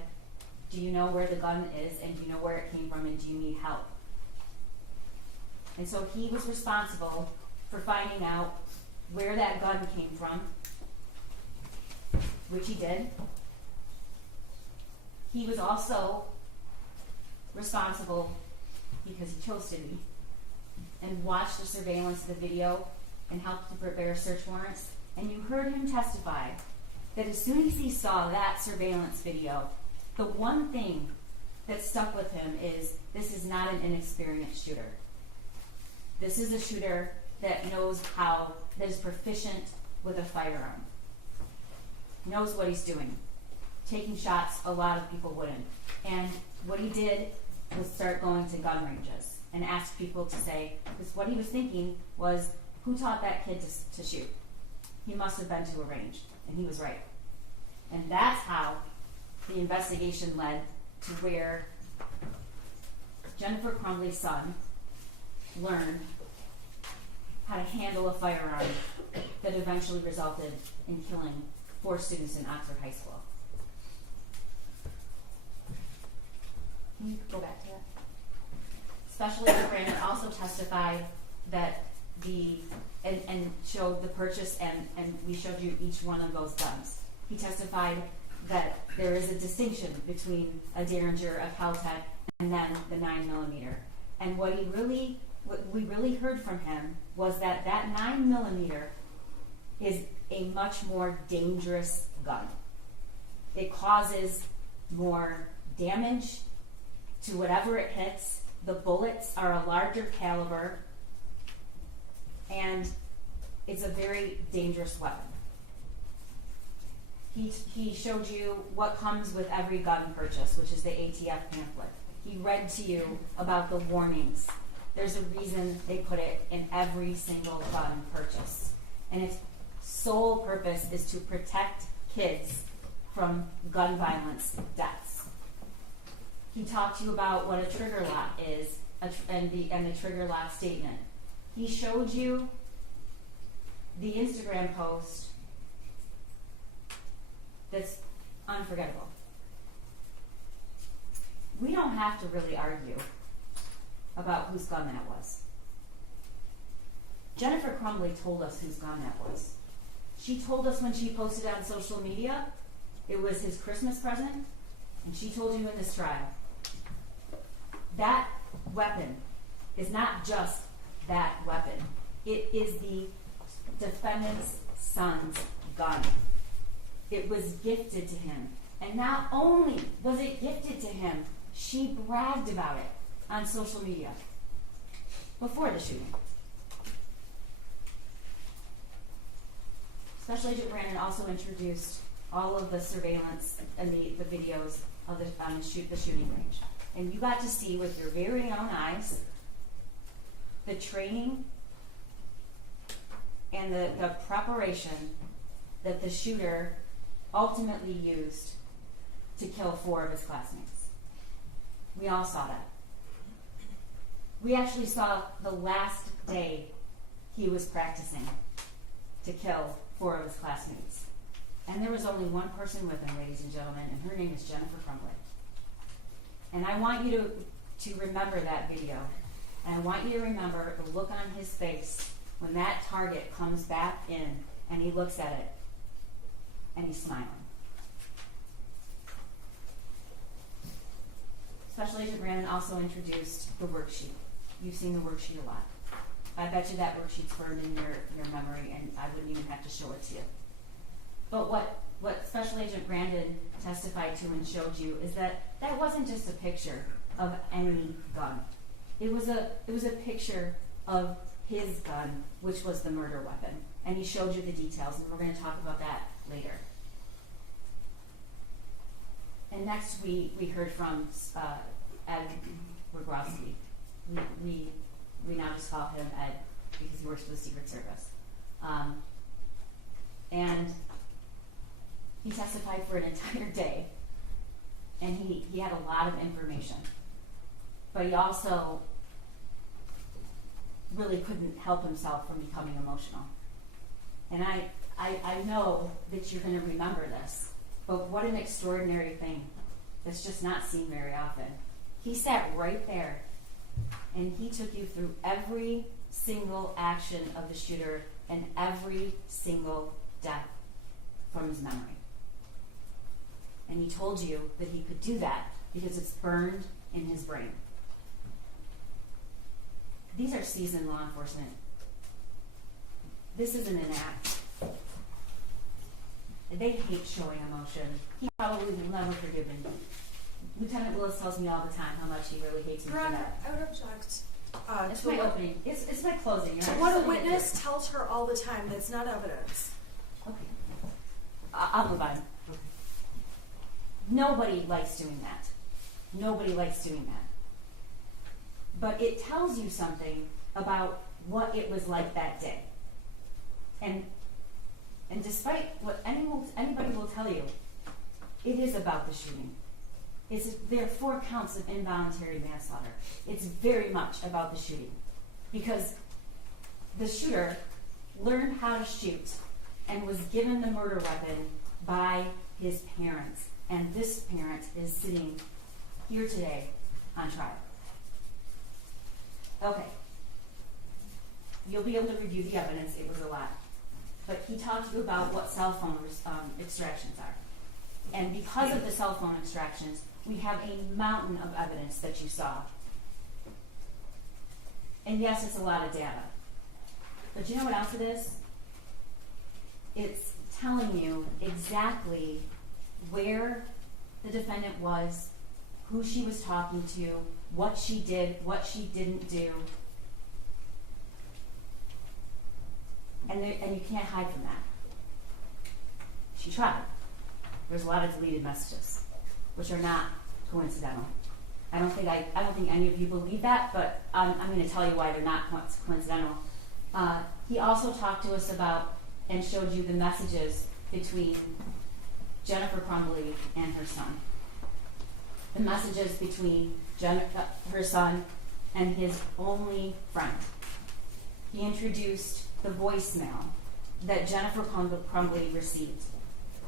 do you know where the gun is, and do you know where it came from, and do you need help? And so he was responsible for finding out where that gun came from, which he did. He was also responsible, because he chose to be, and watched the surveillance of the video and helped to prepare search warrants. And you heard him testify that as soon as he saw that surveillance video, the one thing that stuck with him is this is not an inexperienced shooter. This is a shooter that knows that is proficient with a firearm. Knows what he's doing. Taking shots, a lot of people wouldn't. And what he did was start going to gun ranges and ask people to say, because what he was thinking was, who taught that kid to shoot? He must have been to a range, and he was right. And that's how the investigation led to where Jennifer Crumbley's son learned how to handle a firearm that eventually resulted in killing 4 students in Oxford High School. Can you go back to that? Special Agent Brandon also testified that and showed the purchase, and we showed you each one of those guns. He testified that there is a distinction between a Derringer, a Caltech, and then the 9mm. And what we really heard from him was that 9mm is a much more dangerous gun. It causes more damage to whatever it hits. The bullets are a larger caliber, and it's a very dangerous weapon. He showed you what comes with every gun purchase, which is the ATF pamphlet. He read to you about the warnings. There's a reason they put it in every single gun purchase. And its sole purpose is to protect kids from gun violence deaths. He talked to you about what a trigger lock is and the trigger lock statement. He showed you the Instagram post that's unforgettable. We don't have to really argue about whose gun that was. Jennifer Crumbley told us whose gun that was. She told us when she posted it on social media, it was his Christmas present, and she told you in this trial. That weapon is not just that weapon. It is the defendant's son's gun. It was gifted to him. And not only was it gifted to him, she bragged about it on social media before the shooting. Special Agent Brandon also introduced all of the surveillance and the videos of the shooting range. And you got to see with your very own eyes the training and the preparation that the shooter ultimately used to kill 4 of his classmates. We all saw that. We actually saw the last day he was practicing to kill 4 of his classmates. And there was only one person with him, ladies and gentlemen, and her name is Jennifer Crumbley. And I want you to remember that video. And I want you to remember the look on his face when that target comes back in and he looks at it and he's smiling. Special Agent Brandon also introduced the worksheet. You've seen the worksheet a lot. I bet you that worksheet's burned in your memory and I wouldn't even have to show it to you. But what Special Agent Brandon testified to and showed you is that wasn't just a picture of any gun. It was a picture of his gun, which was the murder weapon. And he showed you the details, and we're going to talk about that later. And next we heard from Ed Wiegrowski. We now just call him Ed because he works for the Secret Service. And he testified for an entire day, and he had a lot of information. But he also really couldn't help himself from becoming emotional. And I know that you're going to remember this, but what an extraordinary thing that's just not seen very often. He sat right there, and he took you through every single action of the shooter and every single death from his memory. And he told you that he could do that because it's burned in his brain. These are seasoned law enforcement. This isn't an act. They hate showing emotion. He probably will never forgive me. Lieutenant Willis tells me all the time how much he really hates me for Brenda, that. I would object. It's To my opening. It's my closing. You're to not what a saying witness it. tells her all the time. That's not evidence. Okay. I'll move on. Nobody likes doing that. Nobody likes doing that. But it tells you something about what it was like that day. And despite what anybody will tell you, it is about the shooting. There are 4 counts of involuntary manslaughter. It's very much about the shooting. Because the shooter learned how to shoot and was given the murder weapon by his parents. And this parent is sitting here today on trial. Okay. You'll be able to review the evidence. It was a lot. But he talked to you about what cell phone extractions are. And because of the cell phone extractions, we have a mountain of evidence that you saw. And yes, it's a lot of data. But you know what else it is? It's telling you exactly where the defendant was, who she was talking to, what she did, what she didn't do. And you can't hide from that. She tried. There's a lot of deleted messages, which are not coincidental. I don't think any of you believe that, but I'm going to tell you why they're not coincidental. He also talked to us about and showed you the messages between Jennifer Crumbley and her son. The messages between her son and his only friend. He introduced the voicemail that Jennifer Crumbley received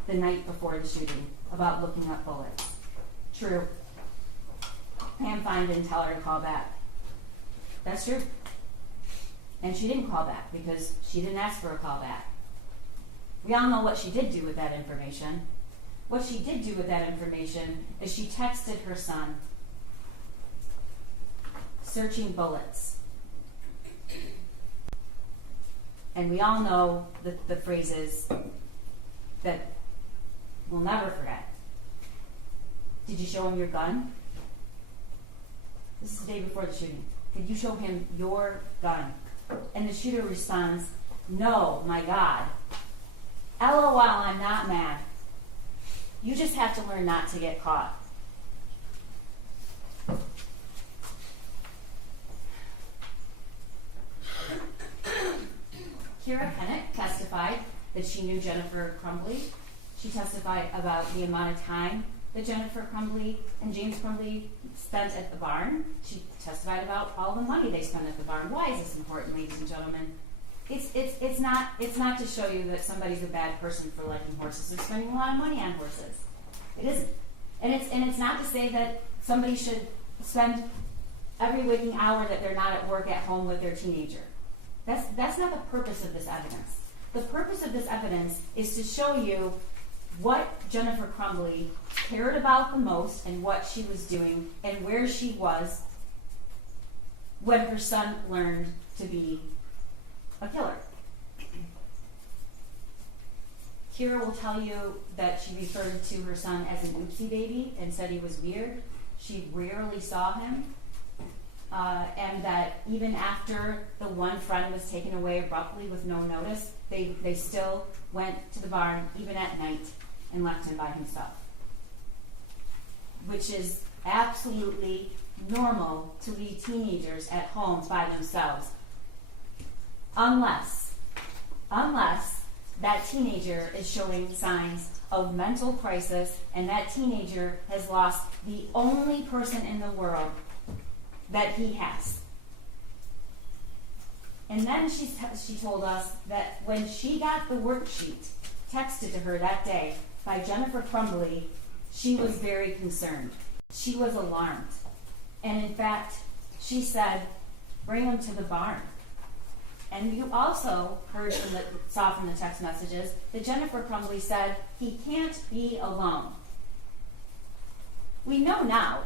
the night before the shooting about looking up bullets. True. Pam Fine didn't tell her to call back. That's true. And she didn't call back because she didn't ask for a call back. We all know what she did do with that information. What she did do with that information is she texted her son, searching bullets. And we all know the phrases that we'll never forget. Did you show him your gun? This is the day before the shooting. Did you show him your gun? And the shooter responds, no, my God. LOL, I'm not mad. You just have to learn not to get caught. Kira Kennett testified that she knew Jennifer Crumbley. She testified about the amount of time that Jennifer Crumbley and James Crumbley spent at the barn. She testified about all the money they spent at the barn. Why is this important, ladies and gentlemen? It's not to show you that somebody's a bad person for liking horses or spending a lot of money on horses. It isn't. And it's not to say that somebody should spend every waking hour that they're not at work at home with their teenager. That's not the purpose of this evidence. The purpose of this evidence is to show you what Jennifer Crumbley cared about the most and what she was doing and where she was when her son learned to be a killer. Kira will tell you that she referred to her son as an oopsie baby and said he was weird. She rarely saw him. And that even after the one friend was taken away abruptly with no notice, they still went to the barn, even at night, and left him by himself. Which is absolutely normal to leave teenagers at home by themselves. Unless that teenager is showing signs of mental crisis and that teenager has lost the only person in the world that he has. And then she told us that when she got the worksheet texted to her that day by Jennifer Crumbley, she was very concerned. She was alarmed. And in fact, she said, bring him to the barn. And you also saw from the text messages that Jennifer Crumbley said, he can't be alone. We know now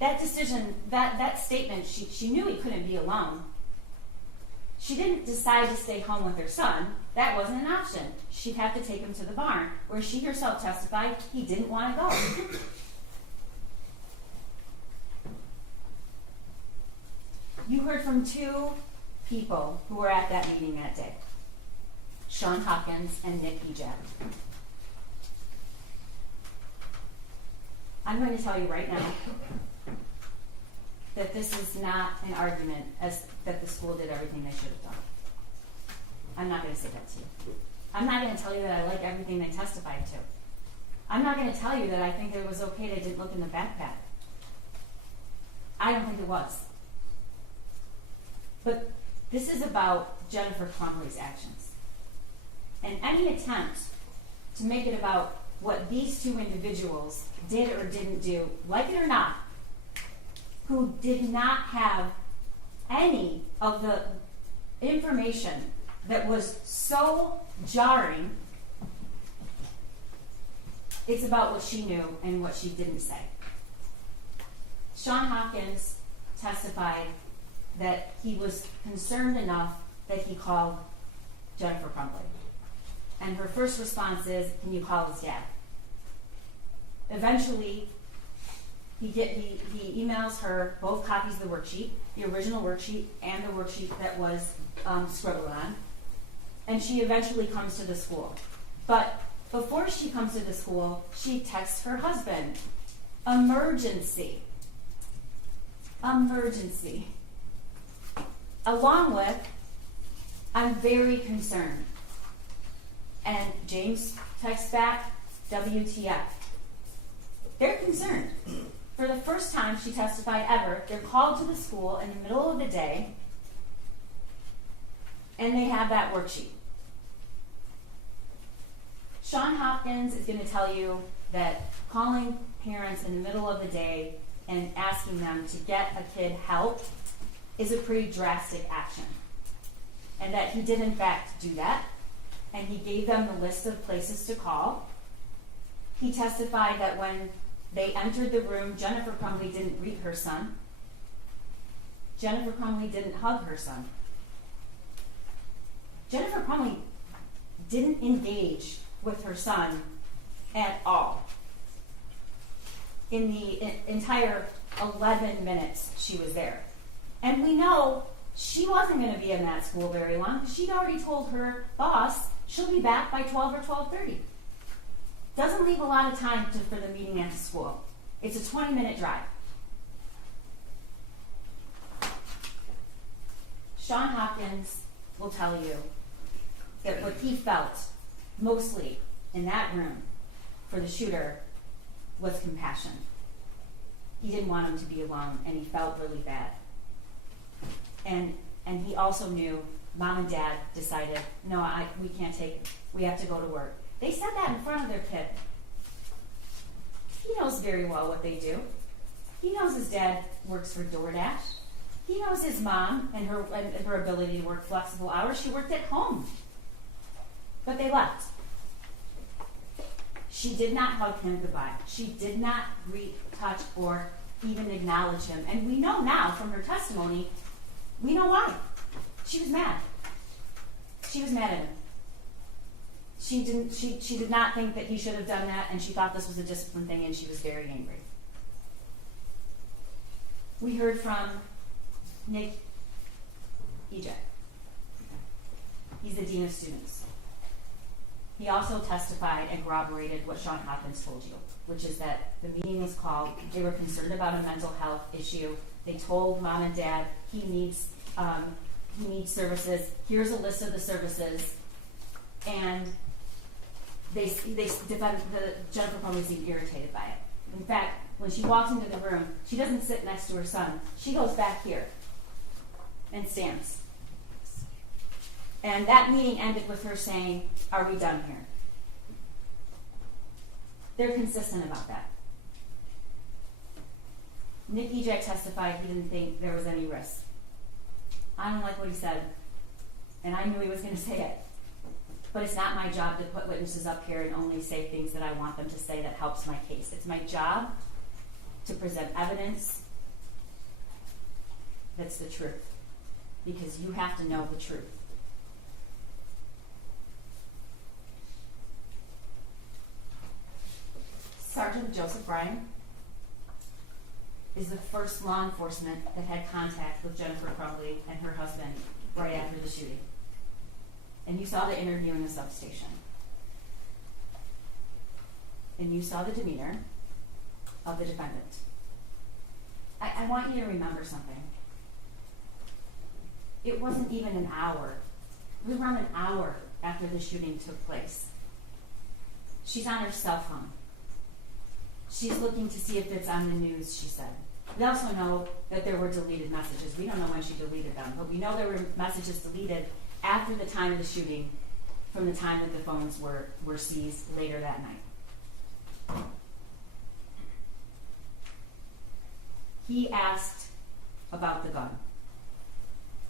that decision, that statement, she knew he couldn't be alone. She didn't decide to stay home with her son. That wasn't an option. She'd have to take him to the barn, where she herself testified he didn't want to go. You heard from two people who were at that meeting that day, Sean Hawkins and Nick Ejab. I'm going to tell you right now that this is not an argument that the school did everything they should have done. I'm not going to say that to you. I'm not going to tell you that I like everything they testified to. I'm not going to tell you that I think it was okay they didn't look in the backpack. I don't think it was. But this is about Jennifer Crumbley's actions. And any attempt to make it about what these two individuals did or didn't do, like it or not, who did not have any of the information that was so jarring, it's about what she knew and what she didn't say. Sean Hawkins testified that he was concerned enough that he called Jennifer Crumbley. And her first response is, can you call his dad? Eventually, he emails her both copies of the worksheet, the original worksheet and the worksheet that was scribbled on. And she eventually comes to the school. But before she comes to the school, she texts her husband, emergency. Emergency. Along with, I'm very concerned. And James texts back, WTF. They're concerned. For the first time she testified ever, they're called to the school in the middle of the day, and they have that worksheet. Sean Hopkins is going to tell you that calling parents in the middle of the day and asking them to get a kid help is a pretty drastic action. And that he did in fact do that, and he gave them the list of places to call. He testified that when they entered the room, Jennifer Crumbley didn't greet her son. Jennifer Crumbley didn't hug her son. Jennifer Crumbley didn't engage with her son at all in the entire 11 minutes she was there. And we know she wasn't going to be in that school very long because she'd already told her boss she'll be back by 12 or 12:30. Doesn't leave a lot of time for the meeting at the school. It's a 20-minute drive. Sean Hopkins will tell you that what he felt mostly in that room for the shooter was compassion. He didn't want him to be alone, and he felt really bad. And he also knew Mom and Dad decided, no, we can't take it. We have to go to work. They said that in front of their kid. He knows very well what they do. He knows his dad works for DoorDash. He knows his mom and her ability to work flexible hours. She worked at home. But they left. She did not hug him goodbye. She did not greet, touch, or even acknowledge him. And we know now from her testimony, we know why. She was mad. She was mad at him. She did not think that he should have done that, and she thought this was a discipline thing, and she was very angry. We heard from Nick Ejek. He's the Dean of Students. He also testified and corroborated what Sean Hopkins told you, which is that the meeting was called, they were concerned about a mental health issue. They told Mom and Dad he needs services. Here's a list of the services. And Jennifer Crumbley seemed irritated by it. In fact, when she walks into the room, she doesn't sit next to her son. She goes back here and stands. And that meeting ended with her saying, "Are we done here?" They're consistent about that. Nick Ejek testified he didn't think there was any risk. I don't like what he said, and I knew he was going to say it. But it's not my job to put witnesses up here and only say things that I want them to say that helps my case. It's my job to present evidence that's the truth, because you have to know the truth. Sergeant Joseph Bryan is the first law enforcement that had contact with Jennifer Crumbley and her husband right after the shooting. And you saw the interview in the substation. And you saw the demeanor of the defendant. I want you to remember something. It wasn't even an hour. It was around an hour after the shooting took place. She's on her cell phone. She's looking to see if it's on the news, she said. We also know that there were deleted messages. We don't know when she deleted them, but we know there were messages deleted after the time of the shooting, from the time that the phones were seized later that night. He asked about the gun,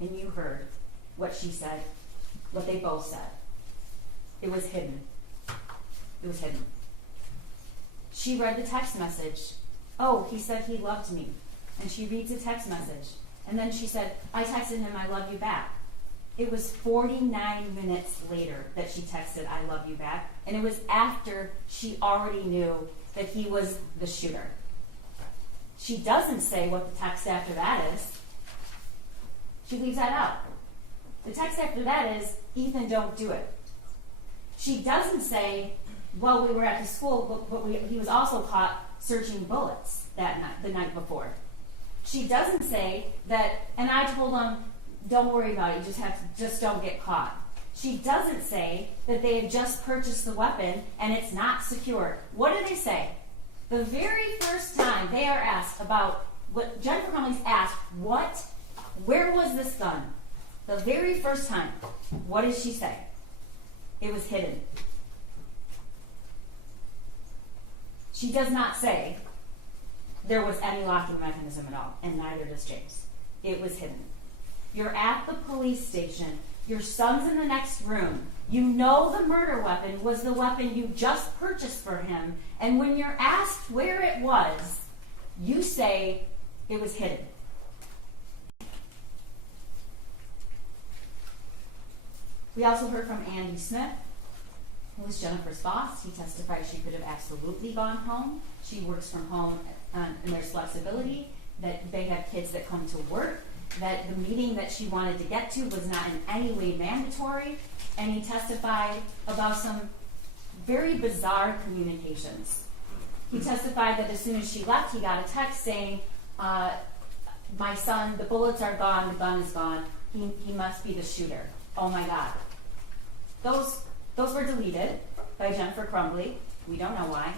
and you heard what she said, what they both said. It was hidden. It was hidden. She read the text message. Oh, he said he loved me. And she reads the text message. And then she said, I texted him, I love you back. It was 49 minutes later that she texted, I love you back. And it was after she already knew that he was the shooter. She doesn't say what the text after that is. She leaves that out. The text after that is, Ethan, don't do it. She doesn't say, well, we were at the school, but he was also caught searching bullets that night, the night before. She doesn't say that, and I told him, don't worry about it, just don't get caught. She doesn't say that they had just purchased the weapon and it's not secure. What do they say? The very first time they are asked about what Jennifer Crumbley's asked, where was this gun? The very first time, what does she say? It was hidden. She does not say there was any locking mechanism at all, and neither does James. It was hidden. You're at the police station. Your son's in the next room. You know the murder weapon was the weapon you just purchased for him, and when you're asked where it was, you say it was hidden. We also heard from Andy Smith, who was Jennifer's boss. He testified she could have absolutely gone home. She works from home, and there's flexibility, that they have kids that come to work, that the meeting that she wanted to get to was not in any way mandatory, and he testified about some very bizarre communications. He testified that as soon as she left, he got a text saying, my son, the bullets are gone, the gun is gone, he must be the shooter. Oh my God. Those were deleted by Jennifer Crumbley. We don't know why.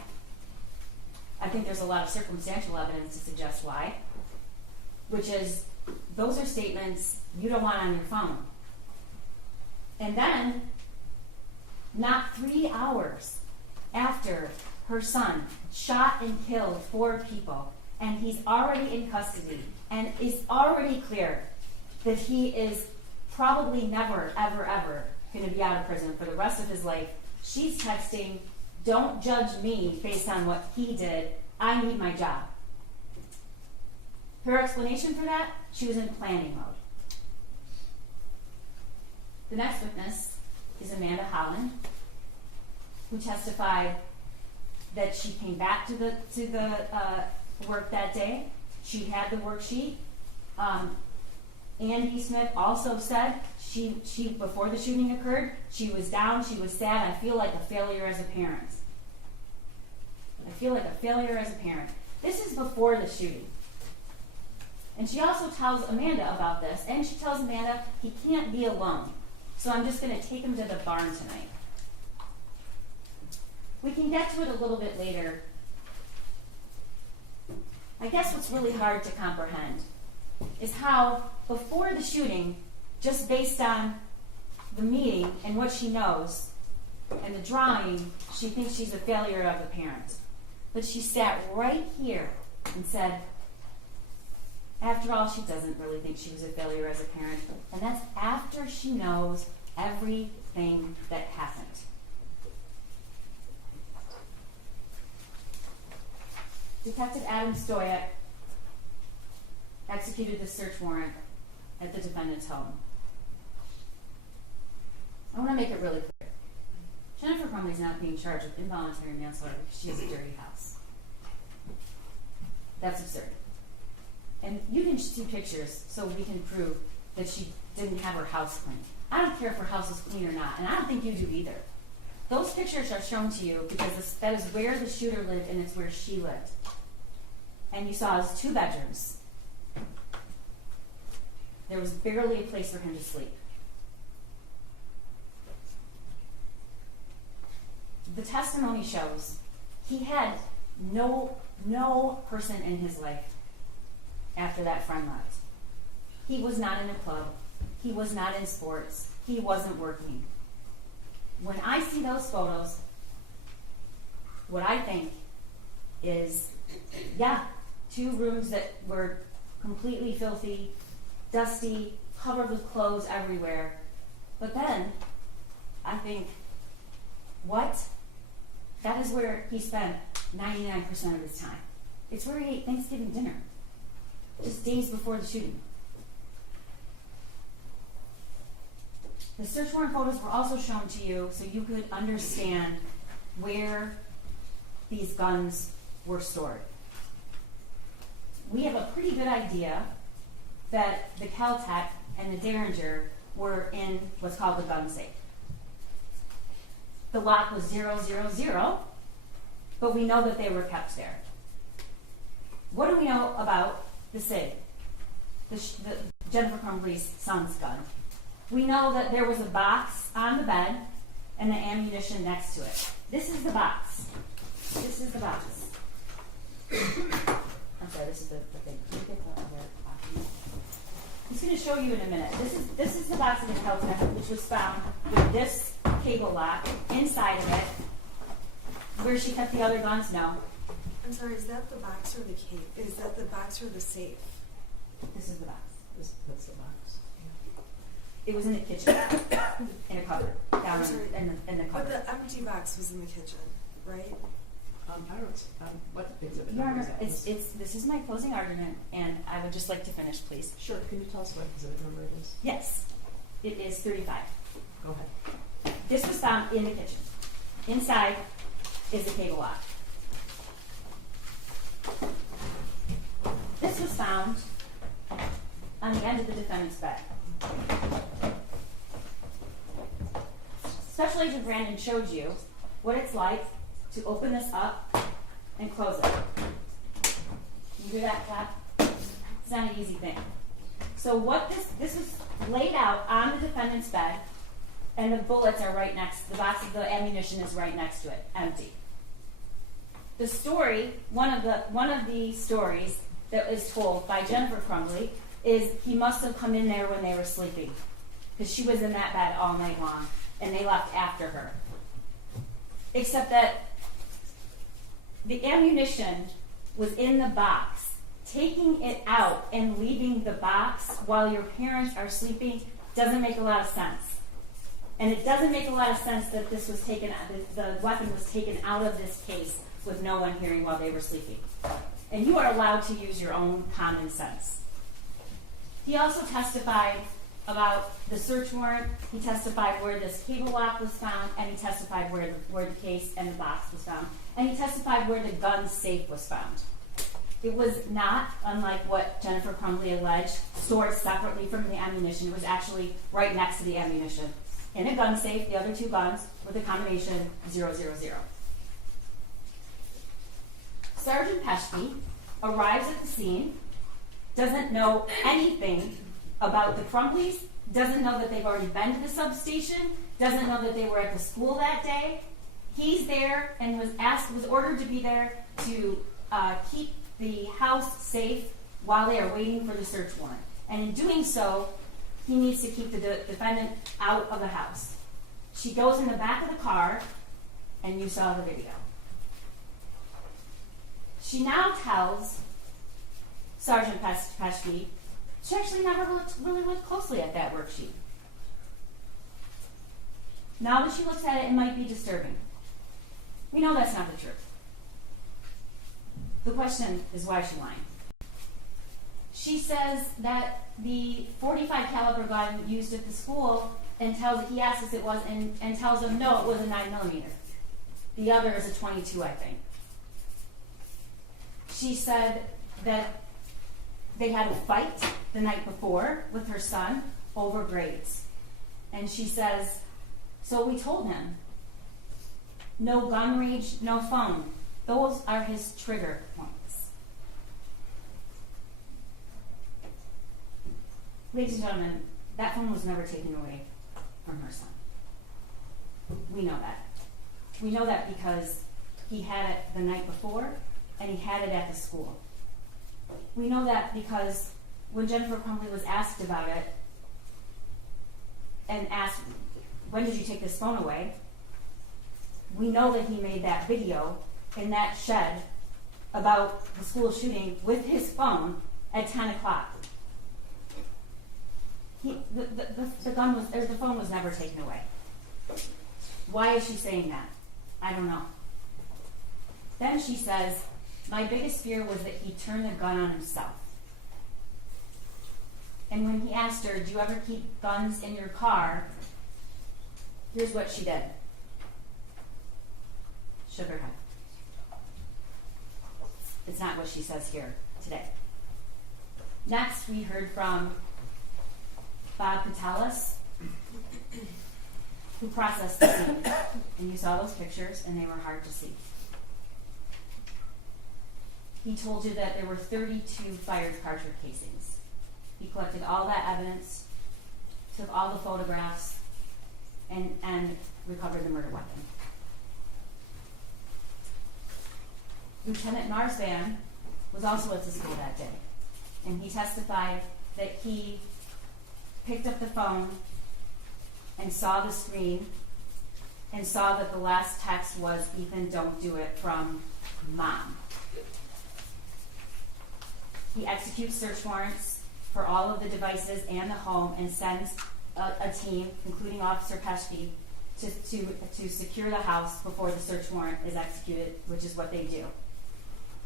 I think there's a lot of circumstantial evidence to suggest why, which is those are statements you don't want on your phone. And then, not 3 hours after her son shot and killed 4 people, and he's already in custody, and it's already clear that he is probably never, ever, ever going to be out of prison for the rest of his life, she's texting, "Don't judge me based on what he did. I need my job." Her explanation for that, she was in planning mode. The next witness is Amanda Holland, who testified that she came back to the work that day. She had the worksheet. Andy Smith also said she before the shooting occurred, she was down, she was sad. I feel like a failure as a parent. I feel like a failure as a parent. This is before the shooting. And she also tells Amanda about this, and she tells Amanda he can't be alone. So I'm just going to take him to the barn tonight. We can get to it a little bit later. I guess what's really hard to comprehend is how, before the shooting, just based on the meeting and what she knows and the drawing, she thinks she's a failure of a parent. But she sat right here and said, after all, she doesn't really think she was a failure as a parent. And that's after she knows everything that happened. Detective Adam Stoyak executed the search warrant at the defendant's home. I want to make it really clear. Jennifer Crumbley is not being charged with involuntary manslaughter because she has a dirty house. That's absurd. And you can see pictures so we can prove that she didn't have her house clean. I don't care if her house is clean or not, and I don't think you do either. Those pictures are shown to you because that is where the shooter lived and it's where she lived. And you saw his 2 bedrooms. There was barely a place for him to sleep. The testimony shows he had no person in his life after that friend left. He was not in a club. He was not in sports. He wasn't working. When I see those photos, what I think is, 2 rooms that were completely filthy, dusty, covered with clothes everywhere. But then, I think, what? That is where he spent 99% of his time. It's where he ate Thanksgiving dinner, just days before the shooting. The search warrant photos were also shown to you so you could understand where these guns were stored. We have a pretty good idea that the Kel-Tec and the Derringer were in what's called the gun safe. The lock was 000, but we know that they were kept there. What do we know about the SIG, the Jennifer Crumbley's son's gun? We know that there was a box on the bed and the ammunition next to it. This is the box. This is the box. I'm sorry, this is the thing. Can you get the other box? I'm just going to show you in a minute. This is the box of the Kel-Tec, which was found with this cable lock inside of it. Where she kept the other guns? No. I'm sorry, is that the box or the cave? Is that the box or the safe? This is the box. That's the box. It was in the kitchen, in a cupboard, down I'm sorry. in the But cupboard. the empty box was in the kitchen, right? I don't, what exhibit Your number Honor, is that? this is my closing argument, and I would just like to finish, please. Sure, can you tell us what exhibit number it is? Yes, it is 35. Go ahead. This was found in the kitchen. Inside is the cable lock. This was found on the end of the defendant's bed. Special Agent Brandon showed you what it's like to open this up and close it. Can you do that, clap? It's not an easy thing. So what this was laid out on the defendant's bed, and the bullets are right next, the box of the ammunition is right next to it, empty. The story, one of the stories that is told by Jennifer Crumbley is he must have come in there when they were sleeping, because she was in that bed all night long, and they left after her. Except that the ammunition was in the box. Taking it out and leaving the box while your parents are sleeping doesn't make a lot of sense. And it doesn't make a lot of sense that this was taken, the weapon was taken out of this case with no one hearing while they were sleeping. And you are allowed to use your own common sense. He also testified about the search warrant. He testified where this cable lock was found, and he testified where the case and the box was found, and he testified where the gun safe was found. It was not, unlike what Jennifer Crumbley alleged, stored separately from the ammunition. It was actually right next to the ammunition. In a gun safe, the other two guns with a combination 000. Sergeant Peschke arrives at the scene, doesn't know anything about the Crumbleys, doesn't know that they've already been to the substation, doesn't know that they were at the school that day. He's there and was ordered to be there to keep the house safe while they are waiting for the search warrant. And in doing so, he needs to keep the defendant out of the house. She goes in the back of the car, and you saw the video. She now tells Sergeant Peschke she actually never really looked closely at that worksheet. Now that she looks at it, it might be disturbing. We know that's not the truth. The question is, why is she lying? She says that the .45 caliber gun used at the school, and he asks if it was, and tells him no, it was a 9mm. The other is a .22, I think. She said that they had a fight the night before with her son over grades. And she says, so we told him, no gun range, no phone. Those are his trigger points. Ladies and gentlemen, that phone was never taken away from her son. We know that. We know that because he had it the night before, and he had it at the school. We know that because when Jennifer Crumbley was asked about it, and asked, when did you take this phone away? We know that he made that video in that shed about the school shooting with his phone at 10 o'clock. The phone was never taken away. Why is she saying that? I don't know. Then she says, my biggest fear was that he turned the gun on himself. And when he asked her, do you ever keep guns in your car? Here's what she did. Shook her head. It's not what she says here today. Next, we heard from Bob Patelis, who processed the scene. And you saw those pictures, and they were hard to see. He told you that there were 32 fired cartridge casings. He collected all that evidence, took all the photographs, and recovered the murder weapon. Lieutenant Marsban was also at the school that day, and he testified that he picked up the phone and saw the screen and saw that the last text was, Ethan, don't do it, from Mom. He executes search warrants for all of the devices and the home and sends a team, including Officer Peschke, to secure the house before the search warrant is executed, which is what they do.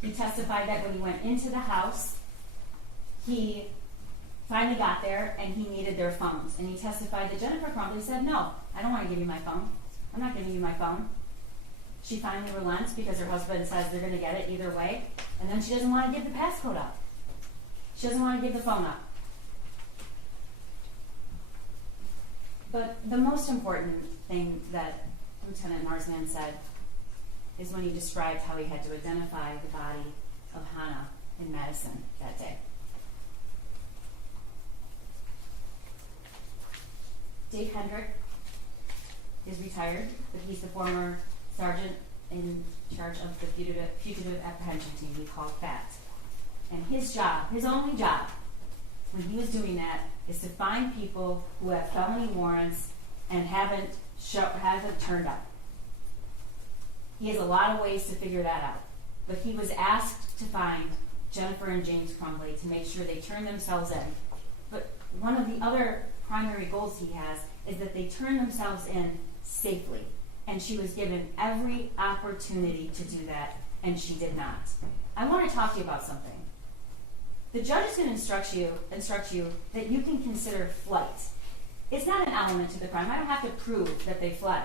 He testified that when he went into the house, he finally got there and he needed their phones. And he testified that Jennifer Crumbley said, no, I don't want to give you my phone. I'm not giving you my phone. She finally relents because her husband says they're going to get it either way. And then she doesn't want to give the passcode up. She doesn't want to give the phone up. But the most important thing that Lieutenant Marsman said is when he described how he had to identify the body of Hannah in Madison that day. Dave Hendrick is retired, but he's the former sergeant in charge of the fugitive apprehension team we call FAT. And his job, his only job, when he was doing that, is to find people who have felony warrants and haven't turned up. He has a lot of ways to figure that out. But he was asked to find Jennifer and James Crumbley to make sure they turn themselves in. But one of the other primary goals he has is that they turn themselves in safely. And she was given every opportunity to do that, and she did not. I want to talk to you about something. The judge is going to instruct you that you can consider flight. It's not an element to the crime. I don't have to prove that they fled.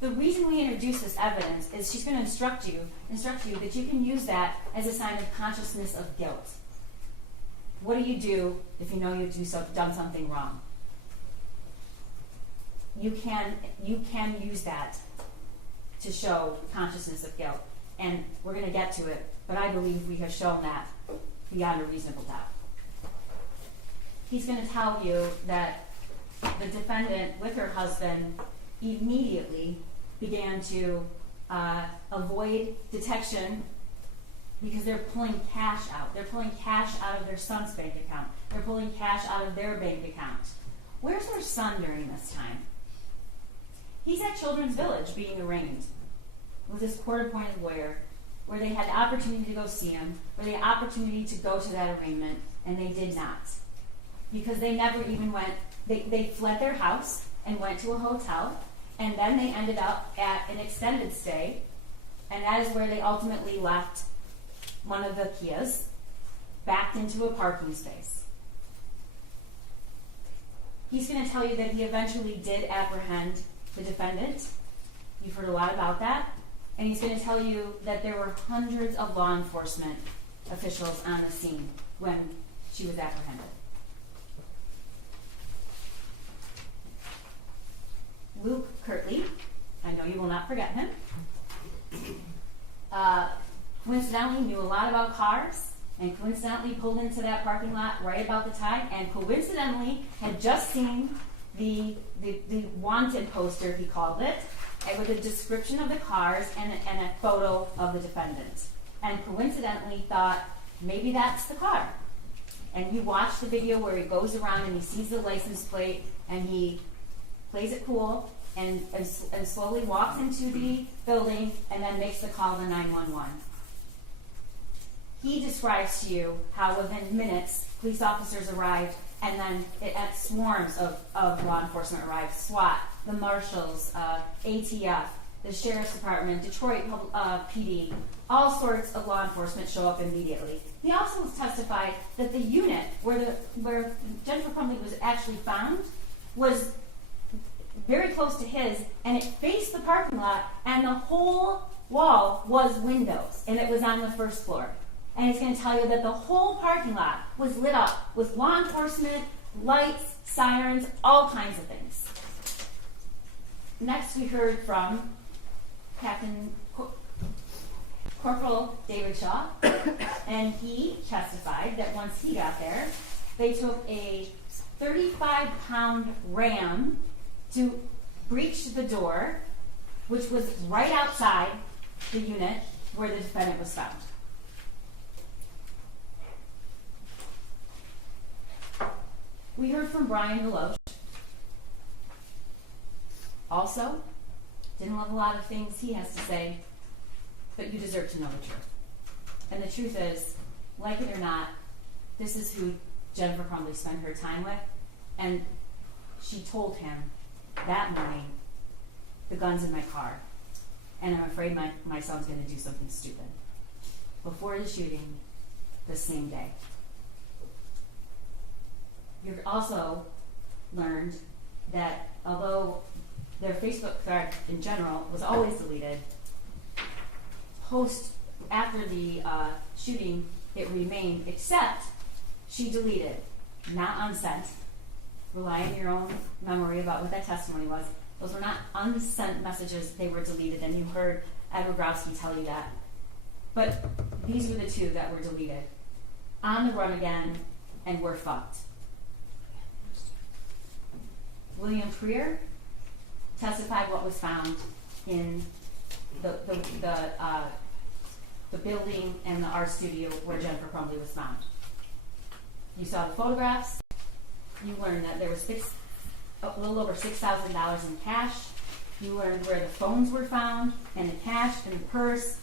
The reason we introduce this evidence is she's going to instruct you that you can use that as a sign of consciousness of guilt. What do you do if you know you've done something wrong? You can use that to show consciousness of guilt. And we're going to get to it, but I believe we have shown that beyond a reasonable doubt. He's going to tell you that the defendant, with her husband, immediately began to avoid detection because they're pulling cash out. They're pulling cash out of their son's bank account. They're pulling cash out of their bank account. Where's their son during this time? He's at Children's Village being arraigned with this court-appointed lawyer, where they had the opportunity to go see him, where they had the opportunity to go to that arraignment, and they did not. Because they never even went, they fled their house and went to a hotel, and then they ended up at an extended stay, and that is where they ultimately left one of the Kias, backed into a parking space. He's going to tell you that he eventually did apprehend the defendant. You've heard a lot about that. And he's going to tell you that there were hundreds of law enforcement officials on the scene when she was apprehended. Luke Kirtley, I know you will not forget him, coincidentally knew a lot about cars, and coincidentally pulled into that parking lot right about the time, and coincidentally had just seen the wanted poster, he called it, and with a description of the cars and a photo of the defendant. And coincidentally thought, maybe that's the car. And you watch the video where he goes around and he sees the license plate and he plays it cool and slowly walks into the building and then makes the call to 911. He describes to you how within minutes police officers arrived, and then swarms of law enforcement arrived. SWAT, the marshals, ATF, the sheriff's department, Detroit PD, all sorts of law enforcement show up immediately. He also testified that the unit where Jennifer Crumbley was actually found was very close to his, and it faced the parking lot, and the whole wall was windows, and it was on the first floor. And he's going to tell you that the whole parking lot was lit up with law enforcement, lights, sirens, all kinds of things. Next, we heard from Corporal David Shaw, and he testified that once he got there, they took a 35-pound ram to breach the door, which was right outside the unit where the defendant was found. We heard from Brian Deloche. Also, didn't love a lot of things he has to say, but you deserve to know the truth. And the truth is, like it or not, this is who Jennifer Crumbley spent her time with, and she told him that morning, the gun's in my car, and I'm afraid my son's going to do something stupid. Before the shooting, the same day. You've also learned that although their Facebook thread in general was always deleted, after the shooting, it remained, except she deleted, not unsent. Rely on your own memory about what that testimony was. Those were not unsent messages, they were deleted, and you heard Ed Rogrowski tell you that. But these were the two that were deleted. On the run again, and we're fucked. William Freer testified what was found in the building and the art studio where Jennifer Crumbley was found. You saw the photographs. You learned that there was a little over $6,000 in cash. You learned where the phones were found, and the cash, and the purse,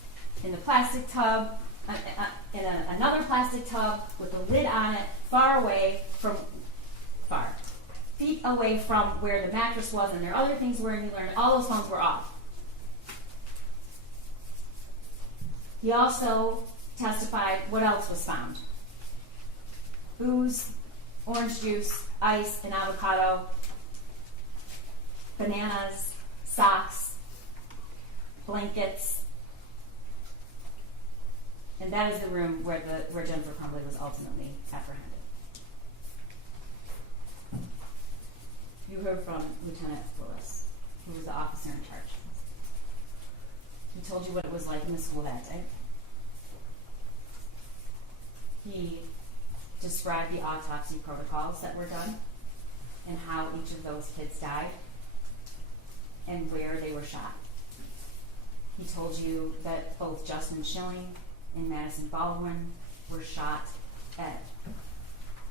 in the plastic tub, in another plastic tub with a lid on it, feet away from where the mattress was, and there are other things where you learned all those phones were off. He also testified what else was found. Booze, orange juice, ice, an avocado, bananas, socks, blankets. And that is the room where Jennifer Crumbley was ultimately apprehended. You heard from Lieutenant Willis, who was the officer in charge. He told you what it was like in the school that day. He described the autopsy protocols that were done and how each of those kids died and where they were shot. He told you that both Justin Schilling and Madison Baldwin were shot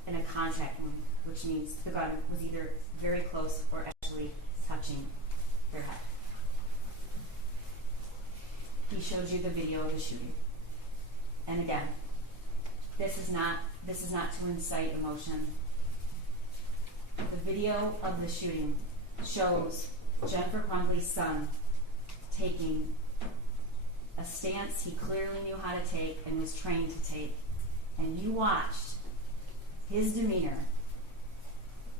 in a contact wound, which means the gun was either very close or actually touching their head. He showed you the video of the shooting. And again, this is not to incite emotion. The video of the shooting shows Jennifer Crumbley's son taking a stance he clearly knew how to take and was trained to take. And you watched his demeanor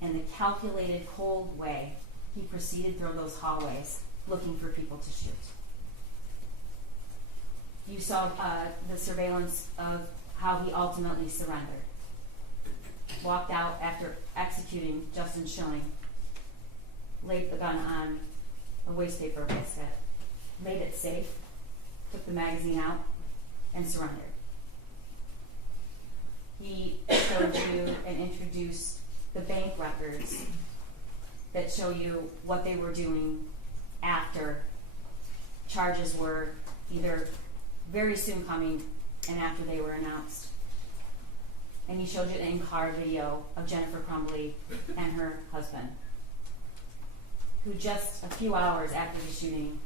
and the calculated, cold way he proceeded through those hallways looking for people to shoot. You saw the surveillance of how he ultimately surrendered. Walked out after executing Justin Schilling, laid the gun on a wastepaper basket, made it safe, took the magazine out, and surrendered. He showed you and introduced the bank records that show you what they were doing after charges were either very soon coming and after they were announced. And he showed you an in-car video of Jennifer Crumbley and her husband, who just a few hours after the shooting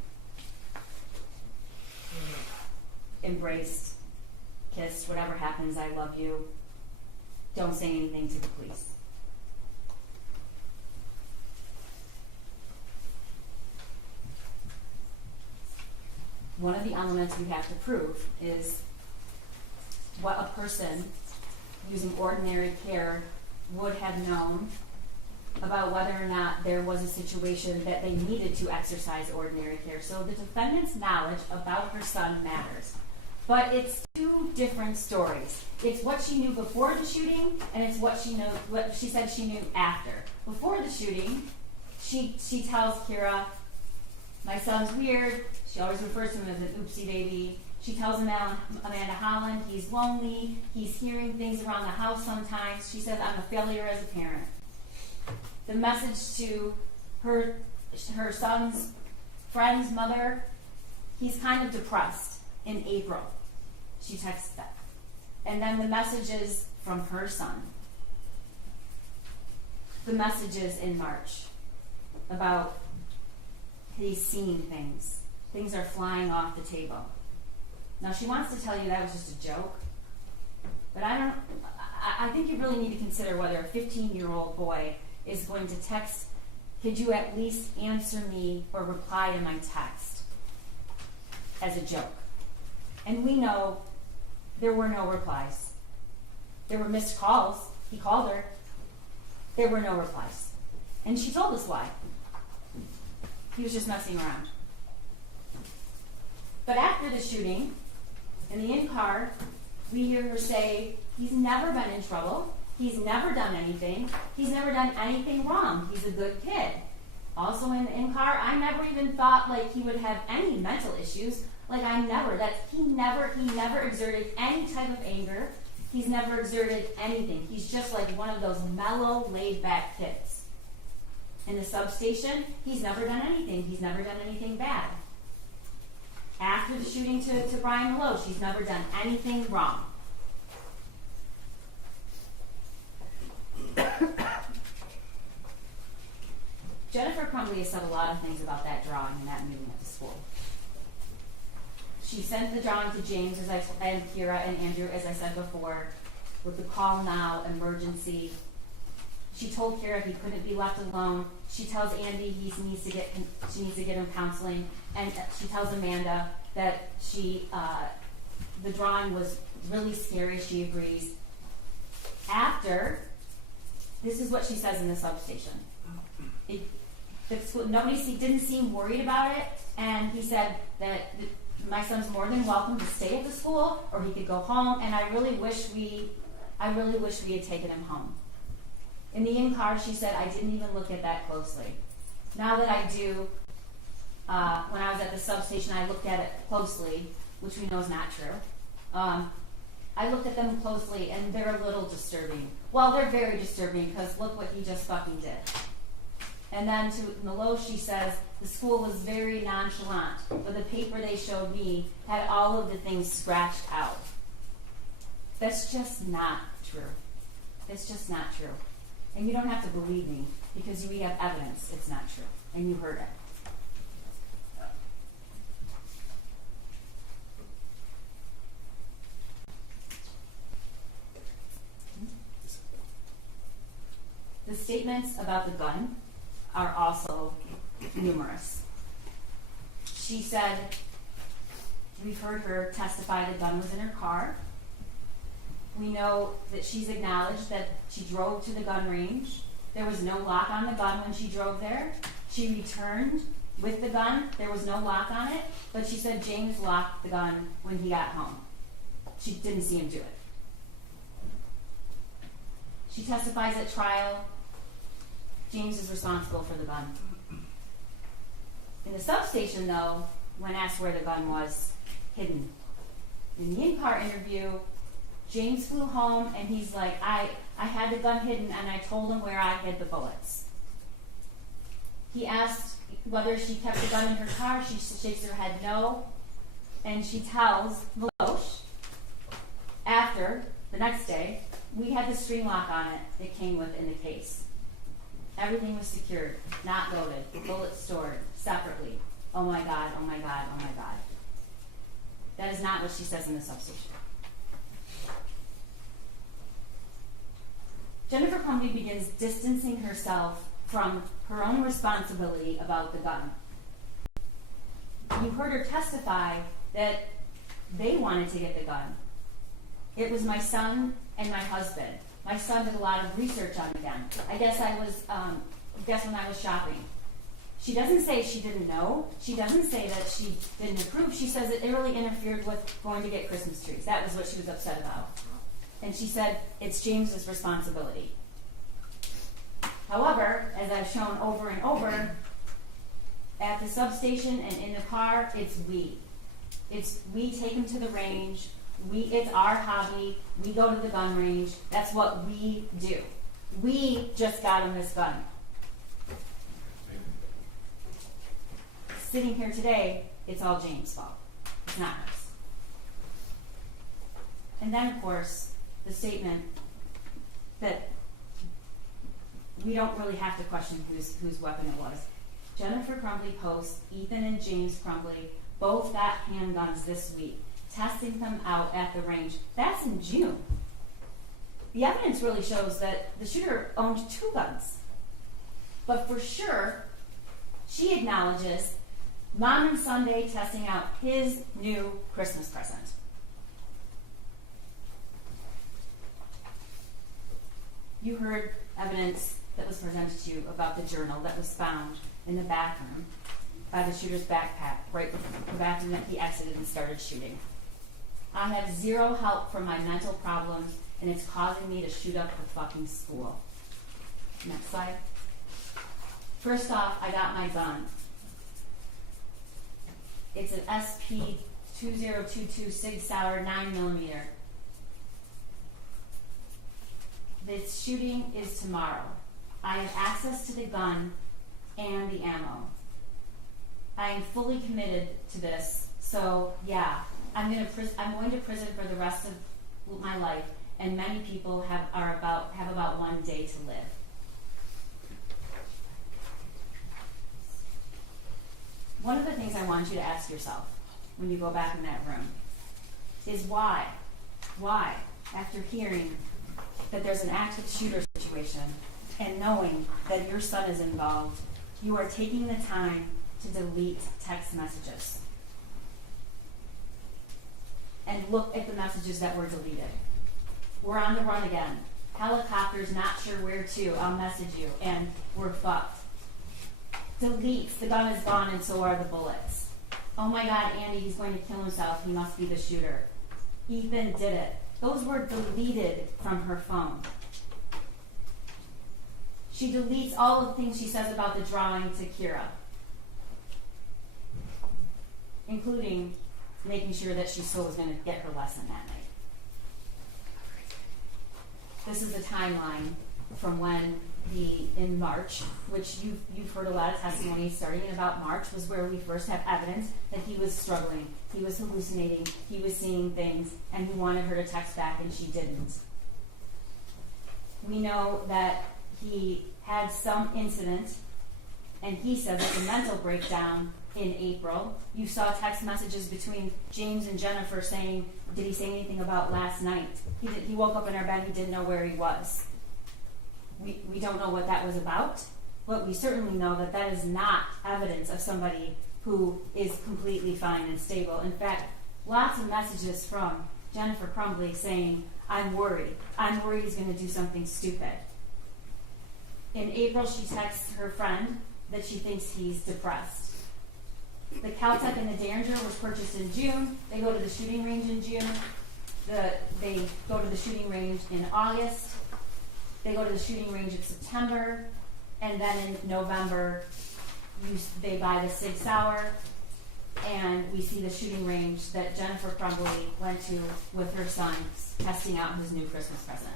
embraced, kissed, whatever happens, I love you, don't say anything to the police. One of the elements we have to prove is what a person using ordinary care would have known about whether or not there was a situation that they needed to exercise ordinary care. So the defendant's knowledge about her son matters. But it's two different stories. It's what she knew before the shooting, and it's what she said she knew after. Before the shooting, she tells Kira, my son's weird. She always refers to him as an oopsie baby. She tells Amanda Holland he's lonely, he's hearing things around the house sometimes. She says, I'm a failure as a parent. The message to her son's friend's mother, he's kind of depressed in April. She texts that. And then the messages from her son. The messages in March about he's seeing things. Things are flying off the table. Now she wants to tell you that was just a joke, but I think you really need to consider whether a 15-year-old boy is going to text, could you at least answer me or reply to my text, as a joke. And we know there were no replies. There were missed calls. He called her. There were no replies. And she told us why. He was just messing around. But after the shooting, in the in-car, we hear her say, he's never been in trouble. He's never done anything. He's never done anything wrong. He's a good kid. Also in the in-car, I never even thought like he would have any mental issues. Like he never exerted any type of anger. He's never exerted anything. He's just like one of those mellow, laid-back kids. In the substation, he's never done anything. He's never done anything bad. After the shooting to Brian Malone, she's never done anything wrong. Jennifer Crumbley has said a lot of things about that drawing and that meeting at the school. She sent the drawing to James and Kira and Andrew, as I said before, with the call now, emergency. She told Kira he couldn't be left alone. She tells Andy she needs to get him counseling, and she tells Amanda that the drawing was really scary. She agrees. After, this is what she says in the substation. Nobody didn't seem worried about it, and he said that my son's more than welcome to stay at the school, or he could go home. And I really wish we had taken him home. In the in-car, she said, I didn't even look at that closely. Now that I do, when I was at the substation, I looked at it closely, which we know is not true. I looked at them closely, and they're a little disturbing. Well, they're very disturbing, because look what he just fucking did. And then to Malo, she says, the school was very nonchalant, but the paper they showed me had all of the things scratched out. That's just not true. It's just not true. And you don't have to believe me, because we have evidence it's not true, and you heard it. The statements about the gun are also numerous. She said, we've heard her testify the gun was in her car. We know that she's acknowledged that she drove to the gun range. There was no lock on the gun when she drove there. She returned with the gun. There was no lock on it, but she said James locked the gun when he got home. She didn't see him do it. She testifies at trial. James is responsible for the gun. In the substation, though, when asked where the gun was, hidden. In the in-car interview, James flew home and he's like, I had the gun hidden and I told him where I hid the bullets. He asked whether she kept the gun in her car. She shakes her head no. And she tells Velosh, after, the next day, we had the string lock on it it came with in the case. Everything was secured, not loaded, bullets stored separately. Oh my God, oh my God, oh my God. That is not what she says in the substation. Jennifer Crumbley begins distancing herself from her own responsibility about the gun. You heard her testify that they wanted to get the gun. It was my son and my husband. My son did a lot of research on the gun. I guess when I was shopping. She doesn't say she didn't know. She doesn't say that she didn't approve. She says it really interfered with going to get Christmas trees. That was what she was upset about. And she said it's James's responsibility. However, as I've shown over and over, at the substation and in the car, it's we. It's we take him to the range. It's our hobby. We go to the gun range. That's what we do. We just got him this gun. Sitting here today, it's all James' fault. It's not hers. And then, of course, the statement that we don't really have to question whose weapon it was. Jennifer Crumbley posts, Ethan and James Crumbley both got handguns this week, testing them out at the range. That's in June. The evidence really shows that the shooter owned 2 guns. But for sure, she acknowledges Mom and Sunday testing out his new Christmas present. You heard evidence that was presented to you about the journal that was found in the bathroom by the shooter's backpack, right before the bathroom that he exited and started shooting. I have zero help from my mental problems, and it's causing me to shoot up the fucking school. Next slide. First off, I got my gun. It's an SP 2022 Sig Sauer 9mm. This shooting is tomorrow. I have access to the gun and the ammo. I am fully committed to this, So yeah, I'm going to prison for the rest of my life, and many people have about 1 day to live. One of the things I want you to ask yourself when you go back in that room is why, after hearing that there's an active shooter situation and knowing that your son is involved, you are taking the time to delete text messages. And look at the messages that were deleted. We're on the run again. Helicopters, not sure where to. I'll message you. And we're fucked. Deletes. The gun is gone and so are the bullets. Oh my God, Andy, he's going to kill himself. He must be the shooter. Ethan did it. Those were deleted from her phone. She deletes all of the things she says about the drawing to Kira, including making sure that she still was going to get her lesson that night. This is a timeline from when in March, which you've heard a lot of testimonies starting in about March, was where we first have evidence that he was struggling, he was hallucinating, he was seeing things, and he wanted her to text back and she didn't. We know that he had some incident, and he says it's a mental breakdown in April. You saw text messages between James and Jennifer saying, did he say anything about last night? He woke up in our bed, he didn't know where he was. We don't know what that was about, but we certainly know that that is not evidence of somebody who is completely fine and stable. In fact, lots of messages from Jennifer Crumbley saying, I'm worried he's going to do something stupid. In April, she texts her friend that she thinks he's depressed. The Caltech and the Derringer was purchased in June. They go to the shooting range in June. They go to the shooting range in August. They go to the shooting range in September. And then in November, they buy the Sig Sauer. And we see the shooting range that Jennifer Crumbley went to with her son, testing out his new Christmas present.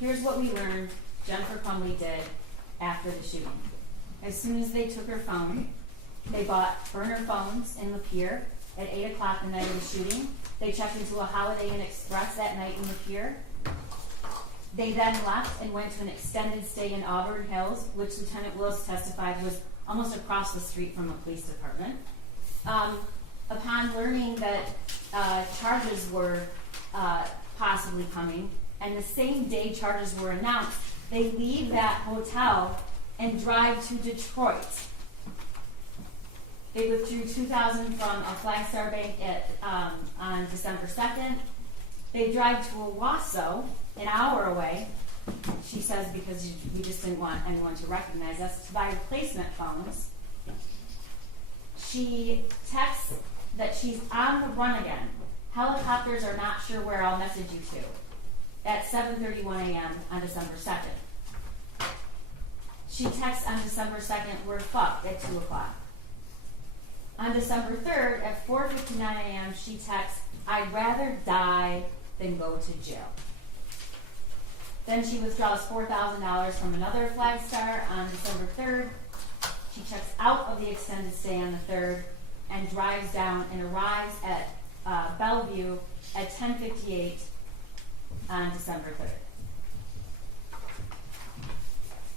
Here's what we learned Jennifer Crumbley did after the shooting. As soon as they took her phone, they bought burner phones in the pier at 8 o'clock the night of the shooting. They checked into a Holiday Inn Express that night in the pier. They then left and went to an extended stay in Auburn Hills, which Lieutenant Willis testified was almost across the street from a police department. Upon learning that charges were possibly coming, and the same day charges were announced, they leave that hotel and drive to Detroit. They withdrew $2,000 from a Flagstar bank on December 2nd. They drive to Owasso, an hour away, she says, because we just didn't want anyone to recognize us, to buy replacement phones. She texts that she's on the run again. Helicopters are not sure where, I'll message you to. At 7:31 a.m. on December 2nd. She texts on December 2nd, we're fucked, at 2 o'clock. On December 3rd, at 4:59 a.m., she texts, I'd rather die than go to jail. Then she withdraws $4,000 from another Flagstar on December 3rd. She checks out of the extended stay on the 3rd and drives down and arrives at Bellevue at 10:58 on December 3rd.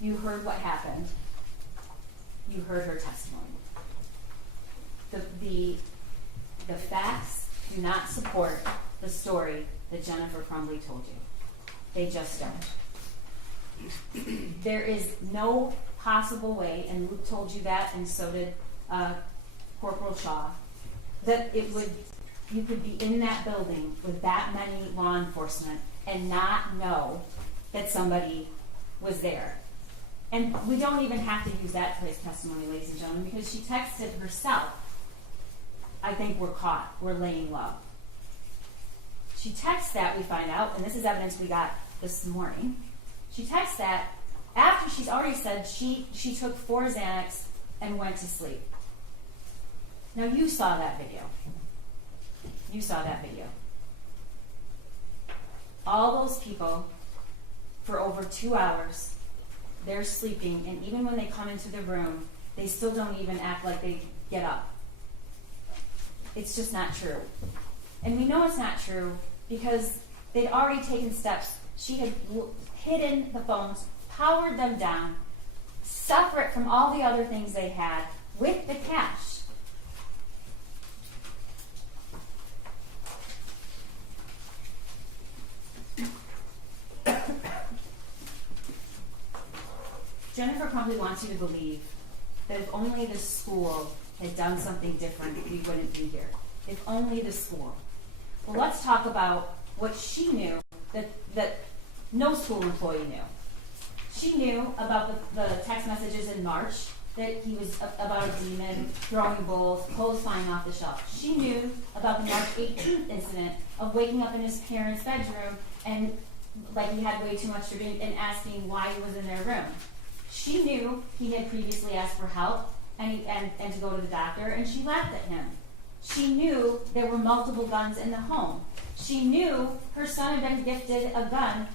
You heard what happened. You heard her testimony. The facts do not support the story that Jennifer Crumbley told you. They just don't. There is no possible way, and Luke told you that, and so did Corporal Shaw, that you could be in that building with that many law enforcement and not know that somebody was there. And we don't even have to use that today's testimony, ladies and gentlemen, because she texted herself, I think we're caught, we're laying low. She texts that, we find out, and this is evidence we got this morning. She texts that after she's already said she took 4 Xanax and went to sleep. Now you saw that video. You saw that video. All those people, for over 2 hours, they're sleeping, and even when they come into the room, they still don't even act like they get up. It's just not true. And we know it's not true because they'd already taken steps. She had hidden the phones, powered them down, separate from all the other things they had, with the cash. Jennifer Crumbley wants you to believe that if only the school had done something different, we wouldn't be here. If only the school. Well, let's talk about what she knew that no school employee knew. She knew about the text messages in March that he was about a demon, throwing bowls, clothes flying off the shelf. She knew about the March 18th incident of waking up in his parents' bedroom and like he had way too much to drink and asking why he was in their room. She knew he had previously asked for help and to go to the doctor, and she laughed at him. She knew there were multiple guns in the home. She knew her son had been gifted a gun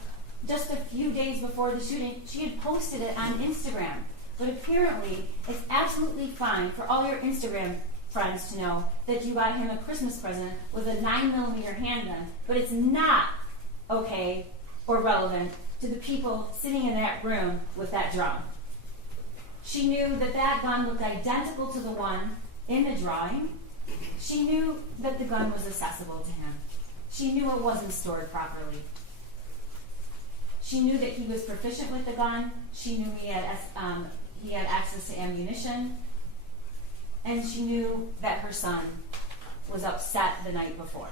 just a few days before the shooting. She had posted it on Instagram. But apparently, it's absolutely fine for all your Instagram friends to know that you got him a Christmas present with a 9mm handgun, but it's not okay or relevant to the people sitting in that room with that drum. She knew that that gun looked identical to the one in the drawing. She knew that the gun was accessible to him. She knew it wasn't stored properly. She knew that he was proficient with the gun. She knew he had access to ammunition. And she knew that her son was upset the night before.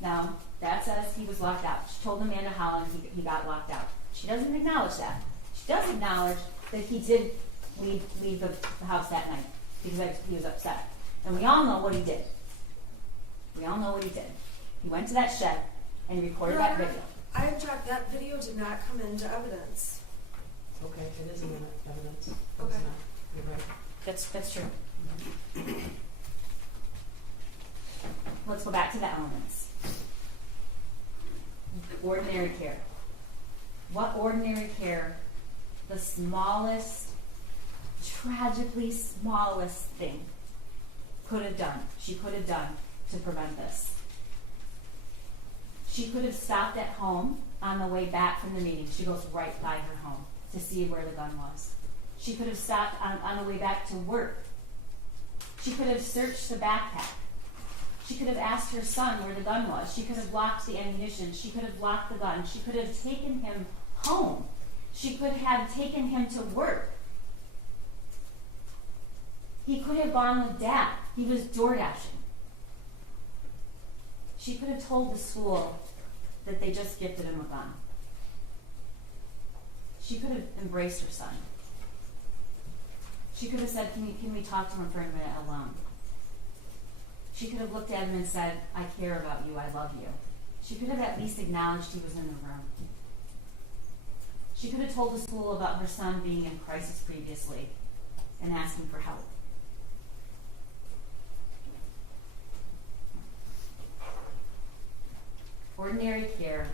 Now, that says he was locked out. She told Amanda Holland he got locked out. She doesn't acknowledge that. She does acknowledge that he did leave the house that night because he was upset. And we all know what he did. We all know what he did. He went to that shed and recorded that video. I object. That video did not come into evidence. Okay, it isn't in evidence. Okay. It's not. You're right. That's true. Let's go back to the elements. Ordinary care. What ordinary care, the smallest, tragically smallest thing she could have done to prevent this? She could have stopped at home on the way back from the meeting. She goes right by her home to see where the gun was. She could have stopped on the way back to work. She could have searched the backpack. She could have asked her son where the gun was. She could have locked the ammunition. She could have locked the gun. She could have taken him home. She could have taken him to work. He could have gone with Dad. He was door dashing. She could have told the school that they just gifted him a gun. She could have embraced her son. She could have said, can we talk to him for a minute alone? She could have looked at him and said, I care about you, I love you. She could have at least acknowledged he was in the room. She could have told the school about her son being in crisis previously and asking for help. Ordinary care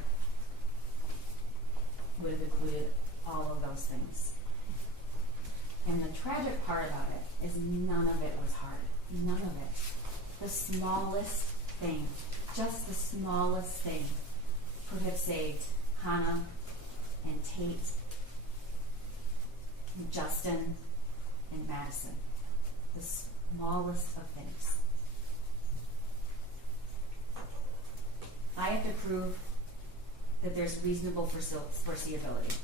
would have included all of those things. And the tragic part about it is none of it was hard. None of it. The smallest thing, just the smallest thing, could have saved Hannah and Tate and Justin and Madison. The smallest of things. I have to prove that there's reasonable foreseeability.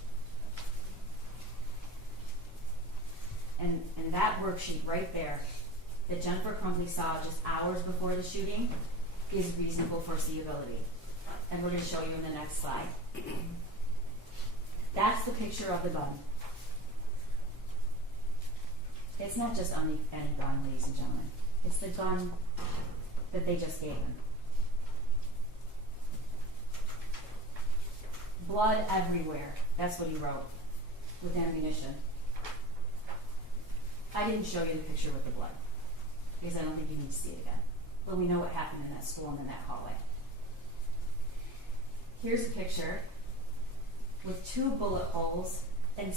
And that worksheet right there that Jennifer Crumbley saw just hours before the shooting is reasonable foreseeability. And we're going to show you in the next slide. That's the picture of the gun. It's not just any gun, ladies and gentlemen. It's the gun that they just gave him. Blood everywhere. That's what he wrote with ammunition. I didn't show you the picture with the blood because I don't think you need to see it again. But we know what happened in that school and in that hallway. Here's a picture with 2 bullet holes and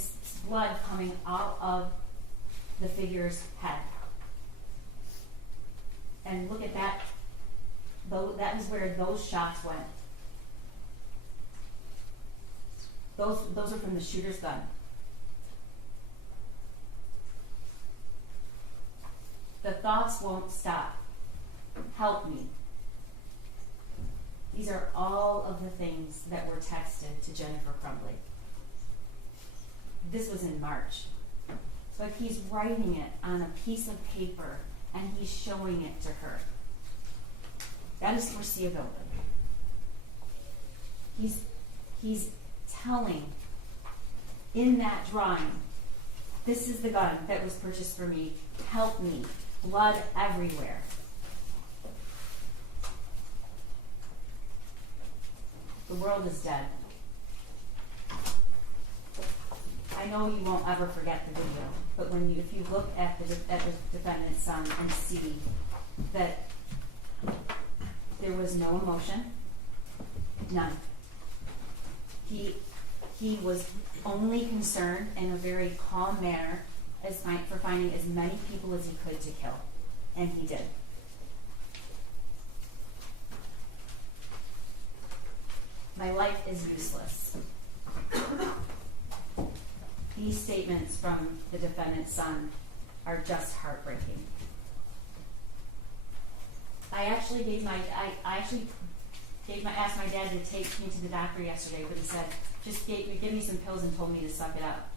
blood coming out of the figure's head. And look at that. That is where those shots went. Those are from the shooter's gun. The thoughts won't stop. Help me. These are all of the things that were texted to Jennifer Crumbley. This was in March. But he's writing it on a piece of paper and he's showing it to her. That is foreseeability. He's telling in that drawing, this is the gun that was purchased for me. Help me. Blood everywhere. The world is dead. I know you won't ever forget the video, but if you look at the defendant's son and see that there was no emotion, none. He was only concerned in a very calm manner for finding as many people as he could to kill, and he did. My life is useless. These statements from the defendant's son are just heartbreaking. I actually asked my dad to take me to the doctor yesterday, but he said, just give me some pills and told me to suck it up.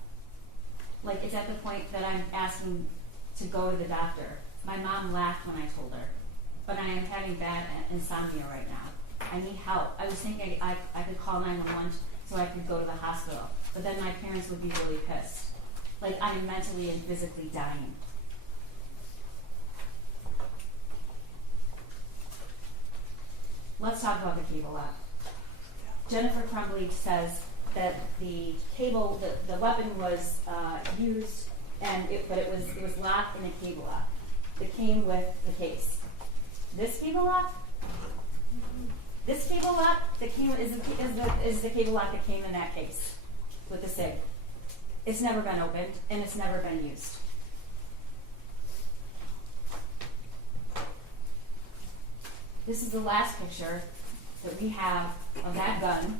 Like, it's at the point that I'm asking to go to the doctor. My mom laughed when I told her, but I am having bad insomnia right now. I need help. I was thinking I could call 911 so I could go to the hospital, but then my parents would be really pissed. Like, I am mentally and physically dying. Let's talk about the cable lock. Jennifer Crumbley says that the weapon was used, but it was locked in a cable lock that came with the case. This cable lock that came is the cable lock that came in that case with the SIG. It's never been opened and it's never been used. This is the last picture that we have of that gun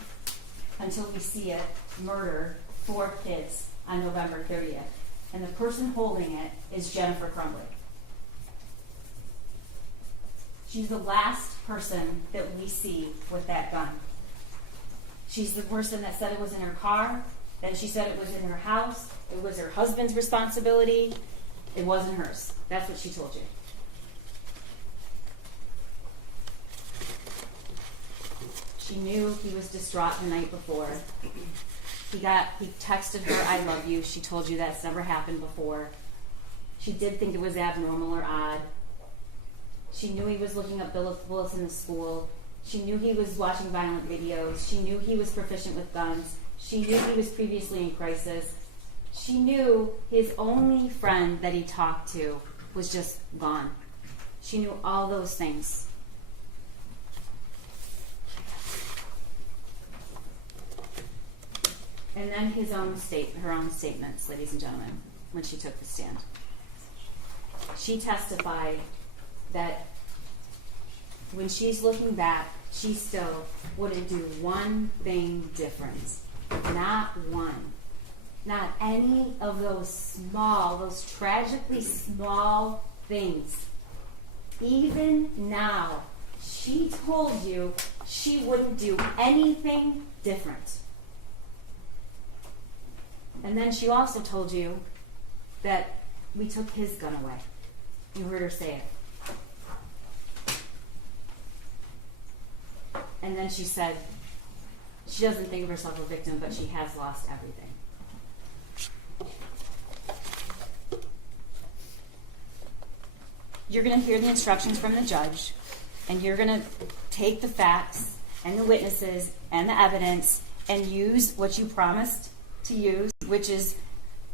until we see it murder 4 kids on November 30th. And the person holding it is Jennifer Crumbley. She's the last person that we see with that gun. She's the person that said it was in her car, then she said it was in her house, it was her husband's responsibility, it wasn't hers. That's what she told you. She knew he was distraught the night before. He texted her, I love you. She told you that's never happened before. She did think it was abnormal or odd. She knew he was looking up bullets in the school. She knew he was watching violent videos. She knew he was proficient with guns. She knew he was previously in crisis. She knew his only friend that he talked to was just gone. She knew all those things. And then her own statements, ladies and gentlemen, when she took the stand. She testified that when she's looking back, she still wouldn't do one thing different. Not one. Not any of those tragically small things. Even now, she told you she wouldn't do anything different. And then she also told you that we took his gun away. You heard her say it. And then she said she doesn't think of herself a victim, but she has lost everything. You're going to hear the instructions from the judge, and you're going to take the facts and the witnesses and the evidence and use what you promised to use, which is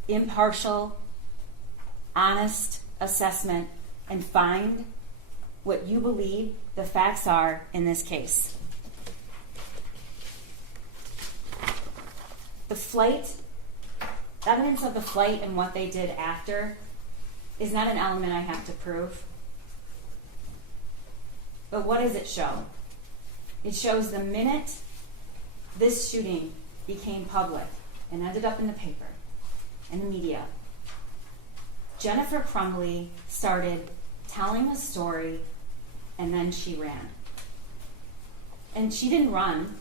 impartial, honest assessment, and find what you believe the facts are in this case. The flight, evidence of the flight and what they did after is not an element I have to prove. But what does it show? It shows the minute this shooting became public and ended up in the paper and the media, Jennifer Crumbley started telling a story, and then she ran. And she didn't run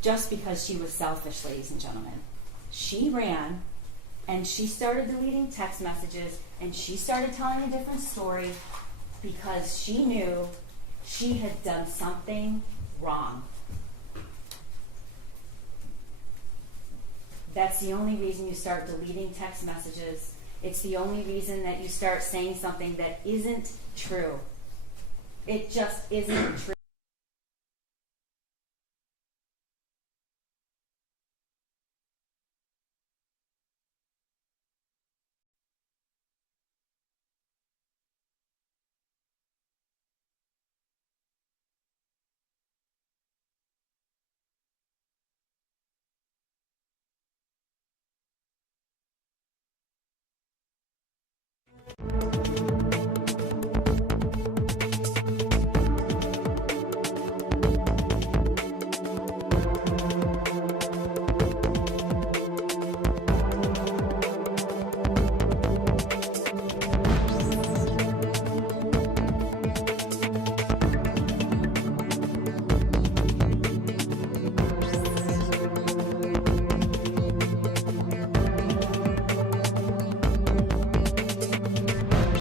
just because she was selfish, ladies and gentlemen. She ran, and she started deleting text messages, and she started telling a different story because she knew she had done something wrong. That's the only reason you start deleting text messages. It's the only reason that you start saying something that isn't true. It just isn't true.